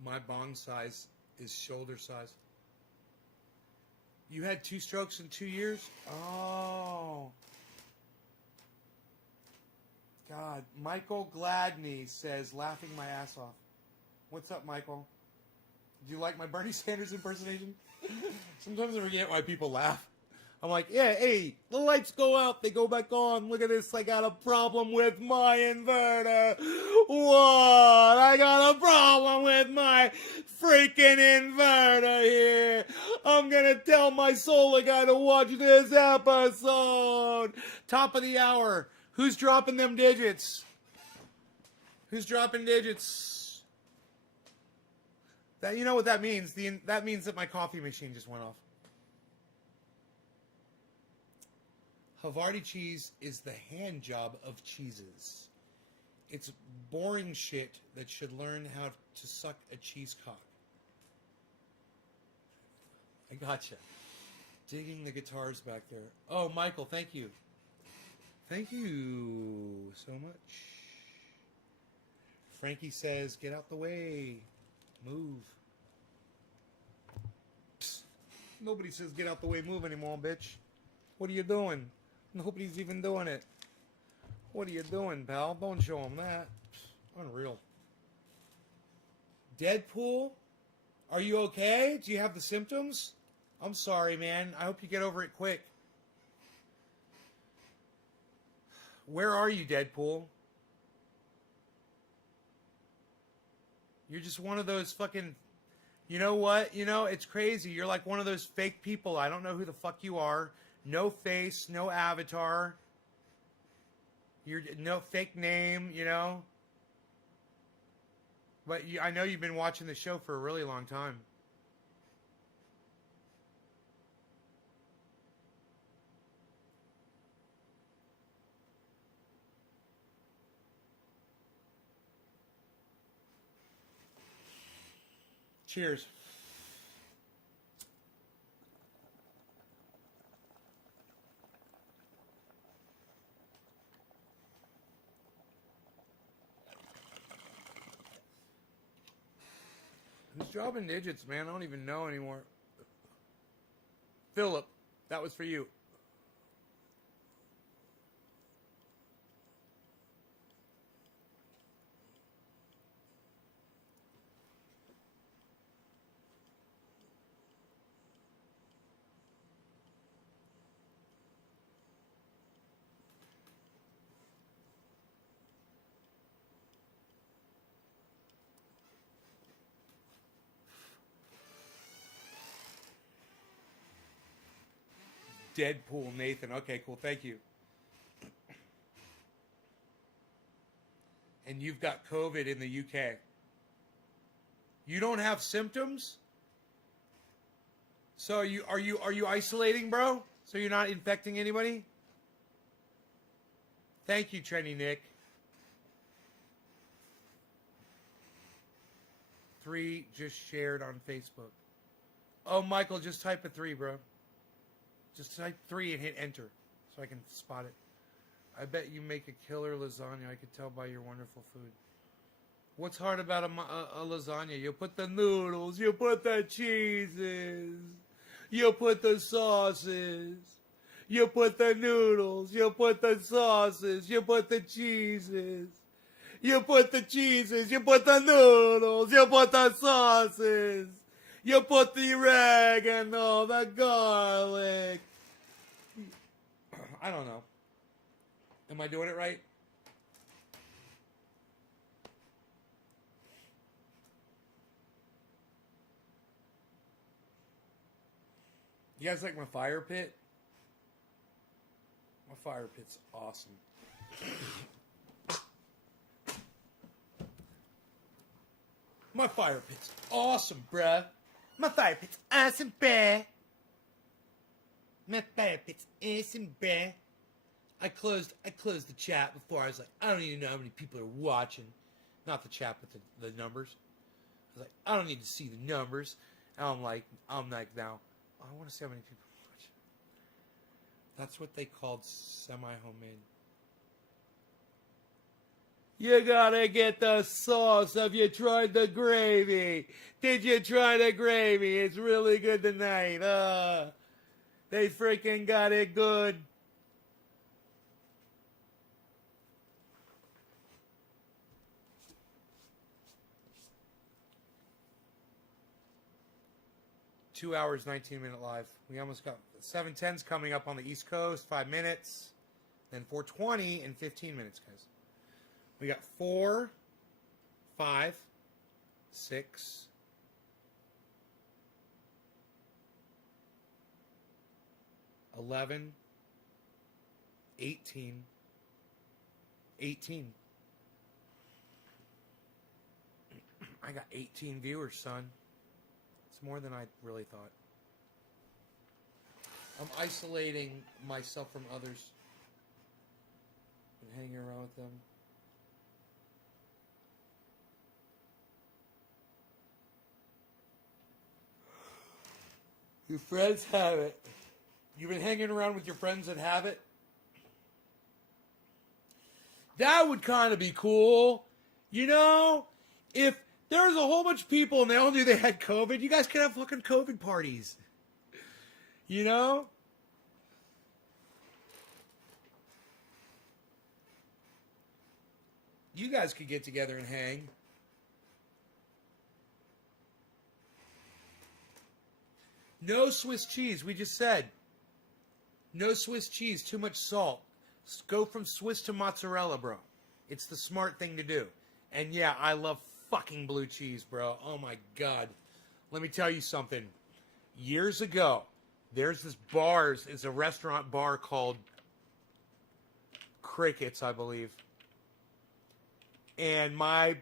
My bong size is shoulder size. You had 2 strokes in 2 years? Oh. God. Michael Gladney says, laughing my ass off. What's up, Michael? Do you like my Bernie Sanders impersonation? Sometimes I forget why people laugh. I'm like, yeah, hey, the lights go out, they go back on. Look at this, I got a problem with my inverter. What? I got a problem with my freaking inverter here. I'm gonna tell my solar guy to watch this episode. Top of the hour. Who's dropping them digits? Who's dropping digits? That, you know what that means? That means that my coffee machine just went off. Havarti cheese is the hand job of cheeses. It's boring shit that should learn how to suck a cheese cock. I gotcha. Digging the guitars back there. Oh, Michael, thank you. Thank you so much. Frankie says, get out the way. Move. Psst. Nobody says get out the way, move anymore, bitch. What are you doing? Nobody's even doing it. What are you doing, pal? Don't show them that. Psst. Unreal. Deadpool? Are you okay? Do you have the symptoms? I'm sorry, man. I hope you get over it quick. Where are you, Deadpool? You're just one of those fucking... You know what? You know, it's crazy. You're like one of those fake people. I don't know who the fuck you are. No face, no avatar. You're no fake name, you know? But I know you've been watching the show for a really long time. Cheers. Who's dropping digits, man? I don't even know anymore. Philip, that was for you. Deadpool Nathan. Okay, cool. Thank you. And you've got COVID in the UK. You don't have symptoms? So are you isolating, bro? So you're not infecting anybody? Thank you, Trendy Nick. 3 just shared on Facebook. Oh, Michael, just type a 3, bro. Just type 3 and hit enter so I can spot it. I bet you make a killer lasagna. I could tell by your wonderful food. What's hard about a lasagna? You put the noodles, you put the cheeses, you put the sauces, you put the noodles, you put the sauces, you put the cheeses, you put the cheeses, you put the noodles, you put the sauces. You put the oregano, the garlic. I don't know. Am I doing it right? You guys like my fire pit? My fire pit's awesome. My fire pit's awesome, bruh. My fire pit's awesome, bruh. My fire pit's awesome, bruh. I closed the chat before. I was like, I don't even know how many people are watching. Not the chat, but the numbers. I was like, I don't need to see the numbers. And I'm like now, I want to see how many people are watching. That's what they called semi-homemade. You gotta get the sauce. Have you tried the gravy? Did you try the gravy? It's really good tonight. They freaking got it good. Two hours, 19-minute live. We almost got 7:10's coming up on the East Coast. 5 minutes. Then 4:20 in 15 minutes, guys. We got 4, 5, 6, 11, 18, 18. I got 18 viewers, son. It's more than I really thought. I'm isolating myself from others and hanging around with them. Your friends have it. You've been hanging around with your friends that have it? That would kind of be cool. You know, if there's a whole bunch of people and they all knew they had COVID, you guys could have fucking COVID parties. You know? You guys could get together and hang. No Swiss cheese, we just said. No Swiss cheese, too much salt. Go from Swiss to mozzarella, bro. It's the smart thing to do. And yeah, I love fucking blue cheese, bro. Oh my God. Let me tell you something. Years ago, there's this bar, it's a restaurant bar called Crickets, I believe. And my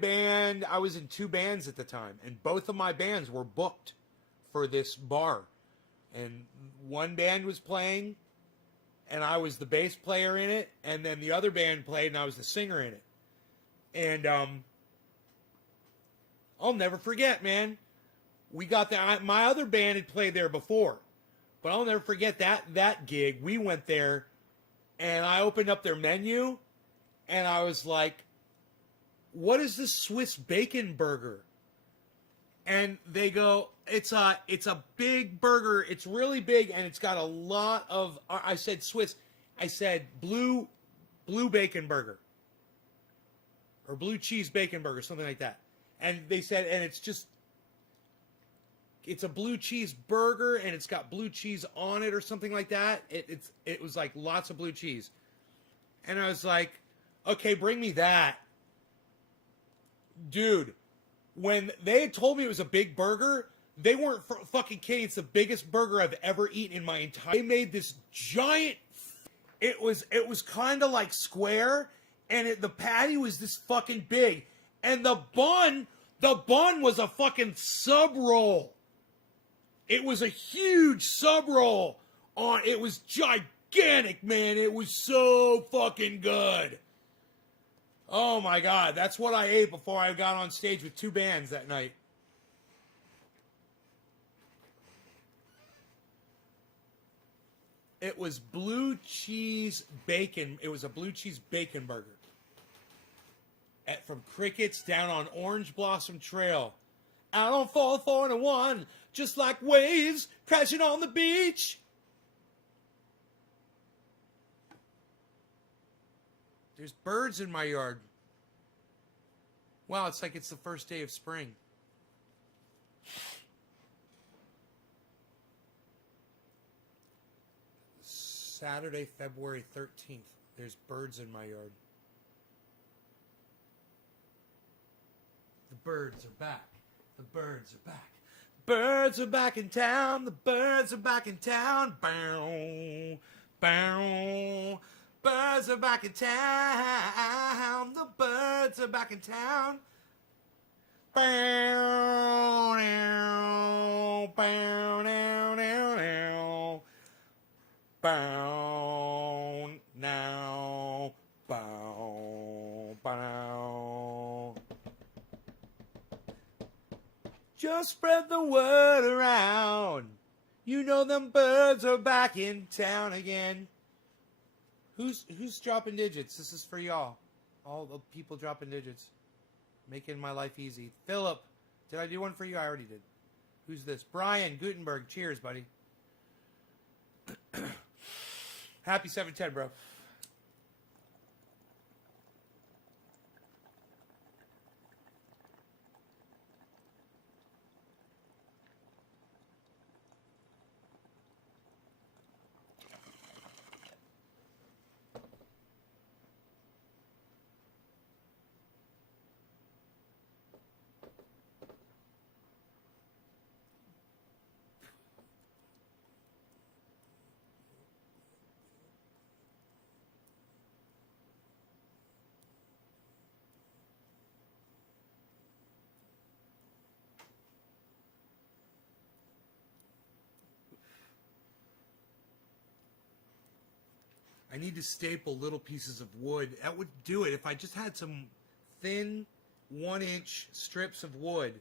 band, I was in 2 bands at the time, and both of my bands were booked for this bar. And one band was playing, and I was the bass player in it, and then the other band played, and I was the singer in it. And I'll never forget, man. We got that. My other band had played there before, but I'll never forget that gig. We went there, and I opened up their menu, and I was like, "What is this Swiss bacon burger?" And they go, it's a big burger. It's really big, and it's got a lot of. I said Swiss. I said blue bacon burger, or blue cheese bacon burger, something like that. And they said, and it's a blue cheese burger, and it's got blue cheese on it, or something like that. It was like lots of blue cheese, and I was like, okay, bring me that, dude. When they had told me it was a big burger, they weren't fucking kidding. It's the biggest burger I've ever eaten in my entire. They made this giant. It was kind of like square, and the patty was this fucking big, and the bun was a fucking sub roll. It was a huge sub roll on. It was gigantic, man. It was so fucking good. Oh my God, that's what I ate before I got on stage with 2 bands that night. It was blue cheese bacon. It was a blue cheese bacon burger. From Crickets down on Orange Blossom Trail. Out on 441, just like waves crashing on the beach. There's birds in my yard. Wow, it's like it's the first day of spring. Saturday, February 13th. There's birds in my yard. The birds are back. The birds are back. Birds are back in town. The birds are back in town. Bow, bow. Birds are back in town. The birds are back in town. Bow, now, bow, now, now, now. Bow, now, bow, bow. Just spread the word around. You know them birds are back in town again. Who's dropping digits? This is for y'all. All the people dropping digits. Making my life easy. Philip, did I do one for you? I already did. Who's this? Brian Gutenberg. Cheers, buddy. Happy 710, bro. I need to staple little pieces of wood. That would do it if I just had some thin 1-inch strips of wood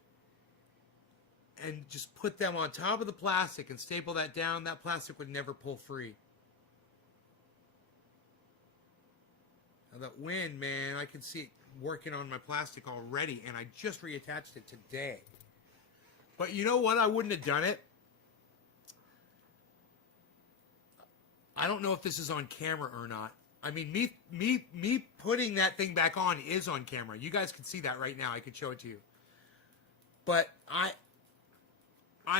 and just put them on top of the plastic and staple that down. That plastic would never pull free. Now that wind, man, I can see it working on my plastic already, and I just reattached it today. But you know what? I wouldn't have done it. I don't know if this is on camera or not. I mean, me putting that thing back on is on camera. You guys can see that right now. I could show it to you. But I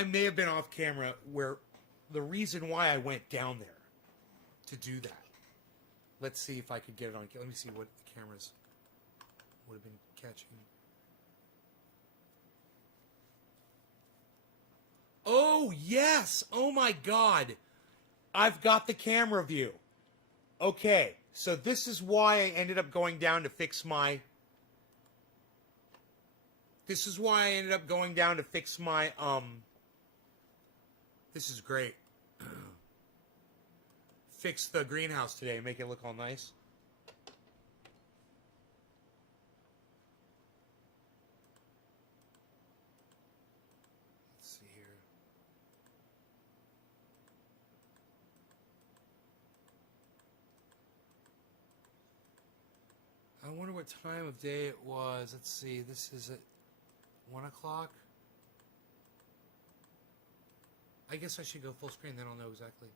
may have been off camera where the reason why I went down there to do that. Let's see if I could get it on. Let me see what the cameras would have been catching. Oh, yes. Oh, my God. I've got the camera view. Okay, so this is why I ended up going down to fix my... This is great. Fix the greenhouse today, make it look all nice. Let's see here. I wonder what time of day it was. Let's see. This is at 1 o'clock. I guess I should go full screen, then I'll know exactly.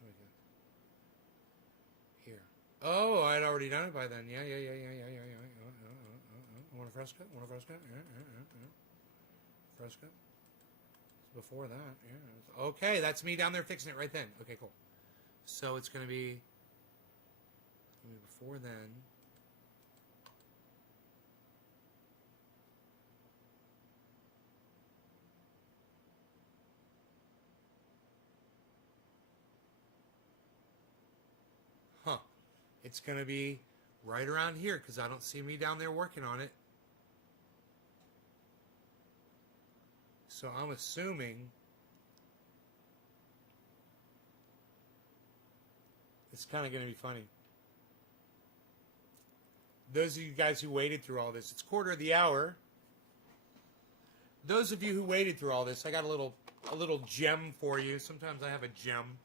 There we go. Here. Oh, I'd already done it by then. Yeah. Want a fresco? Fresco? Before that, yeah. Okay, that's me down there fixing it right then. Okay, cool. So it's going to be before then. Huh. It's going to be right around here because I don't see me down there working on it. So I'm assuming it's kind of going to be funny. Those of you guys who waited through all this, it's 1:15. Those of you who waited through all this, I got a little gem for you. Sometimes I have a gem.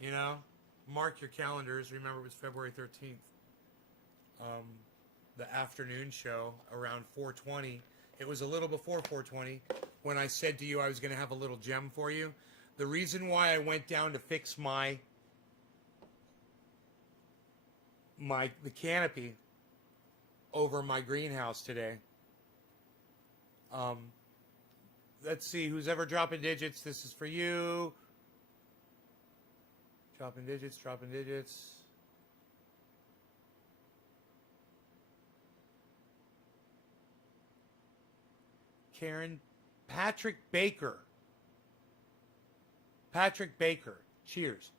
You know, mark your calendars. Remember, it was February 13th. The afternoon show around 4:20. It was a little before 4:20 when I said to you I was going to have a little gem for you. The reason why I went down to fix the canopy over my greenhouse today. Let's see, who's ever dropping digits, this is for you. Dropping digits. Karen, Patrick Baker. Cheers.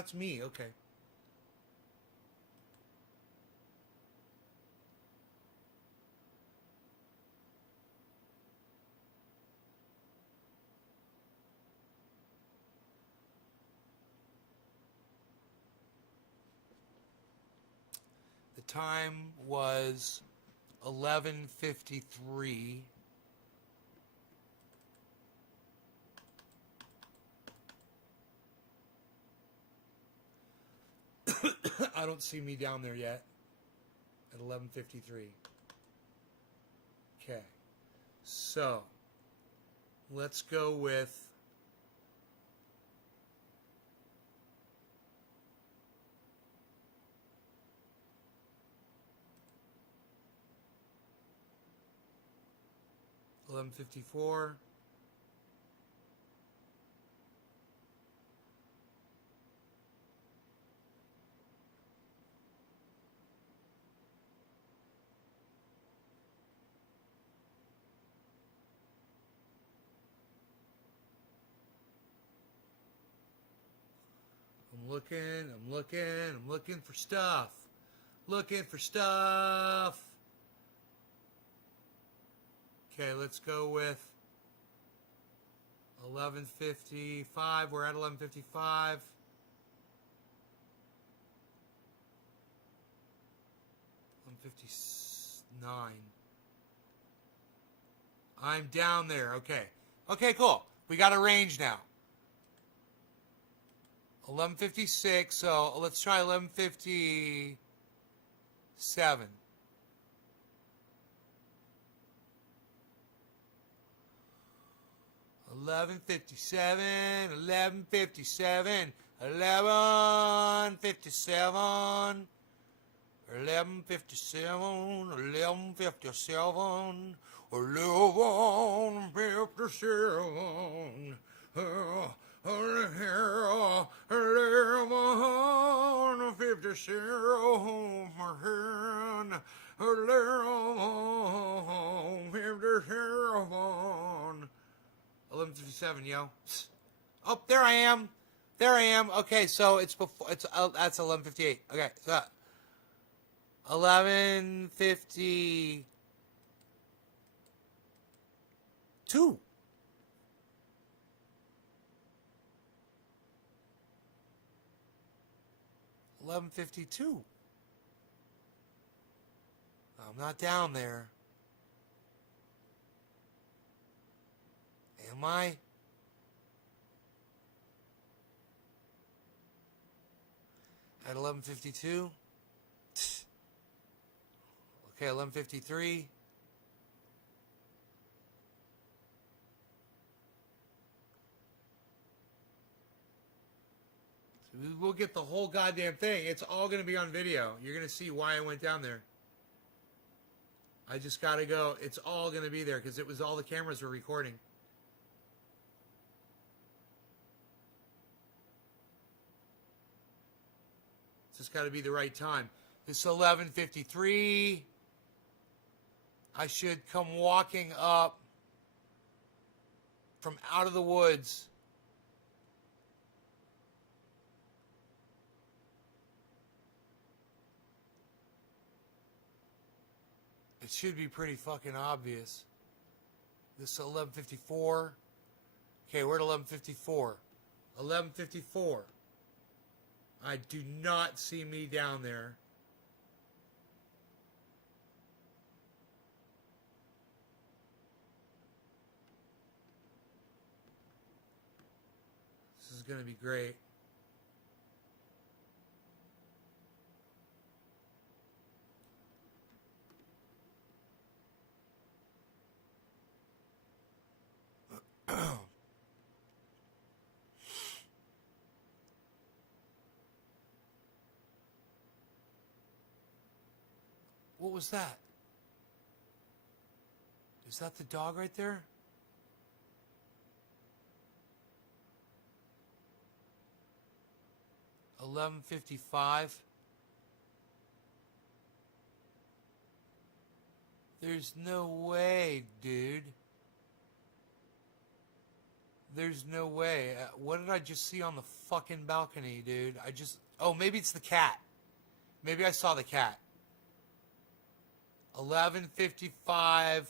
that's me. Okay. The time was 11:53. I don't see me down there yet at 11:53. Okay. So, let's go with $11.54. I'm looking for stuff. Looking for stuff. Okay, let's go with 11:55. We're at 11:55. 11:59. I'm down there. Okay. Okay, cool. We got a range now. 11:56. So let's try 11:57. 11:57. 11:57. 11:57. 11:57. 11:57. 11:57. 11:57, yo. Oh, there I am. There I am. Okay, so it's before. It's that's 11:58. Okay, so 11:52. 11:52. I'm not down there. Am I? At 11:52? Okay, 11:53. So we'll get the whole goddamn thing. It's all going to be on video. You're going to see why I went down there. I just got to go. It's all going to be there because it was all the cameras were recording. It's just got to be the right time. It's 11:53. I should come walking up from out of the woods. It should be pretty fucking obvious. This is 11:54. Okay, we're at 11:54. 11:54. I do not see me down there. This is going to be great. What was that? Is that the dog right there? $11:55. There's no way, dude. There's no way. What did I just see on the fucking balcony, dude? Oh, maybe it's the cat. Maybe I saw the cat. 11:55.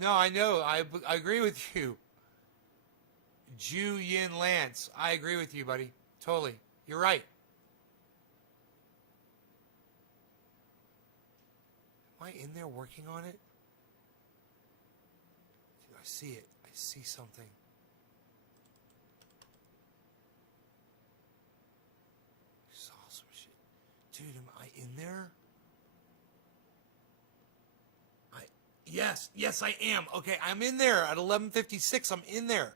No, I know. I agree with you. Ju Yin Lance. I agree with you, buddy. Totally. You're right. Am I in there working on it? Dude, I see it. I see something. I saw some shit. Dude, am I in there? Yes, I am. Okay, I'm in there at 11:56. I'm in there.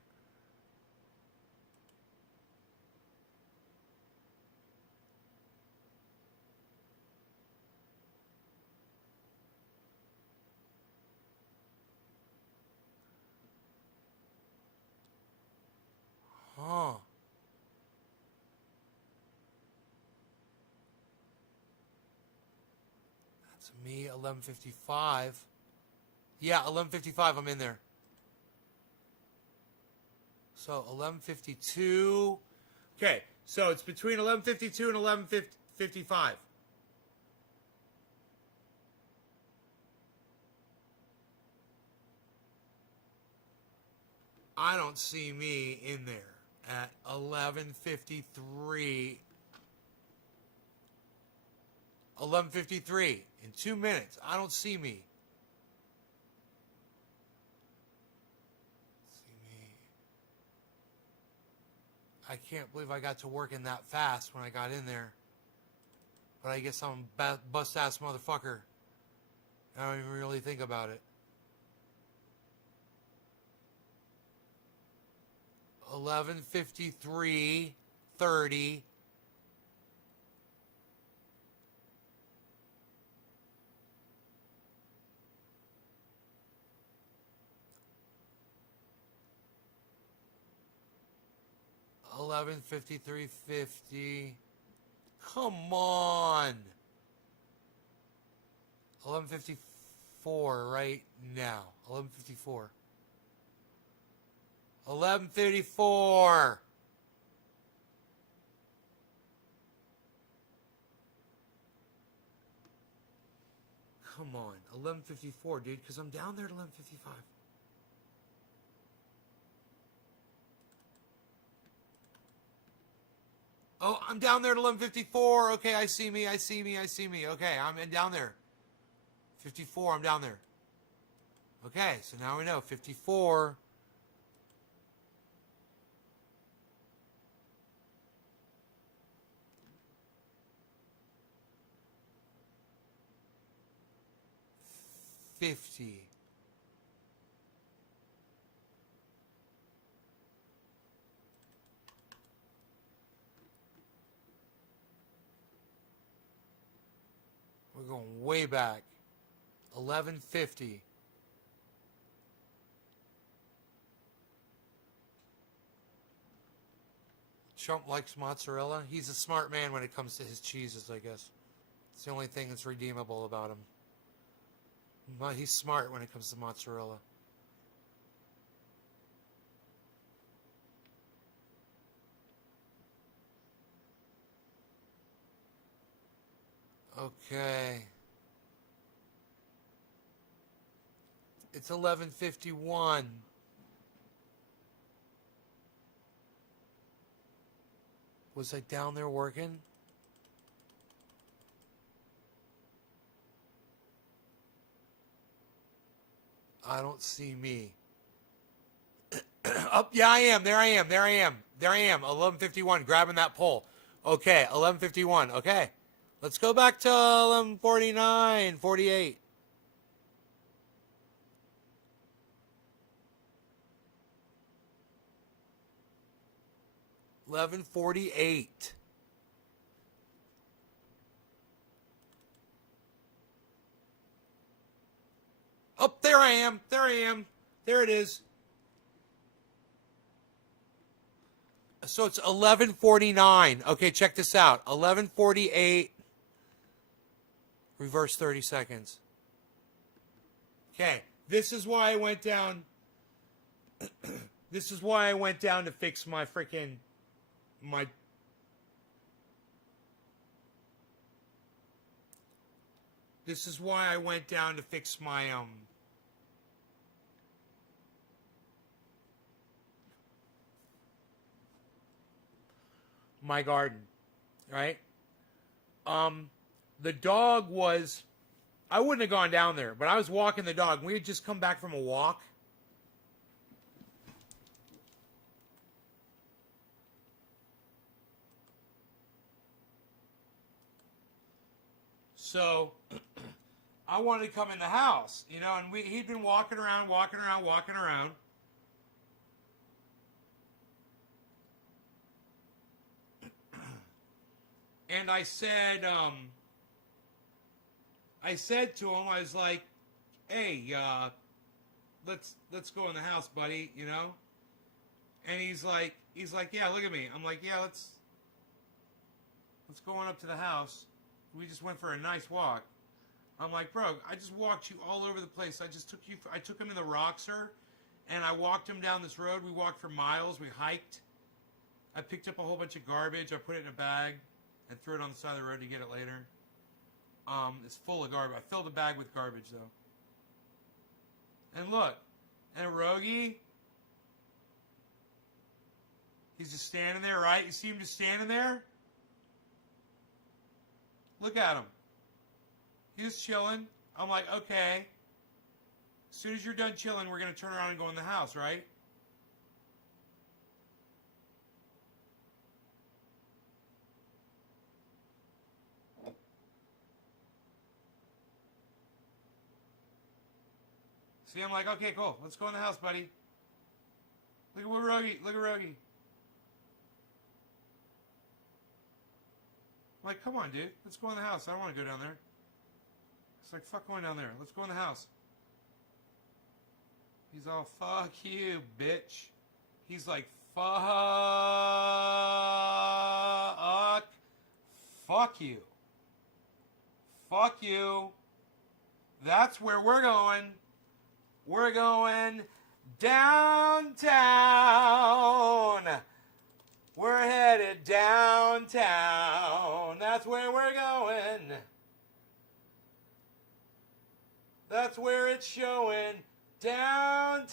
Huh. That's me, 11:55. Yeah, 11:55, I'm in there. So 11:52. Okay, so it's between 11:52 and 11:55. I don't see me in there at 11:53. 11:53 in 2 minutes. I don't see me. I can't believe I got to working that fast when I got in there. But I guess I'm a bust-ass motherfucker. I don't even really think about it. 11:53:30. $11:53:50. Come on. 11:54 right now. 11:54. 11:34. Come on. 11:54, dude, because I'm down there at 11:55. Oh, I'm down there at 11:54. Okay, I see me. Okay, I'm down there. 54, I'm down there. Okay, so now we know. 54. $50. We're going way back. 11:50. Trump likes mozzarella. He's a smart man when it comes to his cheeses, I guess. It's the only thing that's redeemable about him. But he's smart when it comes to mozzarella. Okay. It's 11:51. Was I down there working? I don't see me. Up, yeah, I am. There I am. 11:51, grabbing that pole. Okay, 11:51. Okay. Let's go back to 11:49, 48. $11:48. Oh, there I am. There it is. So it's 11:49. Okay, check this out. 11:48. Reverse 30 seconds. Okay, this is why I went down. This is why I went down to fix my freaking my. This is why I went down to fix my garden, right? The dog was, I wouldn't have gone down there, but I was walking the dog. We had just come back from a walk. So I wanted to come in the house, you know, and he'd been walking around. And I said to him, I was like, "Hey, let's go in the house, buddy," you know. And he's like, "Yeah, look at me." I'm like, "Yeah, let's go on up to the house. We just went for a nice walk." I'm like, "Bro, I just walked you all over the place. I took him in the Roxer, and I walked him down this road. We walked for miles. We hiked. I picked up a whole bunch of garbage. I put it in a bag and threw it on the side of the road to get it later. It's full of garbage. I filled the bag with garbage, though. And look, and Rogie, he's just standing there, right? You see him just standing there? Look at him. He's chilling. I'm like, okay. As soon as you're done chilling, we're going to turn around and go in the house, right? See, I'm like, okay, cool. Let's go in the house, buddy. Look at Rogie. Look at Rogie. I'm like, come on, dude. Let's go in the house. I don't want to go down there. It's like, fuck going down there. Let's go in the house. He's all, fuck you, bitch. He's like, fuck you. Fuck you. That's where we're going. We're going downtown. We're headed downtown. That's where we're going. That's where it's showing. Downtown.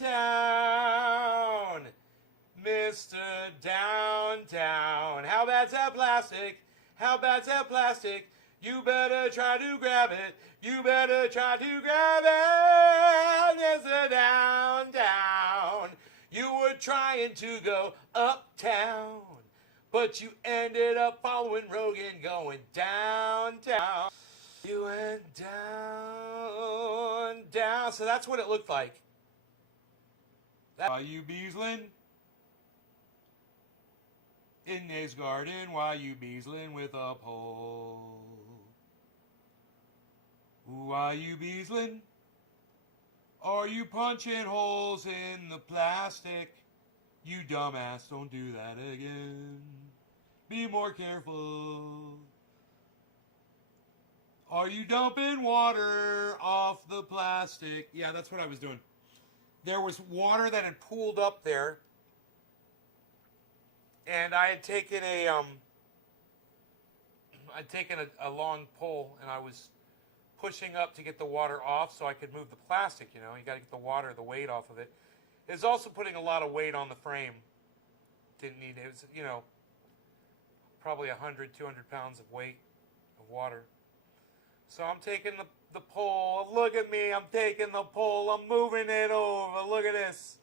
Mr. Downtown. How bad's that plastic? How bad's that plastic? You better try to grab it. You better try to grab it. Mr. Downtown. You were trying to go uptown, but you ended up following Rogan going downtown. You went down. So that's what it looked like. Why you beasling? In this garden, why you beasling with a pole? Why you beasling? Are you punching holes in the plastic? You dumbass, don't do that again. Be more careful. Are you dumping water off the plastic? Yeah, that's what I was doing. There was water that had pooled up there. And I had taken a long pole and I was pushing up to get the water off so I could move the plastic, you know. You got to get the water, the weight off of it. It was also putting a lot of weight on the frame. Didn't need it. It was, you know, probably 100, 200 pounds of weight of water. So I'm taking the pole. Look at me. I'm taking the pole. I'm moving it over. Look at this.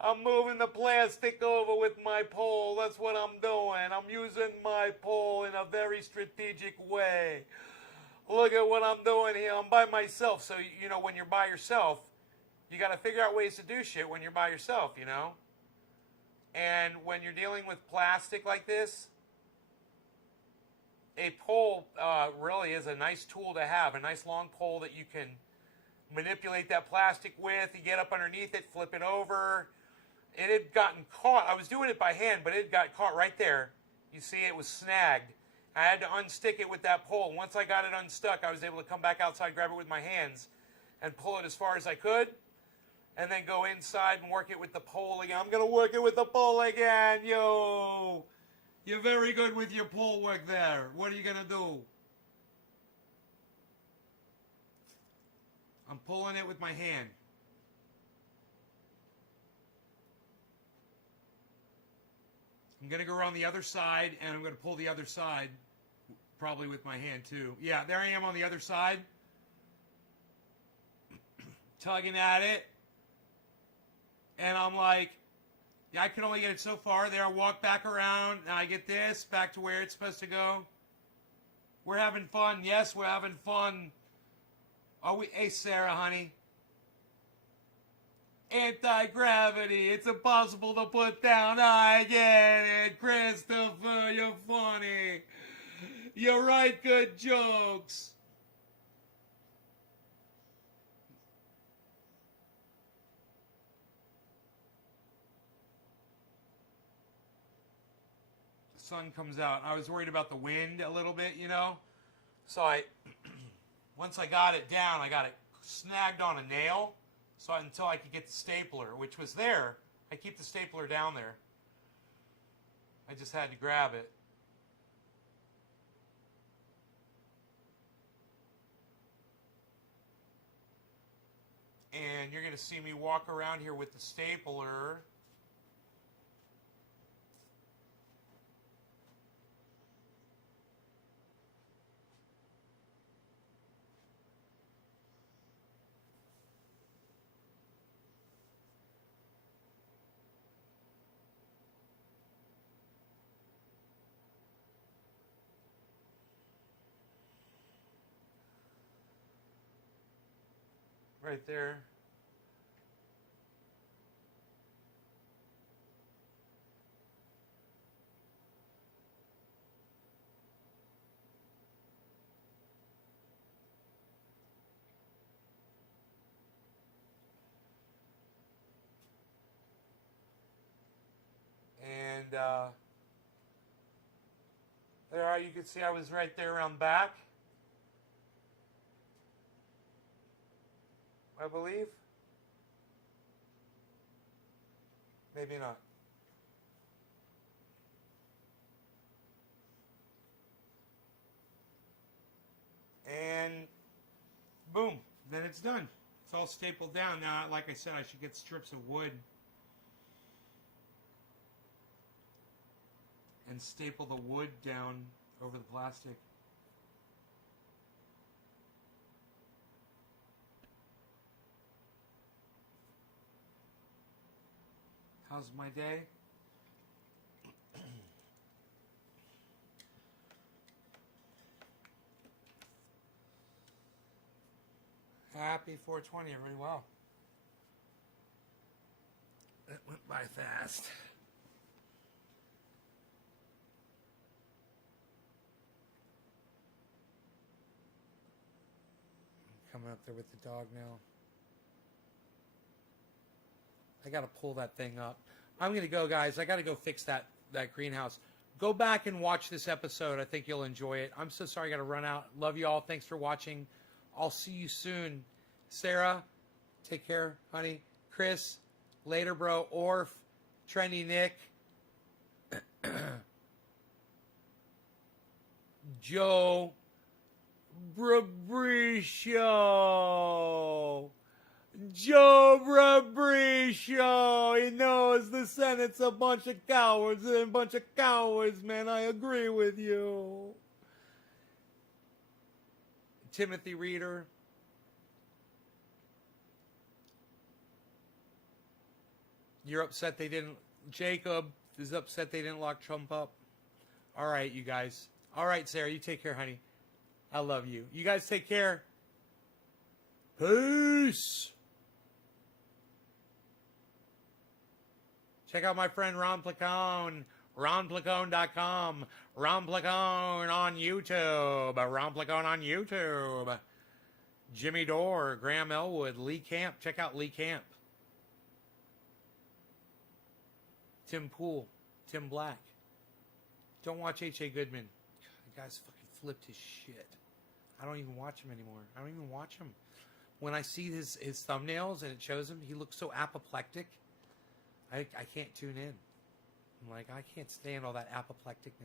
I'm moving the plastic over with my pole. That's what I'm doing. I'm using my pole in a very strategic way. Look at what I'm doing here. I'm by myself. So, you know, when you're by yourself, you got to figure out ways to do shit when you're by yourself, you know? And when you're dealing with plastic like this, a pole really is a nice tool to have. A nice long pole that you can manipulate that plastic with. You get up underneath it, flip it over, it had gotten caught. I was doing it by hand, but it got caught right there. You see, it was snagged. I had to unstick it with that pole. Once I got it unstuck, I was able to come back outside, grab it with my hands, and pull it as far as I could, and then go inside and work it with the pole again. I'm going to work it with the pole again, yo! You're very good with your pole work there. What are you going to do? I'm pulling it with my hand. I'm going to go around the other side, and I'm going to pull the other side, probably with my hand too. Yeah, there I am on the other side. Tugging at it. And I'm like, yeah, I can only get it so far. There, I walk back around, and I get this back to where it's supposed to go. We're having fun. Yes, we're having fun. Are we? Hey, Sarah, honey. Anti-gravity. It's impossible to put down. I get it. Christopher, you're funny. You write good jokes. The sun comes out. I was worried about the wind a little bit, you know. So once I got it down, I got it snagged on a nail. So until I could get the stapler, which was there, I keep the stapler down there. I just had to grab it. And you're going to see me walk around here with the stapler. Right there. And there you can see I was right there around back, I believe. Maybe not. And boom, then it's done. It's all stapled down. Now, like I said, I should get strips of wood and staple the wood down over the plastic. How's my day? Happy 420, everybody. Wow. That went by fast. I'm coming up there with the dog now. I got to pull that thing up. I'm going to go, guys. I got to go fix that greenhouse. Go back and watch this episode. I think you'll enjoy it. I'm so sorry I got to run out. Love you all. Thanks for watching. I'll see you soon. Sarah, take care, honey. Chris, later, bro. Orf, Trendy Nick, Joe, Brabricio. Joe Brabricio. He knows the Senate's a bunch of cowards and a bunch of cowards, man. I agree with you. Timothy Reeder. You're upset they didn't. Jacob is upset they didn't lock Trump up. All right, you guys. All right, Sarah, you take care, honey. I love you. You guys take care. Peace. Check out my friend Ron Placone. RonPlacone.com. Ron Placone on YouTube. Ron Placone on YouTube. Jimmy Dore, Graham Elwood, Lee Camp. Check out Lee Camp. Tim Pool, Tim Black. Don't watch H.A. Goodman. The guy's fucking flipped his shit. I don't even watch him anymore. I don't even watch him. When I see his thumbnails and it shows him, he looks so apoplectic. I can't tune in. I'm like, I can't stand all that apoplecticness.